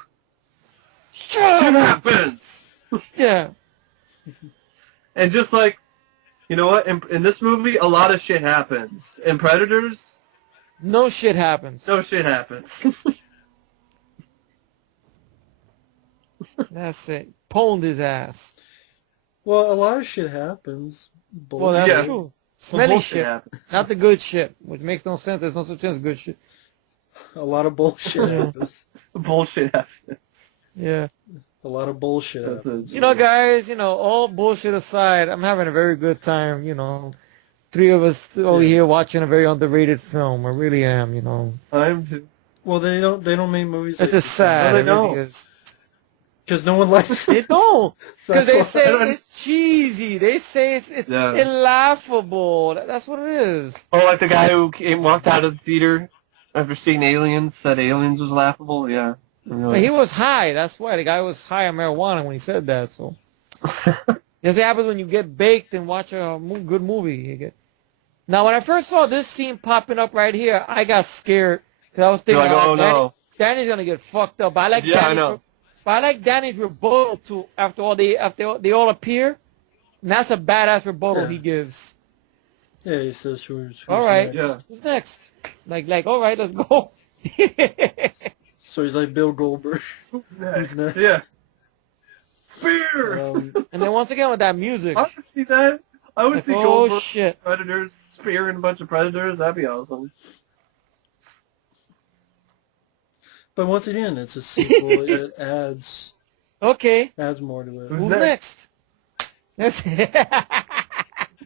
shit happens! Yeah. And just like, you know what? In this movie, a lot of shit happens. In Predators, no shit happens. No shit happens. That's it. Pwned his ass. Well, a lot of shit happens. Well, that's true. Smelly shit. Happens. Not the good shit, which makes no sense. There's no such thing as good shit. A lot of bullshit happens. Bullshit happens. Yeah. A lot of bullshit happens. You know, guys, all bullshit aside, I'm having a very good time, Three of us over here watching a very underrated film. I really am, I'm too. Well, they don't make movies. It's just sad. No, they don't. Because no one likes it. They don't. Because they say it's cheesy. They say it's laughable. That's what it is. Oh, like the guy who walked out of the theater after seeing Aliens, said Aliens was laughable? Yeah. Really. He was high. That's why. The guy was high on marijuana when he said that. So that's what happens when you get baked and watch a good movie. Now, when I first saw this scene popping up right here, I got scared. Because I was thinking, no. Danny's going to get fucked up. But I like Danny. I know. But I like Danny's rebuttal too. After they all appear, and that's a badass rebuttal he gives. Yeah, he says who's all right. Next? Yeah. Who's next? Like all right, let's go. So he's like Bill Goldberg. Who's next? Yeah. Spear. And then once again with that music. I would see that. I would see Goldberg shit. Predators spearing a bunch of predators. That'd be awesome. But once again, it's a sequel. It adds more to it. Who's next?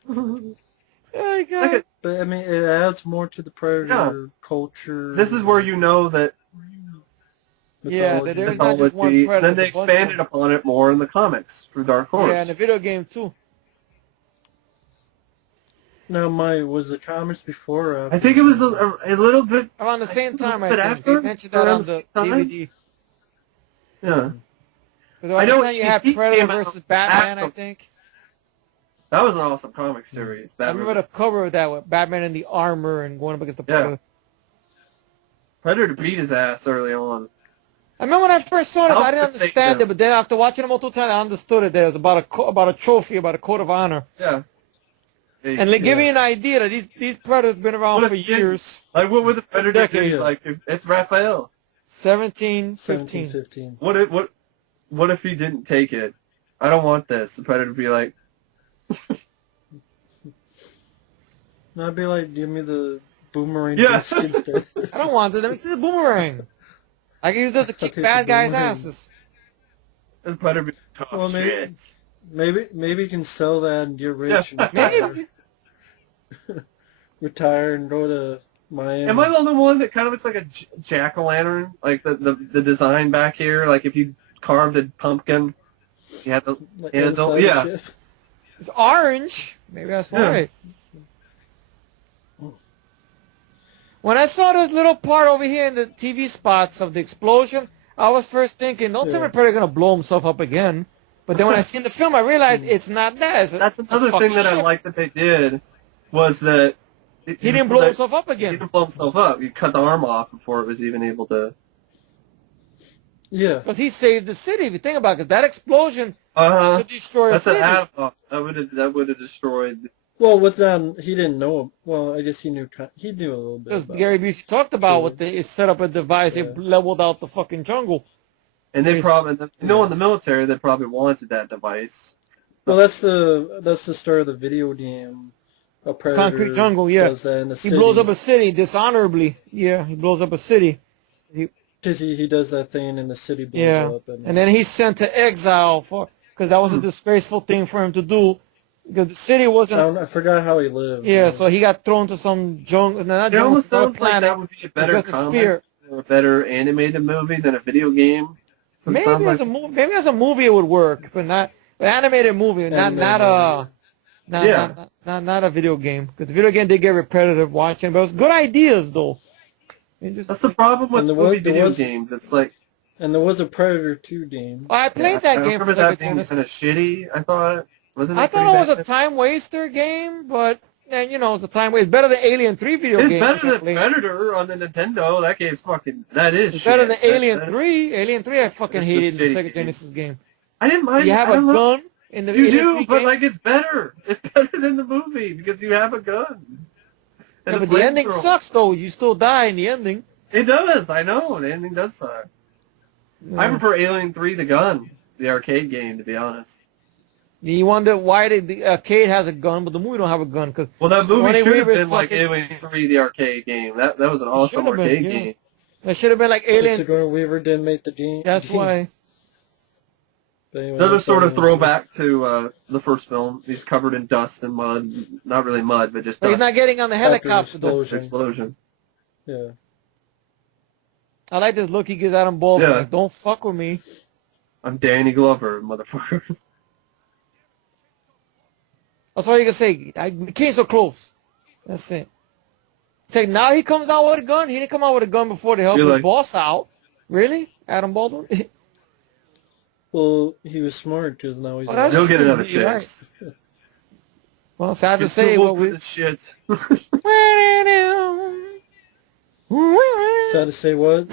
Oh, God. But I mean, it adds more to the Predator culture. This is where you know that. Yeah, that there's not just one Predator. Then they expanded upon it more in the comics through Dark Horse. Yeah, and the video game too. Now, was the comics before or after? I think it was a little bit around the same time. I think after? they mentioned that on the DVD. Yeah. I know you have Predator versus Batman. I think that was an awesome comic series. I remember the cover of that with Batman in the armor and going up against the Predator. Predator beat his ass early on. I remember when I first saw it, I didn't I'll say understand that. it, but then after watching it multiple times, I understood it. It was about a trophy, about a code of honor. Yeah. And they give you an idea that these predators been around for years. Like, what would the predator do? Decades. Like, if it's Raphael. 1715. 1715. What if he didn't take it? I don't want this. The predator would be like, I'd be like, give me the boomerang Yeah. disc instead. I don't want it. Let me see the boomerang. I can use this to kick take bad the guys' boomerang. asses. the predator would be tough Well, shit. maybe you can sell that and get rich and Maybe. retire and go to Miami. Am I the only one that kind of looks like a jack-o'-lantern? Like the design back here? Like if you carved a pumpkin, you had the Like handle? inside the Yeah. ship? It's orange. Maybe that's why. When I saw this little part over here in the TV spots of the explosion, I was first thinking, don't tell me Predator's going to blow himself up again. But then when I seen the film, I realized it's not that. That's another thing that I like that they did was that He didn't blow himself up He again. didn't blow himself up. You cut the arm off before it was even able to. Yeah. Because he saved the city. If you think about it, that explosion Uh-huh. could destroy a That's an city. atom bomb. That would have destroyed. Well, with that, he didn't know. Well, I guess he knew. He knew a little bit. Because About Gary it. Busey talked about Sure. what they set up a device. Yeah. It leveled out the fucking jungle. And they probably, in the military, they probably wanted that device. Well, that's the start of the video game. A Predator Concrete jungle, yeah. does that in the He city. blows up a city dishonorably. Yeah, he blows up a city. Because he does that thing and the city blows Yeah, up. and then he's sent to exile because that was a disgraceful thing for him to do. Because the city wasn't. I forgot how he lived. Yeah, so he got thrown to some jungle. Not It jungle, almost another sounds like planet. that would be a better Because the spear. comic or a better animated movie than a video game. So it Maybe sounds as like- a movie, maybe as a movie it would work, but not an animated movie, not a video game. Because the video game did get repetitive watching, but it was good ideas though. That's the problem with And video games. It's like And there was a Predator 2 game. I played that I game remember for that Sega being kind of Genesis. shitty. I thought wasn't it? I thought pretty it was bad? a time waster game, but and it's a time waste. It's better than Alien 3 video It's game. better which I than played. Predator on the Nintendo. That game's fucking. That is. It's better shit. than Alien That- 3. Alien 3 I fucking It's a hated in the shitty Sega game. Genesis game. I didn't mind. You have I a love- gun in the You Alien do, 3 but game. like it's better. It's better than the movie because you have a gun. And Yeah, but the ending flamethrower. sucks though. You still die in the ending. It does. I know. The ending does suck. I Yeah. prefer Alien 3, the gun, the arcade game, to be honest. You wonder why the arcade has a gun, but the movie don't have a gun. Cause Well, that movie Sigourney should have Weaver's been like fucking- Alien 3, the arcade game. That was an awesome should've been, arcade yeah. game. That should have been like Alien. Sigourney Weaver didn't make the game. That's why. But anyway, Another that's sort of all. throwback to the first film. He's covered in dust and mud. Not really mud, but just But he's dust. not getting on the helicopter though. Explosion. Yeah. I like this look he gives Adam Baldwin. Yeah. Like, don't fuck with me. I'm Danny Glover, motherfucker. That's all you can say. We came so close. That's it. Say now he comes out with a gun. He didn't come out with a gun before to help You're his like- boss out. Really, Adam Baldwin? Well, he was smart because now he's. Oh, that's He'll get true, another you're chance. Well, sad to He's say, too what old for we. this shit. Sad to say what?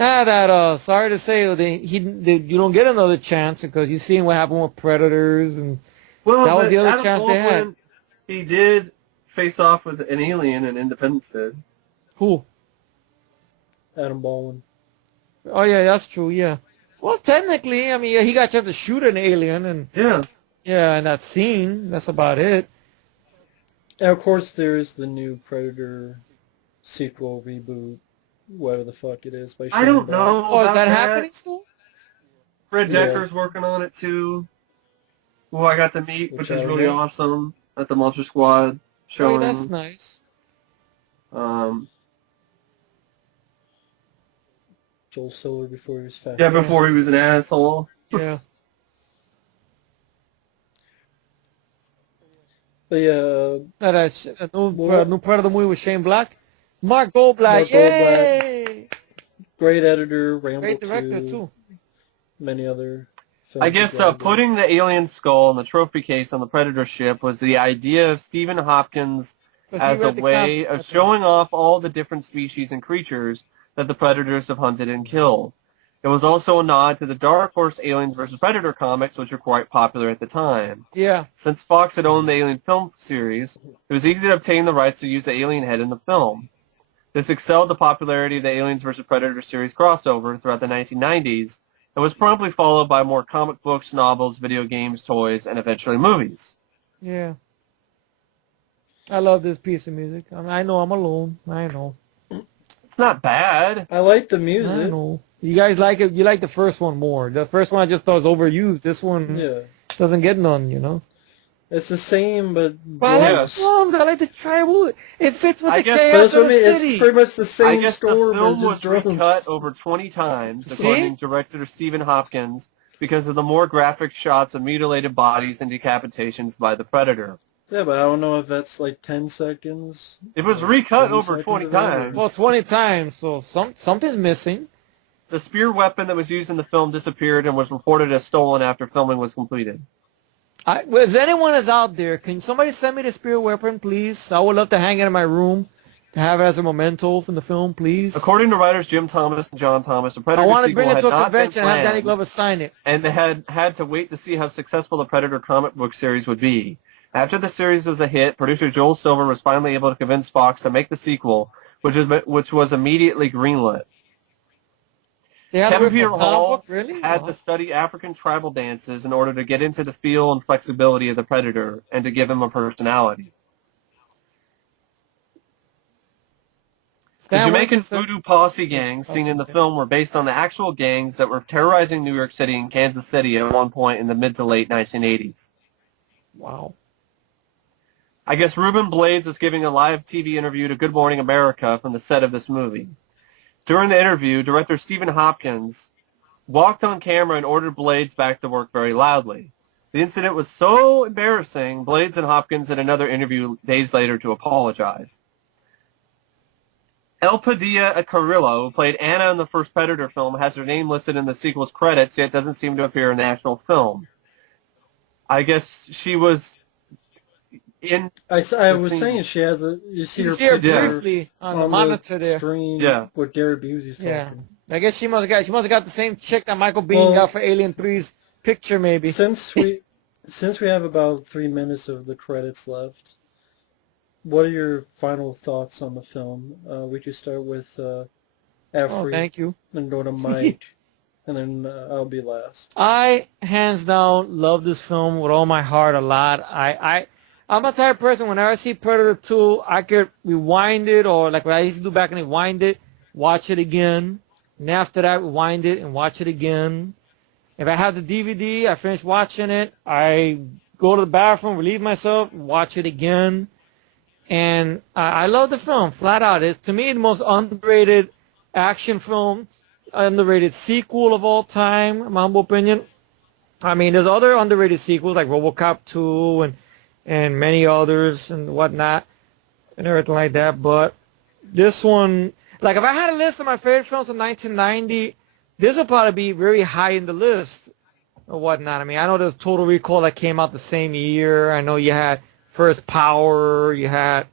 Sorry to say, you don't get another chance because you seen what happened with Predators and Well, That was but the other Adam chance they had. Baldwin, he did face off with an alien in Independence Day. who? Adam Baldwin. Oh yeah, that's true. Yeah. Well, technically, I mean, yeah, he got a chance to shoot an alien, and Yeah. yeah, and that scene. That's about it. And of course, there is the new Predator sequel reboot, whatever the fuck it is. By I Shane don't Black. know. Oh, is about that happening still? Fred Yeah. Decker's working on it too. Who I got to meet, which Which is I really know. awesome at the Monster Squad Oh, showing. that's nice. Joel Silver before he was fat. Yeah, before he was an asshole. Yeah. But yeah, A new Predator movie with Shane Black. Mark Goldblatt. Mark Goldblatt. Yay! great editor, Rambo Great director 2, too. many other films. I guess he directed. putting the alien skull in the trophy case on the Predator ship was the idea of Stephen Hopkins 'Cause he as a read the way comic. of showing off all the different species and creatures that the Predators have hunted and killed. It was also a nod to the Dark Horse Aliens vs. Predator comics, which were quite popular at the time. Yeah. Since Fox had owned the Alien film series, it was easy to obtain the rights to use the alien head in the film. This excelled the popularity of the Aliens vs. Predator series crossover throughout the 1990s, and was promptly followed by more comic books, novels, video games, toys, and eventually movies. Yeah. I love this piece of music. I know I'm alone. I know. It's not bad. I like the I music. know. You guys like it. You like the first one more. The first one I just thought was overused. This one doesn't get none, you know. It's the same, but I like the Yes. drums. I like the tribal. It fits with I the guess chaos that's of what I the mean. city. It's pretty much the I same guess score, the but film was just drums. recut over 20 times, See? according to director Stephen Hopkins, because of the more graphic shots of mutilated bodies and decapitations by the Predator. Yeah, but I don't know if that's like 10 seconds. It was recut 20 over seconds 20 of that, or- times. Well, 20 times, so something's missing. The spear weapon that was used in the film disappeared and was reported as stolen after filming was completed. If anyone is out there, can somebody send me the spear weapon, please? I would love to hang it in my room to have it as a memento from the film, please. According to writers Jim Thomas and John Thomas, the Predator I want to sequel bring it had to a not been convention and have Danny planned, Glover sign it. and they had to wait to see how successful the Predator comic book series would be. After the series was a hit, producer Joel Silver was finally able to convince Fox to make the sequel, which was immediately greenlit. They had Kevin to Peter wait for a comic Hall book? Really? had Wow. to study African tribal dances in order to get into the feel and flexibility of the Predator and to give him a personality. The Stan Jamaican Winston said- voodoo posse gangs seen in the film were based on the actual gangs that were terrorizing New York City and Kansas City at one point in the mid to late 1980s. Wow. I guess Ruben Blades was giving a live TV interview to Good Morning America from the set of this movie. During the interview, director Stephen Hopkins walked on camera and ordered Blades back to work very loudly. The incident was so embarrassing, Blades and Hopkins did another interview days later to apologize. El Padilla Carrillo, who played Anna in the first Predator film, has her name listed in the sequel's credits, yet doesn't seem to appear in the actual film. I guess she was in... I was saying she has a... You see You her see her picture briefly on the monitor there. screen Yeah. with Derek Busey's talking. Yeah. I guess she must have got the same chick that Michael Biehn got for Alien 3's picture, maybe. Since we have about 3 minutes of the credits left, what are your final thoughts on the film? We could start with Efree, Oh, thank you. then go to Mike, and then I'll be last. I, hands down, love this film with all my heart a lot. I'm a type of person, whenever I see Predator 2, I could rewind it, or like what I used to do back in the rewind it, watch it again, and after that, rewind it and watch it again. If I have the DVD, I finish watching it, I go to the bathroom, relieve myself, watch it again. And I love the film, flat out. It's, to me, the most underrated action film, underrated sequel of all time, in my humble opinion. I mean, there's other underrated sequels like RoboCop 2 and many others and whatnot and everything like that. But this one, like if I had a list of my favorite films of 1990, this would probably be very high in the list or whatnot. I mean, I know there's Total Recall that came out the same year. I know you had First Power, you had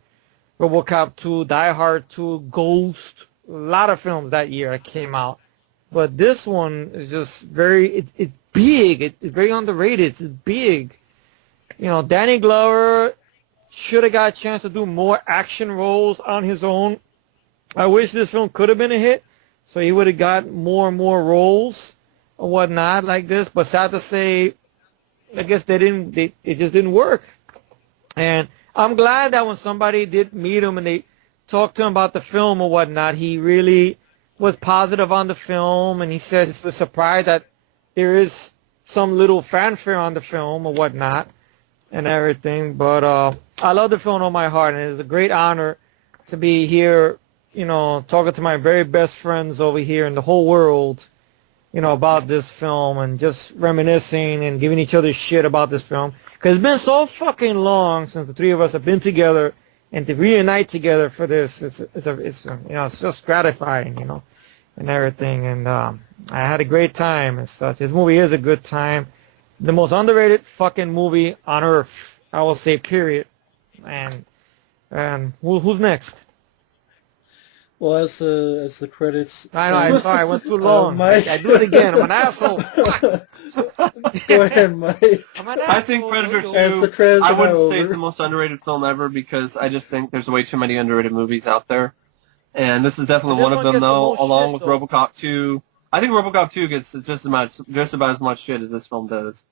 RoboCop 2, Die Hard 2, Ghost, a lot of films that year that came out. But this one is just very, it's big, it's very underrated, it's big. You know, Danny Glover should have got a chance to do more action roles on his own. I wish this film could have been a hit, so he would have got more and more roles or whatnot like this. But sad to say, I guess it just didn't work. And I'm glad that when somebody did meet him and they talked to him about the film or whatnot, he really was positive on the film, and he said he was surprised that there is some little fanfare on the film or whatnot and everything. But I love the film with all my heart, and it was a great honor to be here, you know, talking to my very best friends over here in the whole world, you know, about this film and just reminiscing and giving each other shit about this film. Because it's been so fucking long since the three of us have been together, and to reunite together for this, it's you know, it's just gratifying, you know, and everything. And I had a great time and such. This movie is a good time. The most underrated fucking movie on earth, I will say, period. And who's next? Well, as the credits. I know. I'm sorry. I went too long. Mike. I do it again. I'm an asshole. Fuck. Go ahead, Mike. I'm an asshole. I think Predator 2, As the credits I are wouldn't say over. it's the most underrated film ever because I just think there's way too many underrated movies out there. And this is definitely This one of one them, gets the though, most along shit, with though. RoboCop 2. I think RoboCop 2 gets just about as much shit as this film does.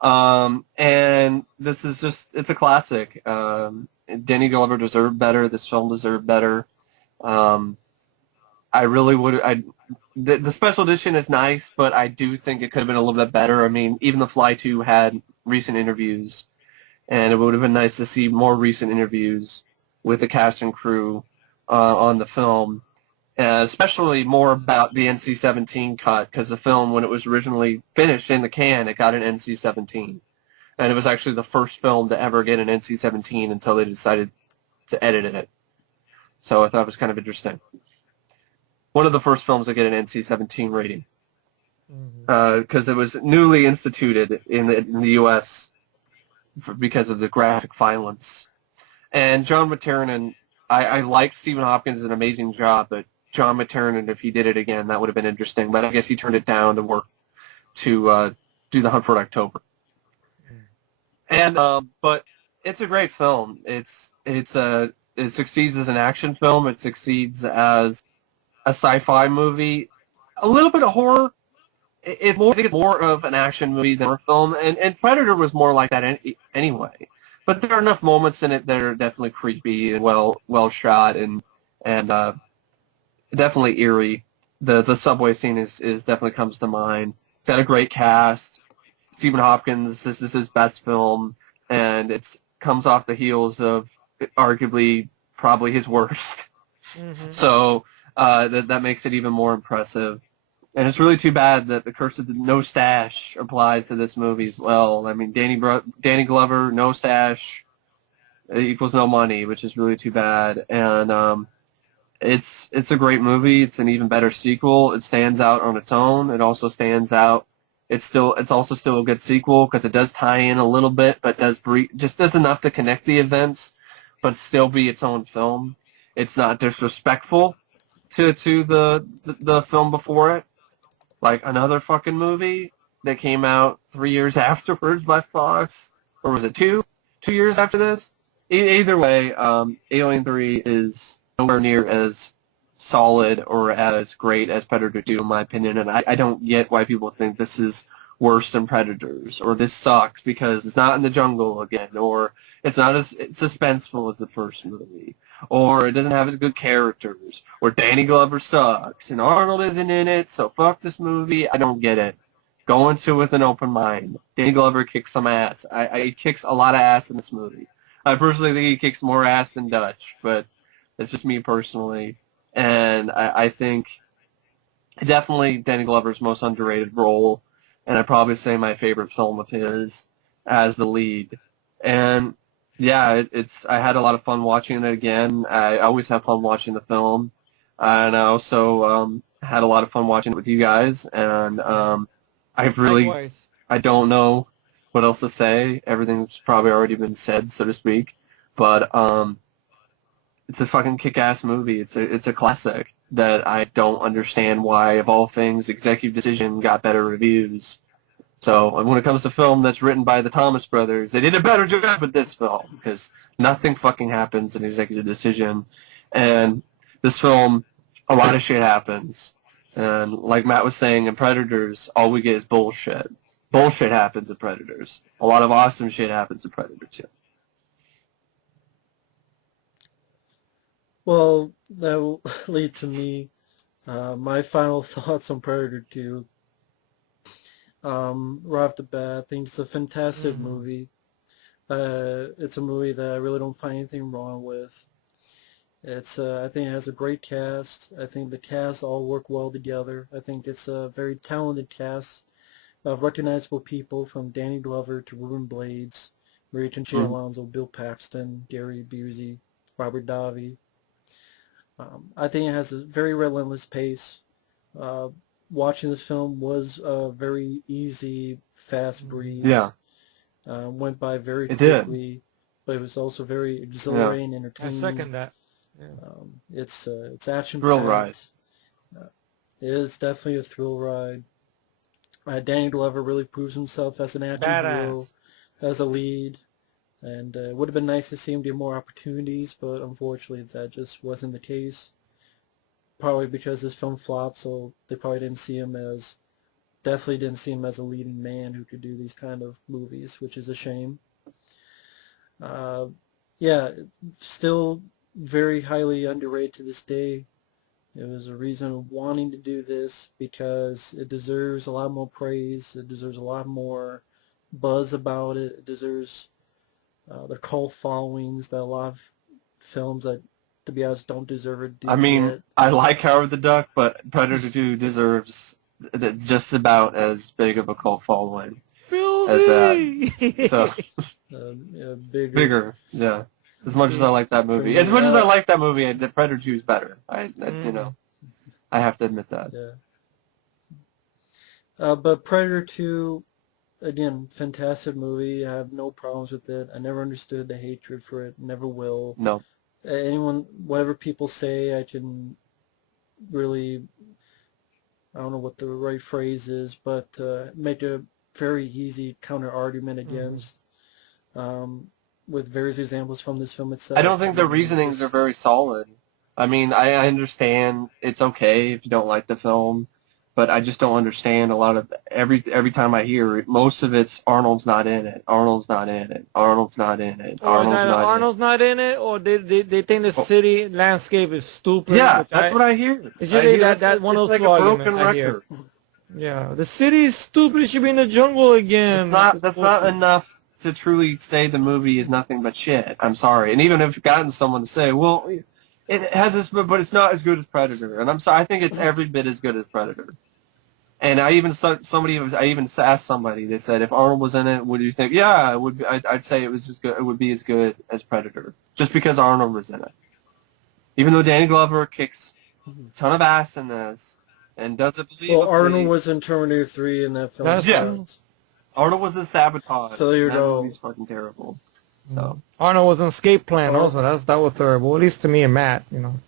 And this is just, it's a classic. Danny Glover deserved better. This film deserved better. I really would, the special edition is nice, but I do think it could have been a little bit better. I mean, even The Fly 2 had recent interviews, and it would have been nice to see more recent interviews with the cast and crew on the film, especially more about the NC-17 cut, because the film, when it was originally finished in the can, it got an NC-17. And it was actually the first film to ever get an NC-17 until they decided to edit it. So I thought it was kind of interesting. One of the first films to get an NC-17 rating, because it was newly instituted in the U.S. Because of the graphic violence. And John McTiernan, I like Stephen Hopkins, an amazing job, but John McTiernan, if he did it again, that would have been interesting. But I guess he turned it down to work to do The Hunt for October. And but it's a great film. It succeeds as an action film. It succeeds as a sci-fi movie. A little bit of horror. I think it's more of an action movie than a film. And Predator was more like that anyway. But there are enough moments in it that are definitely creepy and well shot and definitely eerie. The subway scene is definitely comes to mind. It's got a great cast. Stephen Hopkins, this is his best film, and it comes off the heels of arguably probably his worst. So that makes it even more impressive. And it's really too bad that the curse of the no stash applies to this movie as well. I mean, Danny Glover, no stash equals no money, which is really too bad. And it's a great movie. It's an even better sequel. It stands out on its own. It also stands out. It's also still a good sequel because it does tie in a little bit, but just does enough to connect the events, but still be its own film. It's not disrespectful to the film before it. Like another fucking movie that came out 3 years afterwards by Fox, or was it 2 years after this? Either way, Alien 3 is nowhere near as solid or as great as Predator 2, in my opinion, and I don't get why people think this is worse than Predators, or this sucks because it's not in the jungle again, or it's not as suspenseful as the first movie, or it doesn't have as good characters, or Danny Glover sucks, and Arnold isn't in it, so fuck this movie. I don't get it. Go into it with an open mind. Danny Glover kicks some ass. He kicks a lot of ass in this movie. I personally think he kicks more ass than Dutch, but it's just me personally. And I think definitely Danny Glover's most underrated role, and I'd probably say my favorite film of his as the lead. And yeah, I had a lot of fun watching it again. I always have fun watching the film, and I also had a lot of fun watching it with you guys. And Likewise. I don't know what else to say. Everything's probably already been said, so to speak. But it's a fucking kick-ass movie. It's a classic that I don't understand why, of all things, Executive Decision got better reviews. So when it comes to film that's written by the Thomas brothers, they did a better job with this film because nothing fucking happens in Executive Decision. And this film, a lot of shit happens. And like Matt was saying, in Predators, all we get is bullshit. Bullshit happens in Predators. A lot of awesome shit happens in Predator 2. Well, that will lead to me. My final thoughts on Predator 2. Right off the bat, I think it's a fantastic movie. It's a movie that I really don't find anything wrong with. I think it has a great cast. I think the cast all work well together. I think it's a very talented cast of recognizable people, from Danny Glover to Ruben Blades, Maria Conchita Alonso, Bill Paxton, Gary Busey, Robert Davi. I think it has a very relentless pace. Watching this film was a very easy, fast breeze. Yeah. Went by very It quickly, did. but it was also very exhilarating, I entertaining. second that. It's action Thrill ride. It is definitely a thrill ride. Danny Glover really proves himself as an action hero, Badass. as a lead, and it would have been nice to see him get more opportunities, but unfortunately that just wasn't the case. Probably because this film flopped, so they probably definitely didn't see him as a leading man who could do these kind of movies, which is a shame. Yeah, still very highly underrated to this day. It was a reason of wanting to do this because it deserves a lot more praise. It deserves a lot more buzz about it. It deserves the cult followings that a lot of films that, to be honest, don't deserve it. I mean, get. I like Howard the Duck, but Predator 2 deserves just about as big of a cult following as that. So Bigger. yeah. As much as I like that movie, as much as I like that movie, the Predator 2 is better. You know, I have to admit that. Yeah. But Predator 2, again, fantastic movie. I have no problems with it. I never understood the hatred for it. Never will. No. Whatever people say, I can really, I don't know what the right phrase is, but make a very easy counter argument against. With various examples from this film itself. I don't think the reasonings are very solid. I mean, I understand it's okay if you don't like the film, but I just don't understand a lot of every time I hear it. Most of it's Arnold's not in it. Arnold's not in it. Arnold's not in it. Arnold's not in it, or they think the city landscape is stupid. Yeah, that's what I hear. It's usually that one of those two arguments I hear. Record. Yeah, the city is stupid. It should be in the jungle again. That's not enough to truly say the movie is nothing but shit. I'm sorry. And even if you've gotten someone to say, well, it has this, but it's not as good as Predator. And I'm sorry, I think it's every bit as good as Predator. And I even asked somebody, they said, if Arnold was in it, would you think? Yeah, it would be, I'd say it was as good. It would be as good as Predator, just because Arnold was in it. Even though Danny Glover kicks a ton of ass in this and does it believably. Well, Arnold was in Terminator 3 in that film. Yeah. Arnold was in Sabotage. So there you go. That movie's fucking terrible. So Arnold was in Escape Plan also. That was terrible. At least to me and Matt, you know.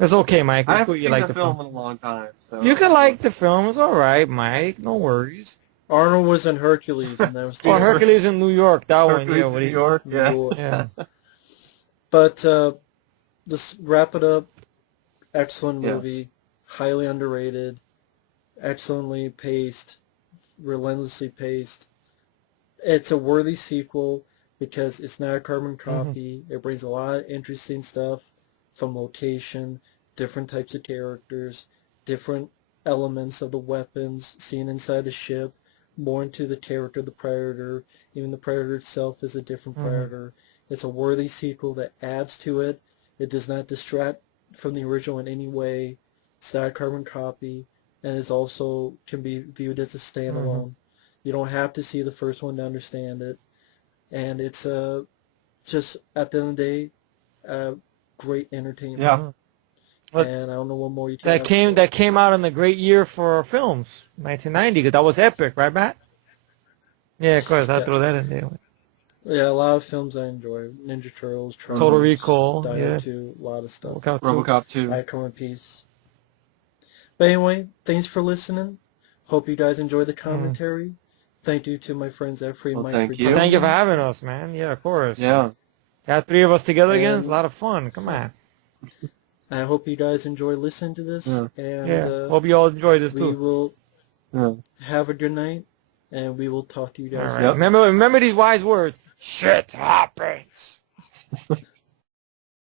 It's okay, Mike. I haven't seen the film in a long time. So you can like the film. It's all right, Mike. No worries. Arnold was in Hercules, and that was Hercules in New York. That Hercules one, New York. Yeah. But just wrap it up. Excellent movie, highly underrated, excellently paced, relentlessly paced. It's a worthy sequel because it's not a carbon copy. It brings a lot of interesting stuff from location, different types of characters, different elements of the weapons seen inside the ship, more into the character of the Predator. Even the Predator itself is a different Predator. It's a worthy sequel that adds to it. It does not distract from the original in any way. It's not a carbon copy, and is also can be viewed as a standalone. You don't have to see the first one to understand it. And it's just, at the end of the day, great entertainment. Yeah. And I don't know what more you can that came out in a great year for films, 1990, because that was epic, right, Matt? Yeah, of course. I'll throw that in there. Yeah, a lot of films I enjoy. Ninja Turtles, Trunks, Total Recall, Die 2, a lot of stuff. RoboCop 2. I Come in Peace. But anyway, thanks for listening. Hope you guys enjoyed the commentary. Thank you to my friends Efree and Mike. Thank you. Thank you for having us, man. Yeah, of course. Yeah. Got three of us together again. It's a lot of fun. Come on. I hope you guys enjoy listening to this. Yeah. And hope you all enjoy this too. We will have a good night, and we will talk to you guys. All right. Remember these wise words. Shit happens.